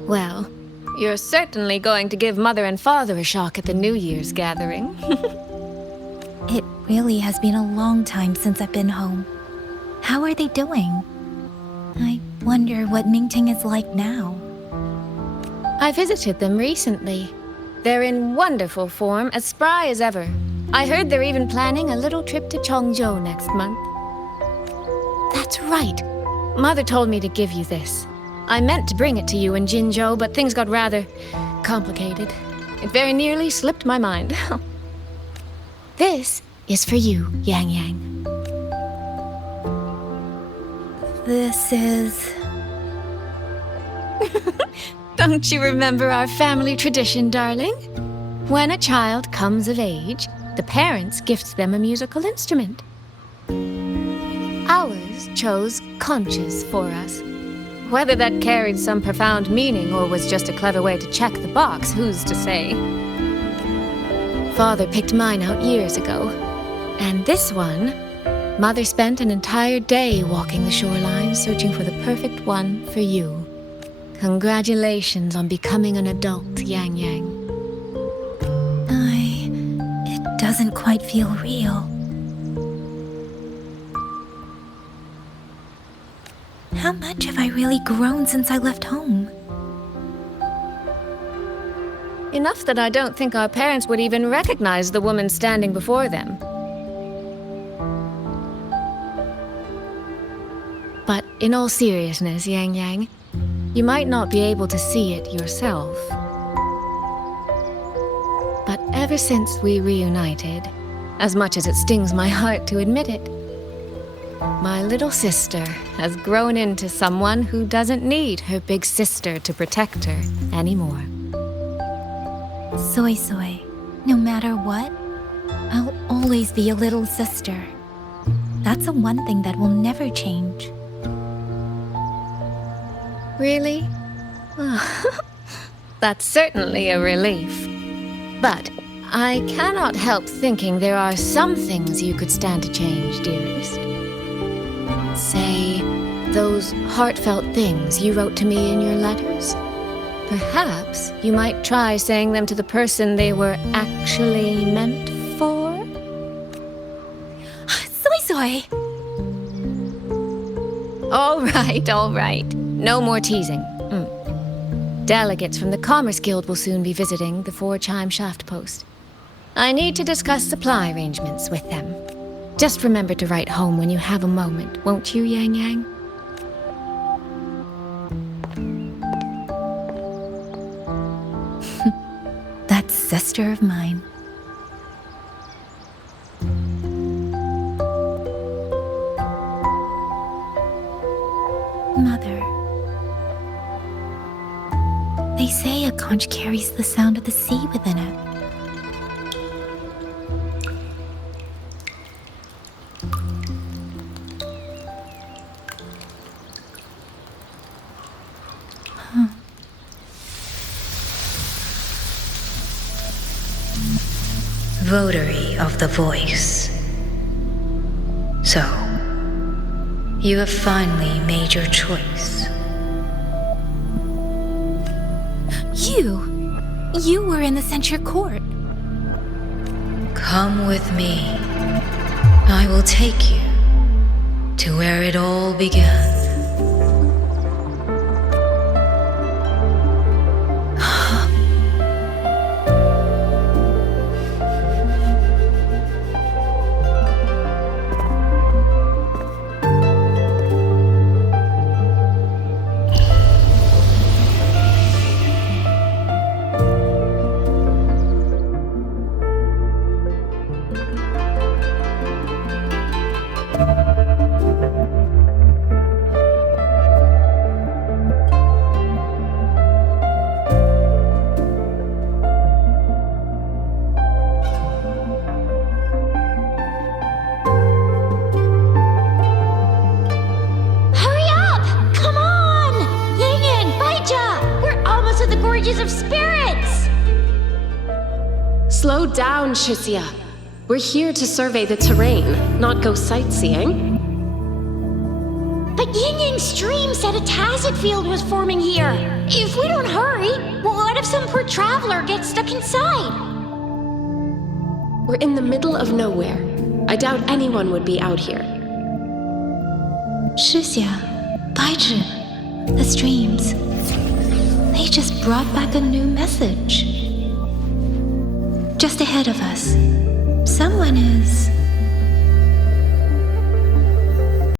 Well, you're certainly going to give Mother and Father a shock at the New Year's gathering. It really has been a long time since I've been home. How are they doing? I wonder what Mingting is like now. I visited them recently. They're in wonderful form, as spry as ever. I heard they're even planning a little trip to Chongzhou next month. That's right. Mother told me to give you this. I meant to bring it to you in Jinzhou, but things got rather complicated. It very nearly slipped my mind. This is for you, Yang Yang. This is... Don't you remember our family tradition, darling? When a child comes of age, the parents gift them a musical instrument. Ours chose conches for us. Whether that carried some profound meaning or was just a clever way to check the box, who's to say? Father picked mine out years ago. And this one, Mother spent an entire day walking the shoreline searching for the perfect one for you. Congratulations on becoming an adult, Yang Yang. It doesn't quite feel real. How much have I really grown since I left home? Enough that I don't think our parents would even recognize the woman standing before them. But in all seriousness, Yang Yang, you might not be able to see it yourself. But ever since we reunited, as much as it stings my heart to admit it, my little sister has grown into someone who doesn't need her big sister to protect her anymore. Soy Soy, no matter what, I'll always be a little sister. That's the one thing that will never change. Really? That's certainly a relief. But I cannot help thinking there are some things you could stand to change, dearest. Say, those heartfelt things you wrote to me in your letters. Perhaps you might try saying them to the person they were actually meant for? Soy Soy! All right. No more teasing. Delegates from the Commerce Guild will soon be visiting the 4-chime shaft post. I need to discuss supply arrangements with them. Just remember to write home when you have a moment, won't you, Yang Yang? That sister of mine. Mother. They say a conch carries the sound of the sea within it. Votary of the voice. So, you have finally made your choice. You were in the censure court. Come with me. I will take you to where it all began. Of spirits! Slow down, Shisia. We're here to survey the terrain, not go sightseeing. But Yin Yang's stream said a tacit field was forming here. If we don't hurry, what if some poor traveler gets stuck inside? We're in the middle of nowhere. I doubt anyone would be out here. Shisia, Baizhi, the streams. They just brought back a new message. Just ahead of us, someone is